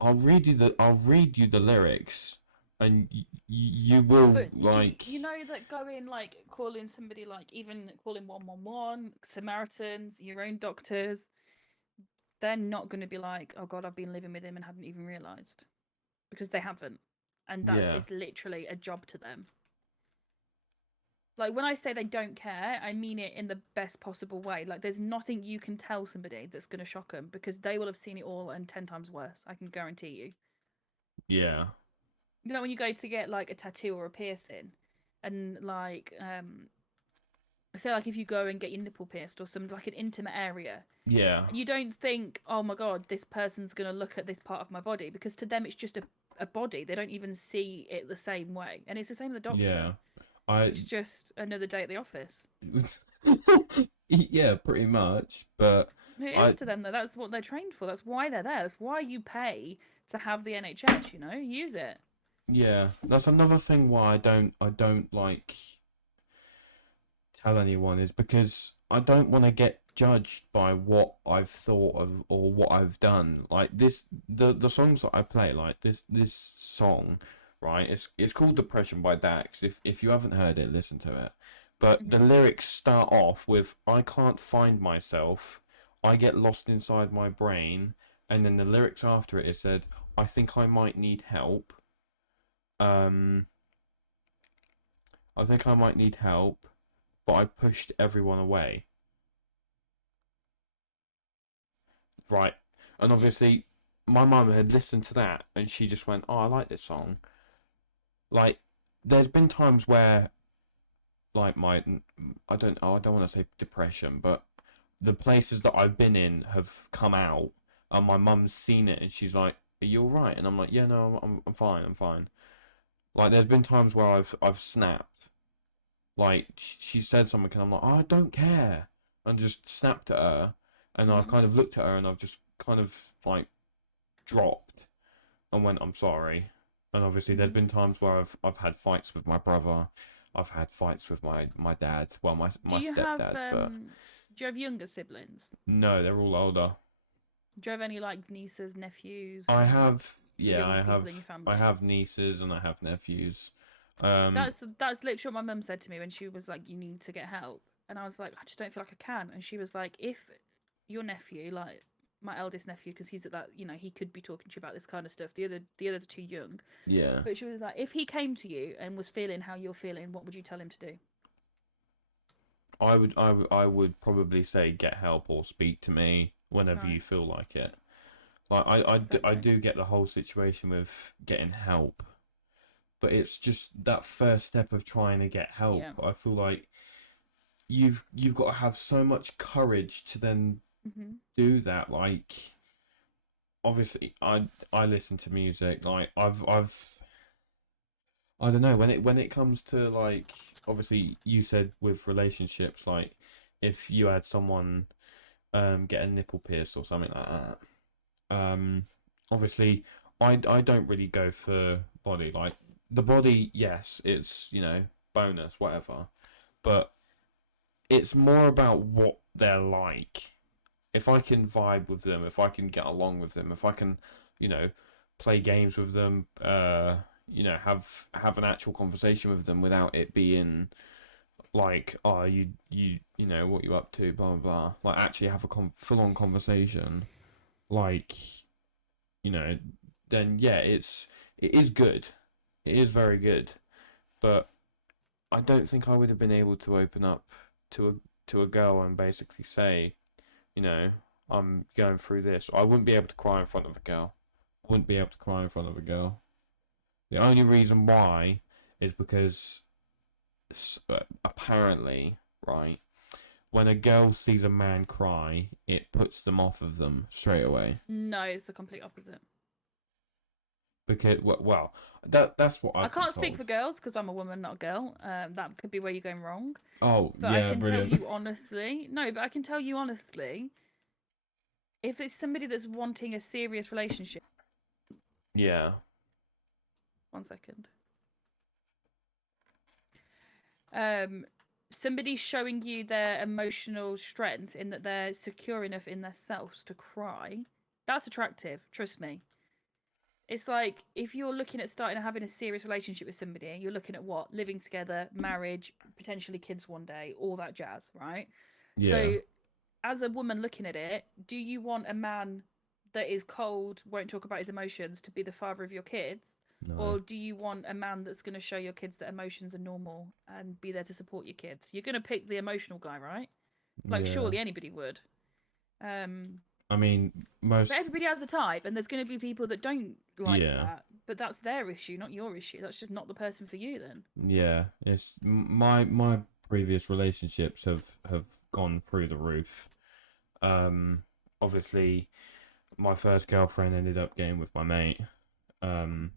I'll read you the lyrics, and you will But like. you know that going like calling somebody, like even calling 111, Samaritans, your own doctors, they're not going to be like, oh God, I've been living with him and hadn't even realised, because they haven't, and Yeah, it's literally a job to them. Like when I say they don't care, I mean it in the best possible way. Like there's nothing you can tell somebody that's going to shock them, because they will have seen it all and 10 times worse. I can guarantee you. yeah, You know, when you go to get like a tattoo or a piercing, and like say like if you go and get your nipple pierced or some like an intimate area, yeah, and you don't think, oh my God, this person's gonna look at this part of my body, because to them it's just a body. They don't even see it the same way. And it's the same with the doctor. yeah. I It's just another day at the office. yeah, pretty much. But It is I to them though. That's what they're trained for. That's why they're there. That's why you pay to have the NHS, you know? Use it. yeah, that's another thing why I don't like tell anyone is because I don't want to get judged by what I've thought of or what I've done. Like this, the songs that I play, like this song, right? It's called Depression by Dax. If you haven't heard it, listen to it. But the Hmm. lyrics start off with I can't find myself, I get lost inside my brain, and then the lyrics after it said I think I might need help. Um, I think I might need help, but I pushed everyone away. Right. And Yeah. obviously, my mum had listened to that and she just went, "Oh, I like this song." Like, there's been times where, like, I don't want to say depression, but the places that I've been in have come out and my mum's seen it and she's like, "Are you all right?" And I'm like, "Yeah, no, I'm fine, I'm fine." Like, there's been times where I've snapped. Like, she said something and I'm like, "Oh, I don't care," and just snapped at her. And I've Hmm. kind of looked at her and I've just kind of like dropped and went, "I'm sorry." And obviously, there's Hmm. been times where I've had fights with my brother. I've had fights with my dad. Well, Do my you have stepdad, but younger siblings? no, they're all older. Do you have any like nieces, nephews, I any have, yeah, young people in your I family? have nieces and I have nephews. Um, That's literally what my mum said to me when she was like, "You need to get help," and I was like, "I just don't feel like I can." And she was like, "If your nephew, like my eldest nephew, because he's at that, you know, he could be talking to you about this kind of stuff. The others are too young." yeah, But she was like, "If he came to you and was feeling how you're feeling, what would you tell him to do?" I would probably say get help or speak to me whenever Right. you feel like it. Like I Exactly. do get the whole situation with getting help, but it's just that first step of trying to get help. Yeah. I feel like you've got to have so much courage to then Mhm. do that. Like obviously, I listen to music. Like I don't know when it comes to like obviously you said with relationships like if you had someone get a nipple pierced or something like that. Obviously, I don't really go for body. Like the body, yes, it's bonus, whatever. But it's more about what they're like. If I can vibe with them, if I can get along with them, if I can, you know, play games with them, have an actual conversation with them without it being like, oh, what you up to, blah blah blah. Like actually have a full on conversation. Like you know, then yeah, it is good. It is very good. But I don't think I would have been able to open up to a girl and basically say, you know, I'm going through this. I wouldn't be able to cry in front of a girl. I wouldn't be able to cry in front of a girl. The only reason why is because apparently, right, when a girl sees a man cry, it puts them off of them straight away. No, it's the complete opposite. because well, that's what I I've been can't speak told. for girls because I'm a woman, not a girl. That could be where you're going wrong. Oh But I yeah, can tell brilliant. you honestly, no, but I can tell you honestly, if it's somebody that's wanting a serious relationship, Yeah, 1 second. Um, somebody showing you their emotional strength in that they're secure enough in themselves to cry, that's attractive. Trust me. It's like if you're looking at starting and having a serious relationship with somebody, you're looking at what? Living together, marriage, potentially kids one day, all that jazz, right? yeah, So, as a woman looking at it, do you want a man that is cold, won't talk about his emotions to be the father of your kids? no, Or do you want a man that's going to show your kids that emotions are normal and be there to support your kids? You're going to pick the emotional guy, right? Like, yeah. surely anybody would. Um, I mean, but most, everybody has a type, and there's going to be people that don't like yeah, that. But that's their issue, not your issue. That's just not the person for you, then. yeah. It's my previous relationships have gone through the roof. Um, Obviously, my first girlfriend ended up getting with my mate. Um,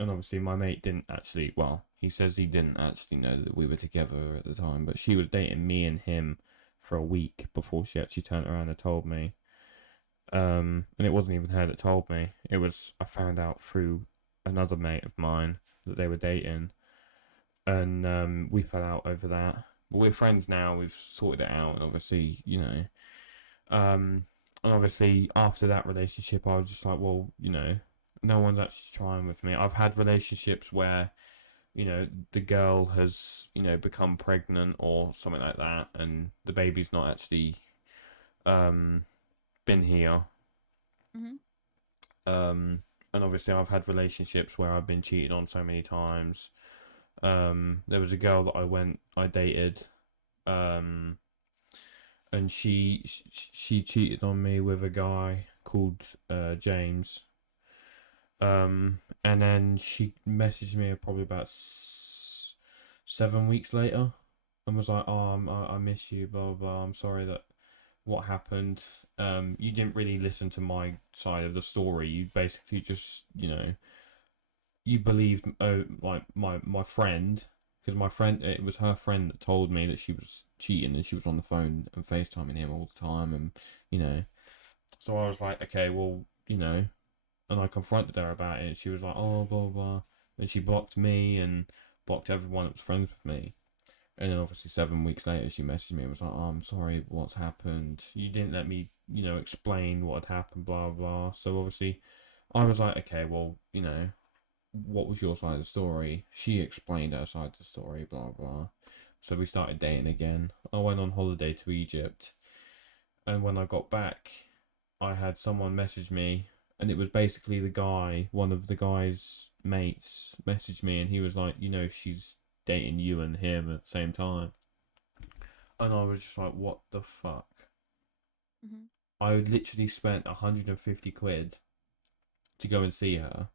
and obviously my mate didn't actually. Well, he says he didn't actually know that we were together at the time, but she was dating me and him for a week before she actually turned around and told me. And it wasn't even her that told me. It was I found out through another mate of mine that they were dating, and we fell out over that. But we're friends now. We've sorted it out, and obviously, and obviously after that relationship, I was just like, well, no one's actually trying with me. I've had relationships where the girl has become pregnant or something like that, and the baby's not actually um been here. Hmm. And obviously I've had relationships where I've been cheated on so many times. There was a girl that I dated, um, and she cheated on me with a guy called James. And then she messaged me probably about 7 weeks later, and was like, "Oh, I miss you, blah blah blah. I'm sorry that what happened. You didn't really listen to my side of the story. You basically just, you believed, like my friend, because my friend, it was her friend that told me that she was cheating and she was on the phone and FaceTiming him all the time, and you know, so I was like, okay, well, and I confronted her about it, and she was like, oh, blah blah blah, and she blocked me and blocked everyone that was friends with me. And then obviously 7 weeks later, she messaged me and was like, "Oh, I'm sorry, what's happened? You didn't let me, explain what had happened, blah, blah." So obviously, I was like, okay, well, what was your side of the story? She explained her side of the story, blah, blah. So we started dating again. I went on holiday to Egypt. And when I got back, I had someone message me. And it was basically one of the guy's mates messaged me. And he was like, she's dating you and him at the same time. And I was just like, what the fuck? Hmm. I literally spent 150 quid to go and see her.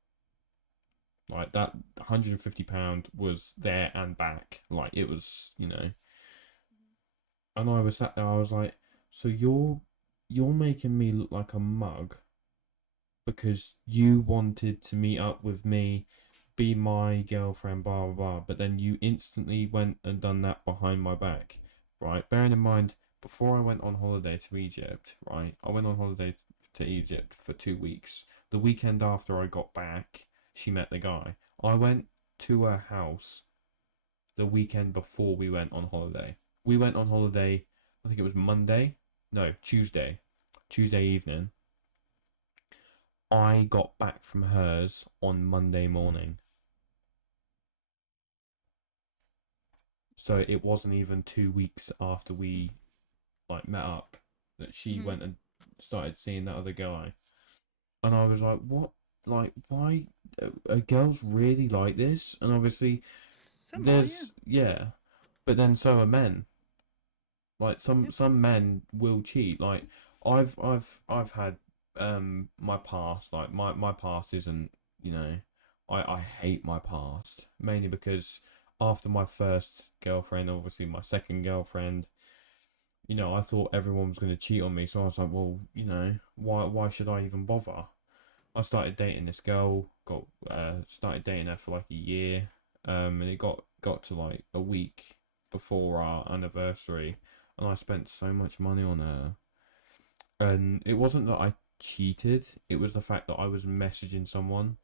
Like that £150 was there and back. Like it was, And I was sat there, I was like, so you're making me look like a mug because you wanted to meet up with me, be my girlfriend, blah blah blah, but then you instantly went and done that behind my back, right? Bearing in mind, before I went on holiday to Egypt, right? I went on holiday to Egypt for 2 weeks. The weekend after I got back, she met the guy. I went to her house the weekend before we went on holiday. We went on holiday, I think it was Monday, no, Tuesday evening. I got back from hers on Monday morning. So it wasn't even 2 weeks after we like met up that she Hmm. went and started seeing that other guy. And I was like, what? Like, why are girls really like this? And obviously, Some are, yeah. yeah, but then so are men. Like Yep. some men will cheat. Like I've had my past. Like my past isn't, I hate my past mainly because after my first girlfriend, obviously my second girlfriend, I thought everyone was going to cheat on me. So I was like, well, why should I even bother? I started dating this girl, started dating her for like a year, and it got to like a week before our anniversary, and I spent so much money on her. And it wasn't that I cheated; it was the fact that I was messaging someone,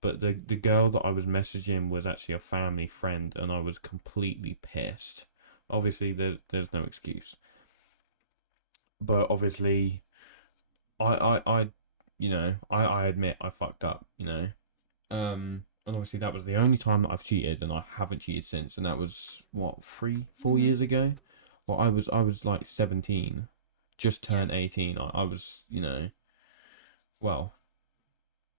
but the girl that I was messaging was actually a family friend, and I was completely pissed. Obviously, there's no excuse, but obviously, I I admit I fucked up, and obviously that was the only time that I've cheated, and I haven't cheated since, and that was what 4 years ago. Well, I was like 17, just turned 18. I was, well,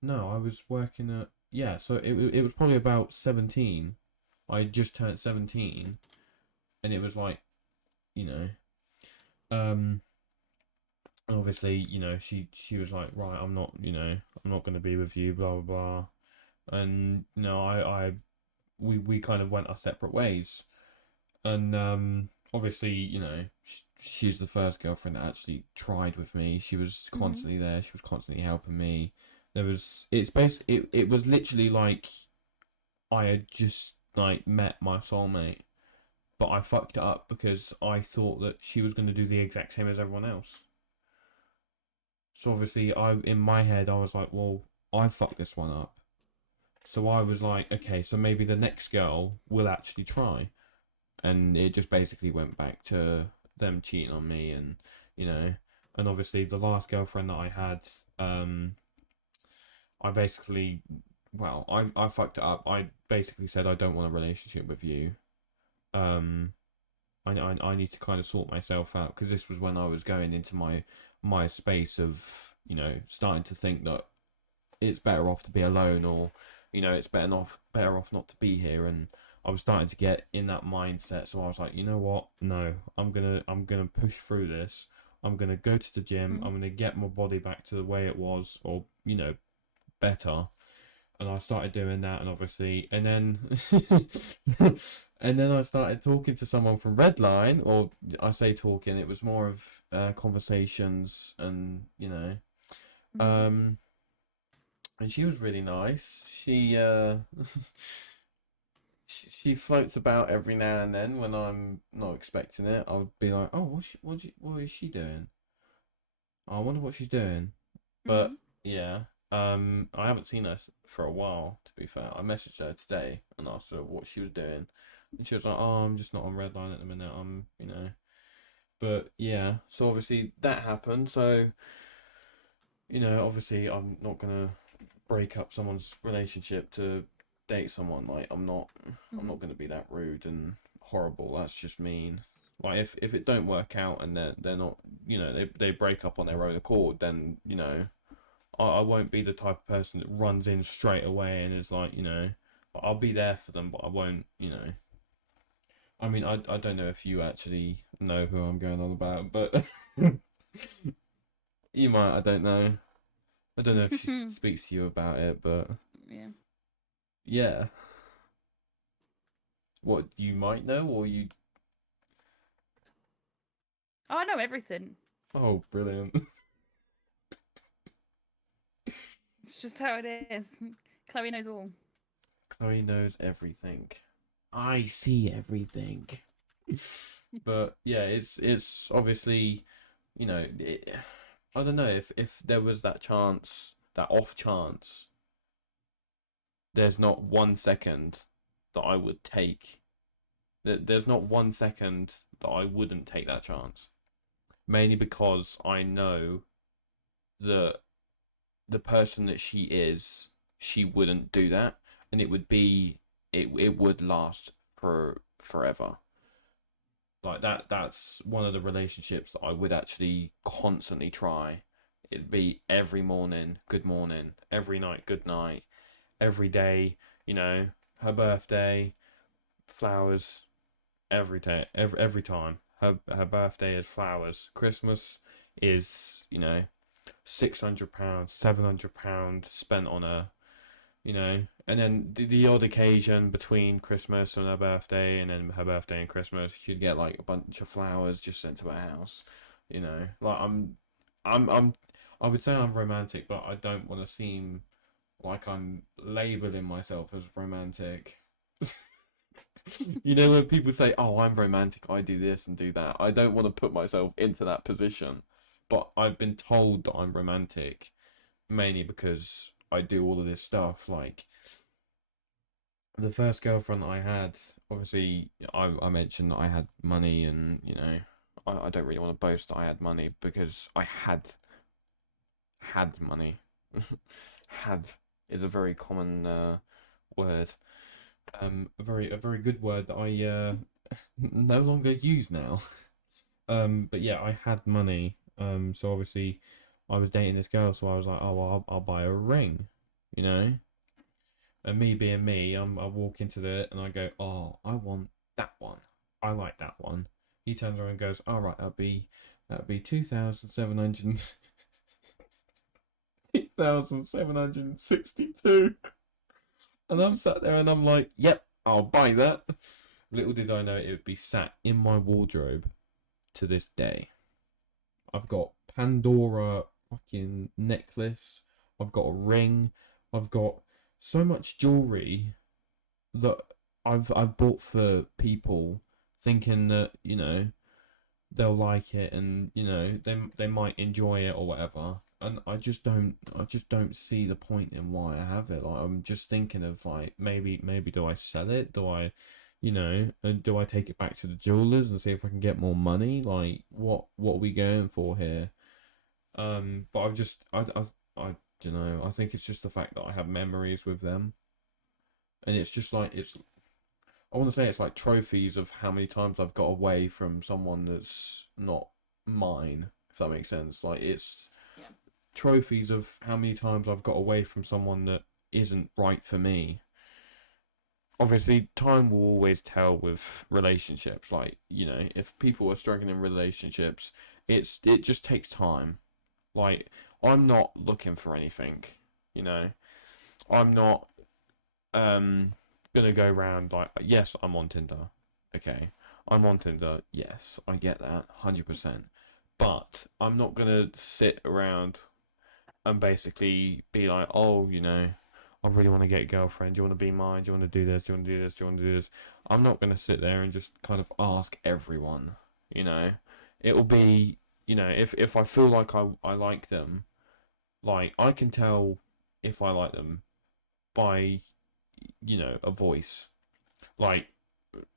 no, I was working at, yeah, so it was probably about 17. I just turned 17, and it was like, you know, um, obviously, she was like, right, I'm not gonna be with you, blah blah blah, and we kind of went our separate ways, and obviously, she's the first girlfriend that actually tried with me. She was constantly there. She was constantly helping me. It was literally like I had just like met my soulmate, but I fucked it up because I thought that she was going to do the exact same as everyone else. So obviously, in my head, I was like, well, I fucked this one up. So I was like, okay, so maybe the next girl will actually try. And it just basically went back to them cheating on me, and obviously the last girlfriend that I had, I basically, well, I fucked it up. I basically said I don't want a relationship with you. Um, I need to kind of sort myself out, because this was when I was going into my space of, starting to think that it's better off to be alone, or it's better off not to be here. And I was starting to get in that mindset, so I was like, you know what, no, I'm gonna push through this. I'm gonna go to the gym. I'm gonna get my body back to the way it was, or better. And I started doing that, and obviously, and then and then I started talking to someone from Redline, or I say talking, it was more of conversations, and um and she was really nice. She floats about every now and then when I'm not expecting it. I would be like, oh, what is she doing? I wonder what she's doing. But yeah, I haven't seen her for a while, to be fair. I messaged her today and asked her what she was doing, and she was like, oh, I'm just not on Redline at the minute. But yeah, so obviously that happened. So obviously I'm not gonna break up someone's relationship to date someone. Like, I'm not gonna be that rude and horrible. That's just mean. Like, if it don't work out and they're not, they break up on their own accord, then I won't be the type of person that runs in straight away and is like, I'll be there for them, but I won't, I mean, I don't know if you actually know who I'm going on about, but you might. I don't know. I don't know if she speaks to you about it, but Yeah. yeah. What, you might know, or you? Oh, I know everything. Oh, brilliant. It's just how it is. Chloe knows all. Chloe knows everything. I see everything. But yeah, it's obviously, I don't know if there was that chance, that off chance. There's not 1 second that I would take. There's not 1 second that I wouldn't take that chance. Mainly because I know that the person that she is, she wouldn't do that, and it would last for forever. Like that's one of the relationships that I would actually constantly try. It'd be every morning, good morning, every night, good night, every day, her birthday, flowers, every day, every time. Her birthday is flowers. Christmas is, £600, £700 spent on her, and then the odd occasion between Christmas and her birthday, and then her birthday and Christmas, she'd get like a bunch of flowers just sent to her house, like I'm I would say I'm romantic, but I don't want to seem like I'm labeling myself as romantic. You know, when people say, "Oh, I'm romantic, I do this and do that," I don't want to put myself into that position. But I've been told that I'm romantic mainly because I do all of this stuff. Like the first girlfriend I had, obviously, I mentioned that I had money, and you know, I don't really want to boast that I had money because I had money. Had is a very common word. A very good word that I no longer use now. But yeah, I had money. So obviously, I was dating this girl, so I was like, oh, well, I'll buy a ring, you know. And me being me, I walk into it and I go, oh, I want that one. I like that one. He turns around and goes, all right, that'll be 2,700. 2,762. And I'm sat there and I'm like, yep, I'll buy that. Little did I know it would be sat in my wardrobe to this day. I've got Pandora fucking necklace. I've got a ring. I've got so much jewelry that I've bought for people, thinking that you know they'll like it and you know they might enjoy it or whatever. And I just don't see the point in why I have it. Like I'm just thinking of like maybe do I sell it? Do I, you know, and do I take it back to the jewelers and see if I can get more money? Like what are we going for here? But I've just I don't know. I think it's just the fact that I have memories with them, and it's just like it's. I want to say it's like trophies of how many times I've got away from someone that's not mine. If that makes sense. Like it's Yeah. trophies of how many times I've got away from someone that isn't right for me. Obviously, time will always tell with relationships. Like, you know, if people are struggling in relationships, it just takes time. Like, I'm not looking for anything, you know. I'm not gonna go around like, yes, I'm on Tinder. Okay. I'm on Tinder, yes, I get that, 100%. But I'm not gonna sit around and basically be like, oh, you know, I really want to get a girlfriend. Do you want to be mine? Do you want to do this? Do you want to do this? Do you want to do this? I'm not going to sit there and just kind of ask everyone, you know. It will be, you know, if I feel like I like them, like I can tell if I like them by, you know, a voice. Like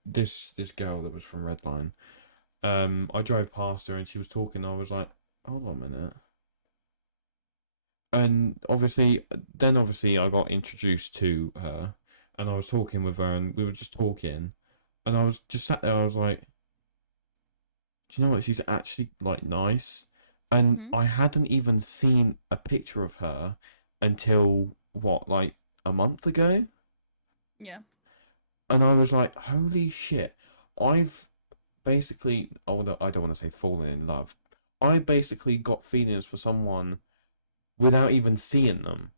this girl that was from Redline. I drove past her and she was talking. I was like, hold on a minute. And obviously I got introduced to her and I was talking with her and we were just talking and I was just sat there. I was like, do you know what, she's actually like nice. And Mhm. I hadn't even seen a picture of her until what, like a month ago. Yeah. And I was like, holy shit, I've basically, oh, I don't want to say fallen in love, I basically got feelings for someone without even seeing them.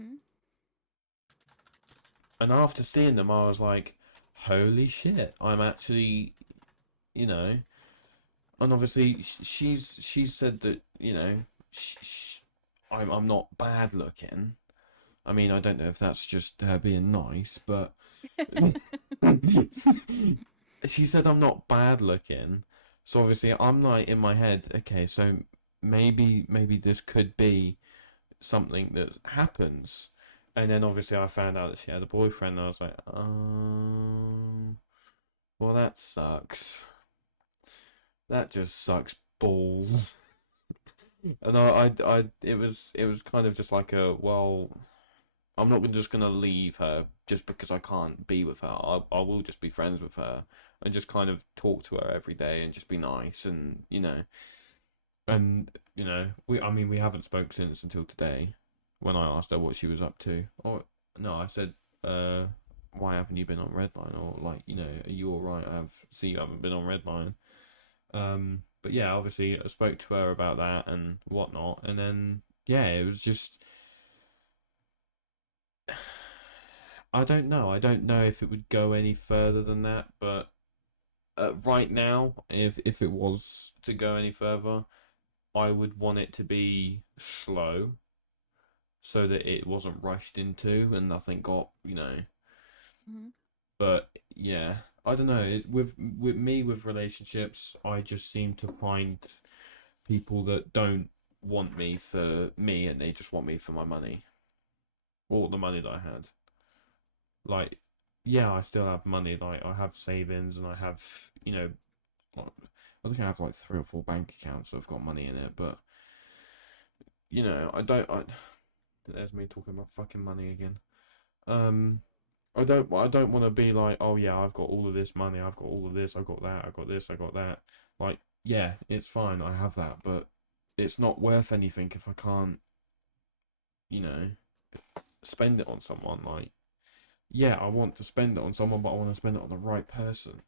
Mhm. And after seeing them, I was like, holy shit, I'm actually, you know. And obviously, she's said that, you know, I'm not bad looking. I mean, I don't know if that's just her being nice, but she said I'm not bad looking. So obviously, I'm like in my head, okay, so maybe this could be something that happens. And then obviously I found out that she had a boyfriend. And I was like, well, that sucks. That just sucks balls. And it was kind of just like a, well, I'm not just gonna leave her just because I can't be with her. I will just be friends with her and just kind of talk to her every day and just be nice and I mean we haven't spoke since until today when I asked her what she was up to. Or no, I said, why haven't you been on Redline? Or like, are you all right? I see you haven't been on Redline. But yeah, obviously I spoke to her about that and whatnot, and then yeah, it was just I don't know. I don't know if it would go any further than that, but right now, if it was to go any further, I would want it to be slow so that it wasn't rushed into and nothing got, Mhm. But yeah, I don't know. With me with relationships, I just seem to find people that don't want me for me and they just want me for my money. All the money that I had. Like, yeah, I still have money. Like, I have savings and I have, I think I have like 3 or 4 bank accounts that have got money in it. But, I don't. There's me talking about fucking money again. Um, I don't want to be like, oh yeah, I've got all of this money, I've got all of this, I've got that, I've got this, I got that. Like, yeah, it's fine, I have that, but it's not worth anything if I can't, you know, spend it on someone. Like, yeah, I want to spend it on someone, but I want to spend it on the right person.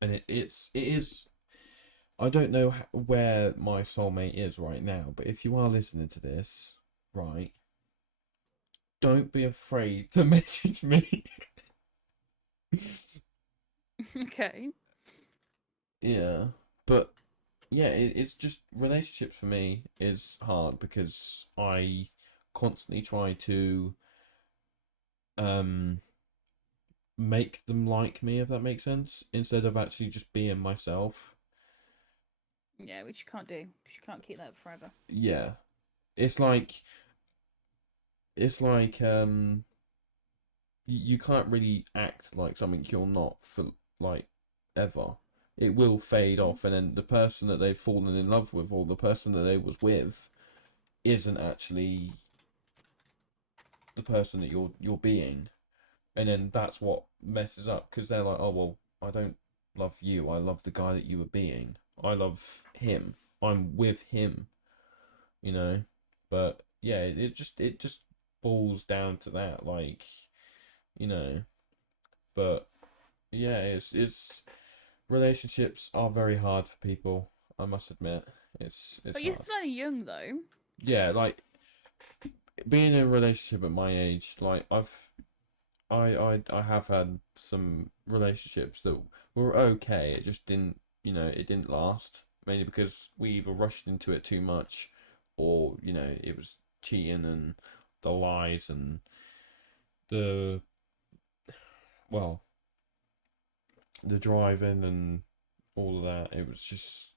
And it is. I don't know where my soulmate is right now, but if you are listening to this, right, don't be afraid to message me. Okay. Yeah, but yeah, it's just relationships for me is hard because I constantly try to um make them like me, if that makes sense, instead of actually just being myself. Yeah, which you can't do because you can't keep that forever. Yeah. It's like it's like you can't really act like something you're not for like ever. It will fade Mhm. off and then the person that they've fallen in love with or the person that they was with isn't actually the person that you're being. And then that's what messes up because they're like, oh well, I don't love you. I love the guy that you were being. I love him. I'm with him. You know. But yeah, it just boils down to that, like, you know. But yeah, it's relationships are very hard for people. I must admit, it's But you're hard. still only young though. Yeah, like being in a relationship at my age, like I have had some relationships that were okay. It just didn't, it didn't last. Mainly because we either rushed into it too much, or it was cheating and the lies and the well, the driving and all of that. It was just,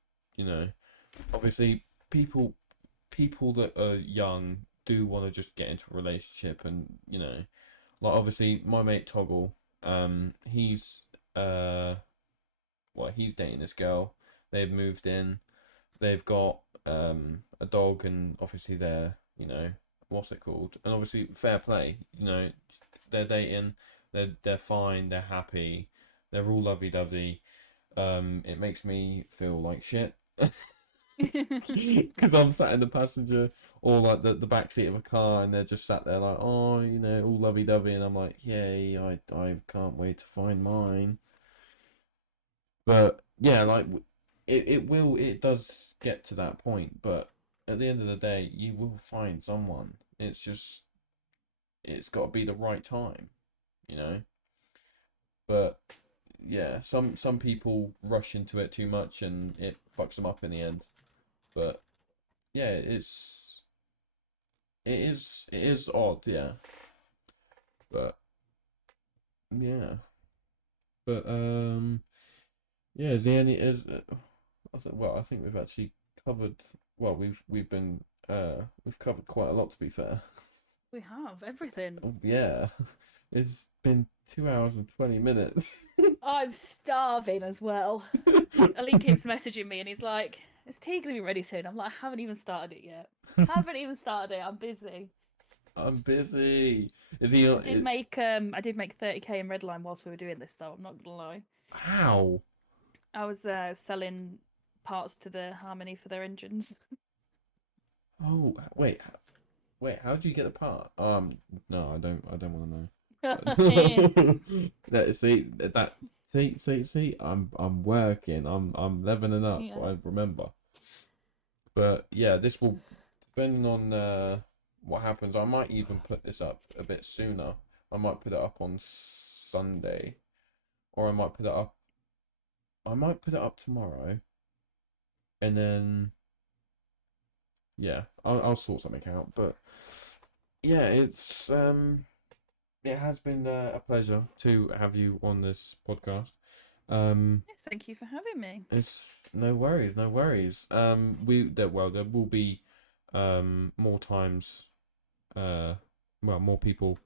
obviously people that are young do want to just get into a relationship and like obviously my mate Toggle, he's uh he's dating this girl. They've moved in. They've got a dog, and obviously they're what's it called? And obviously fair play. They're dating. They're fine. They're happy. They're all lovey dovey. It makes me feel like shit because I'm sat in the passenger or like the back seat of a car, and they're just sat there like, oh, all lovey dovey, and I'm like, yay, I can't wait to find mine. But yeah, like it does get to that point, but at the end of the day, you will find someone. It's just it's got to be the right time, you know. But yeah, some people rush into it too much and it fucks them up in the end. But yeah, it is odd, yeah. But yeah, but yeah. Is there any is I think we've actually covered. Well, we've covered quite a lot, to be fair. We have everything. Oh, yeah, it's been 2 hours and 20 minutes. I'm starving as well. Ali keeps messaging me and he's like, "Is tea gonna be ready soon?" I'm like, "I haven't even started it yet. Haven't even started it. I'm busy." I'm busy. Is he? I did make 30k in Redline whilst we were doing this though. I'm not gonna lie. How? I was selling parts to the Harmony for their engines. Oh, wait. How do you get a part? No, I don't. I don't want to know. See. I'm working. I'm leveling up. Yeah. I remember. But yeah, this will depending on what happens. I might even put this up a bit sooner. I might put it up on Sunday, or I might put it up. I might put it up tomorrow. and then yeah, I'll sort something out. But yeah, it has been a pleasure to have you on this podcast. Yes, thank you for having me. It's no worries, no worries. There will be more times, uh, more people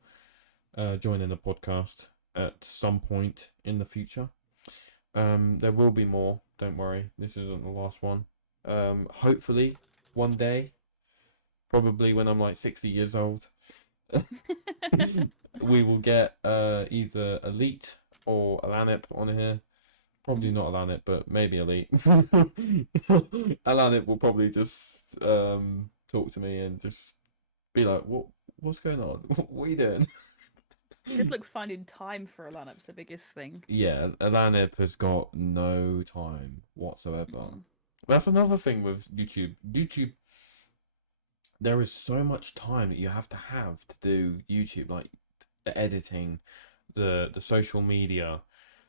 joining the podcast at some point in the future. There will be more. Don't worry, this isn't the last one. Hopefully, one day, probably when I'm like 60 years old, we will get either Elite or Alanip on here. Probably not Alanip, but maybe Elite. Alanip will probably just talk to me and just be like, what's going on? What are you doing? Good luck finding time for Alanup's the biggest thing. Yeah, Alanip has got no time whatsoever. Mm. That's another thing with YouTube. YouTube, there is so much time that you have to do YouTube, like the editing, the social media,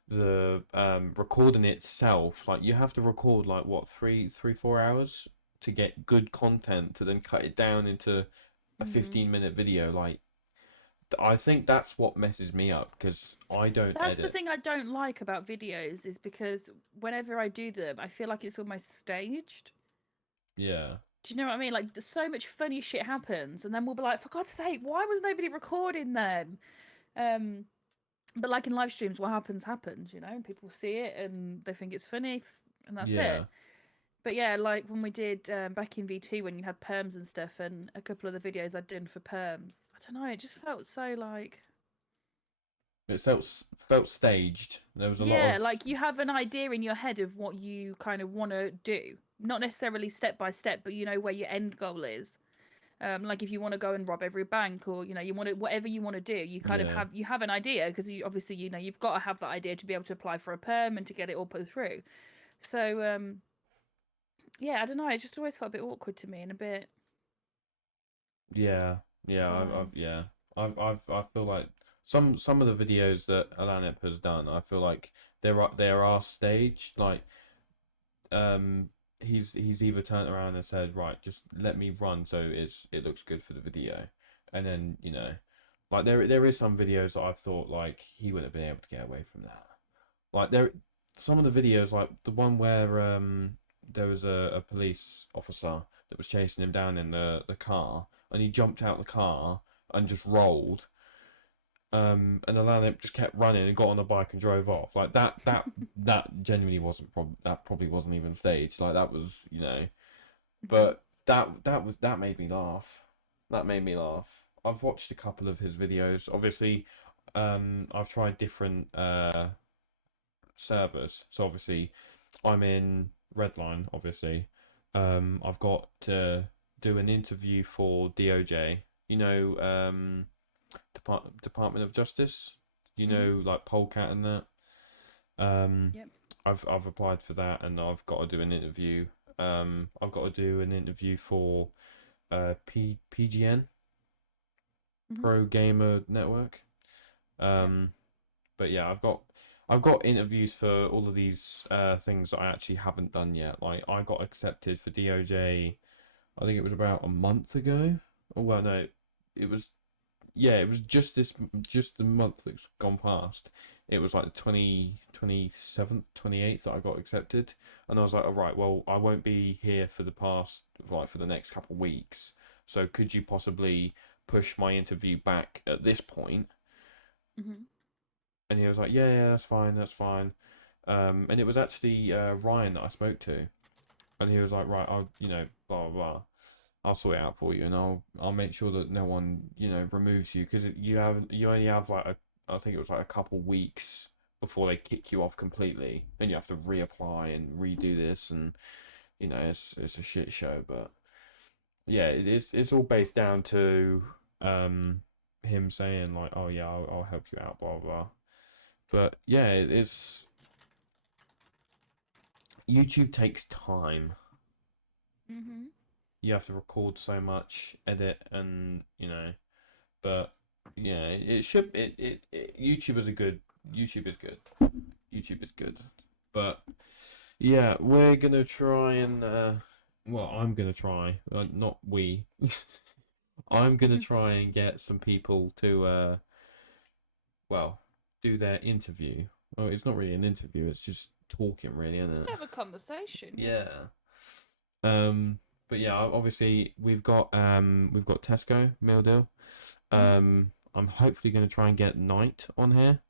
the recording itself. Like you have to record like what 4 hours to get good content to then cut it down into a 15-minute video. Like I think that's what messes me up because I don't That's the edit. thing I don't like about videos is because whenever I do them, I feel like it's almost staged. Yeah. Do you know what I mean? Like, so much funny shit happens, and then we'll be like, "For God's sake, why was nobody recording then?" Um, but like in live streams, what happens. You know, people see it and they think it's funny, and that's Yeah. it. But yeah, like when we did back in V2 when you had perms and stuff, and a couple of the videos I'd done for perms, I don't know, it just felt so like. It felt staged. There was a lot Yeah, of like you have an idea in your head of what you kind of want to do. Not necessarily step by step, but you know where your end goal is. Like if you want to go and rob every bank, or you know you want to whatever you want to do, you kind of yeah. have an idea because you obviously you know you've got to have that idea to be able to apply for a perm and to get it all put through. So yeah, I don't know. It just always felt a bit awkward to me and a bit. Yeah, I yeah, don't I've know. yeah, I feel like some of the videos that Alanip has done, I feel like there are staged. Like, um, he's either turned around and said, right, just let me run so it looks good for the video, and then like there is some videos that I've thought like he wouldn't have been able to get away from that. Like some of the videos, like the one where there was a police officer that was chasing him down in the car, and he jumped out the car and just rolled. And Alanip just kept running and got on a bike and drove off. Like that genuinely wasn't that probably wasn't even staged. Like that was but that made me laugh. That made me laugh. I've watched a couple of his videos. Obviously, I've tried different servers. So obviously, I'm in Redline. Obviously, I've got to do an interview for DOJ. Department of Justice. Mhm. Like Polecat and that. Um, Yep. I've applied for that, and I've got to do an interview. I've got to do an interview for PGN, Mhm. Pro Gamer Network. Yep. Um, but yeah, I've got interviews for all of these things that I actually haven't done yet. Like I got accepted for DOJ, I think it was about a month ago. Oh well, no, it was it was just the month that's gone past. It was like the 27th, 28th that I got accepted, and I was like, all right, well, I won't be here for the next couple of weeks. So could you possibly push my interview back at this point? Mhm. And he was like, yeah, that's fine, that's fine. And it was actually Ryan that I spoke to, and he was like, right, I'll blah blah blah. I'll sort it out for you, and I'll make sure that no one removes you because you only have like I think it was like a couple weeks before they kick you off completely, and you have to reapply and redo this, and it's a shit show. But yeah, it's all based down to him saying like, oh yeah, I'll help you out, blah blah blah. But yeah, it's YouTube takes time. Mhm. You have to record so much, edit, and but yeah, it should YouTube is good. YouTube is good. YouTube is good, but Yeah, we're gonna try and well, I'm gonna try, not we. I'm gonna try and get some people to well, do their interview. Well, it's not really an interview; it's just talking, really, isn't Just it? have a conversation. Yeah. But yeah, obviously we've got Tesco meal deal. Hmm. I'm hopefully gonna try and get Knight on here.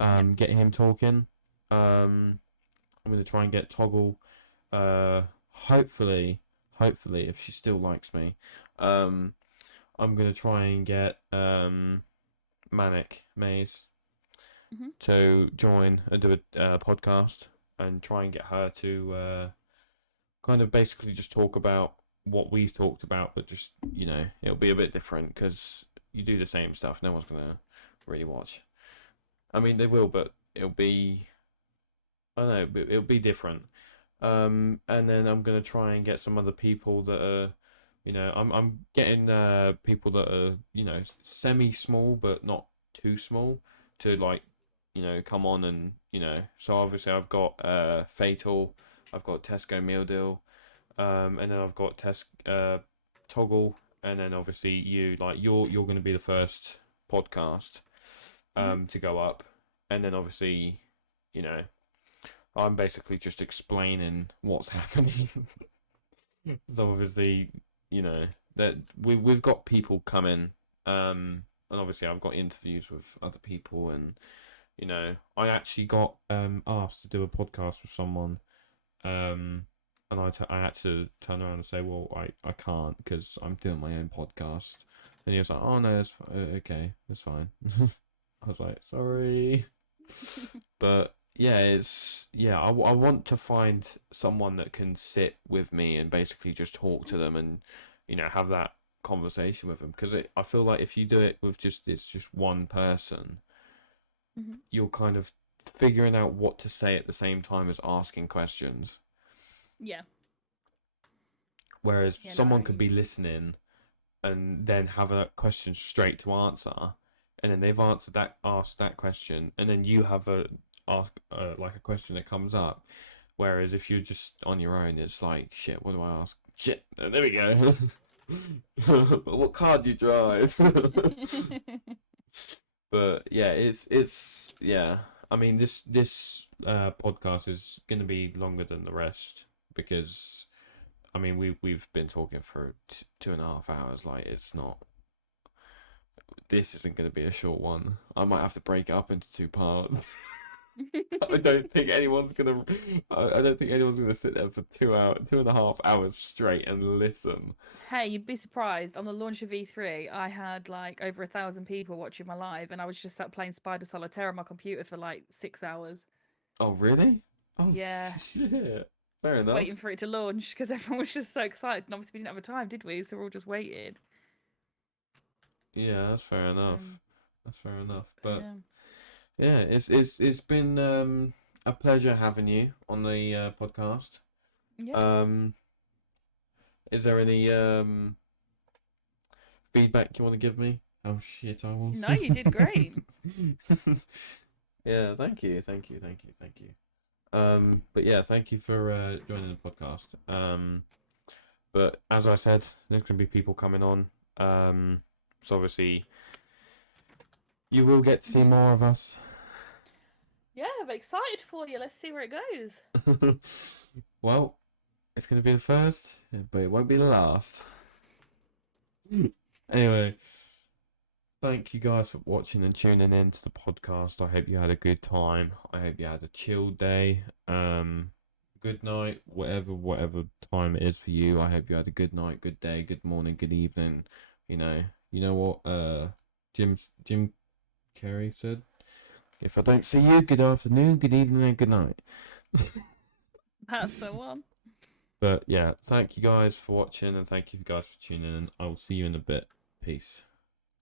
Yep. Get him talking. I'm gonna try and get Toggle. Hopefully, if she still likes me, um, I'm gonna try and get Manic Maze Hmm. to join and do a podcast and try and get her to kind of basically just talk about what we've talked about, but just it'll be a bit different because you do the same stuff. No one's gonna really watch. I mean, they will, but it'll be I don't know, it'll be different. And then I'm gonna try and get some other people that are, I'm getting people that are, semi small but not too small to like, come on and So obviously I've got Fatal, I've got Tesco Meal Deal, and then I've got Toggle, and then obviously you're gonna be the first podcast Hmm. to go up, and then obviously, you know. I'm basically just explaining what's happening. So obviously, that we've got people coming, and obviously I've got interviews with other people, and I actually got asked to do a podcast with someone, and I had to turn around and say, well, I can't because I'm doing my own podcast, and he was like, oh no, okay, that's fine. I was like, sorry. But yeah, I want to find someone that can sit with me and basically just talk to them and have that conversation with them because I feel like if you do it with just one person, Hmm. you're kind of figuring out what to say at the same time as asking questions. Yeah. Whereas Yeah. No. someone could be listening and then have a question straight to answer, and then they've asked that question, and then you have a ask like a question that comes up. Whereas if you're just on your own, it's like shit. What do I ask? Shit. There we go. What car do you drive? But yeah, it's yeah. I mean, this podcast is gonna be longer than the rest because I mean we've been talking for 2.5 hours. Like it's not. This isn't gonna be a short one. I might have to break it up into two parts. I don't think anyone's gonna. I don't think anyone's gonna sit there for 2.5 hours straight and listen. Hey, you'd be surprised. On the launch of E3, I had like over 1,000 people watching my live, and I was just sat playing Spider Solitaire on my computer for like 6 hours. Oh really? Oh Yeah, shit. Fair just waiting enough. for it to launch because everyone was just so excited. And obviously, we didn't have a time, did we? So we're all just waiting. Yeah, that's fair enough. Um, That's fair enough. but But yeah. yeah, it's been a pleasure having you on the podcast. Yeah. Um, is there any feedback you want to give me? How shit I was. No, you did great. Yeah, thank you, thank you, thank you, thank you. But yeah, thank you for joining the podcast. But as I said, there's gonna be people coming on. So obviously you will get to see Mhm. more of us. Yeah, I'm excited for you. Let's see where it goes. Well, it's gonna be the first, but it won't be the last. Anyway, thank you guys for watching and tuning in to the podcast. I hope you had a good time. I hope you had a chill day. Good night, whatever time it is for you. I hope you had a good night, good day, good morning, good evening. You know what? Jim Carrey said, "If I don't see you, good afternoon, good evening, and good night." That's the one. But yeah, thank you guys for watching and thank you guys for tuning in. I will see you in a bit. Peace.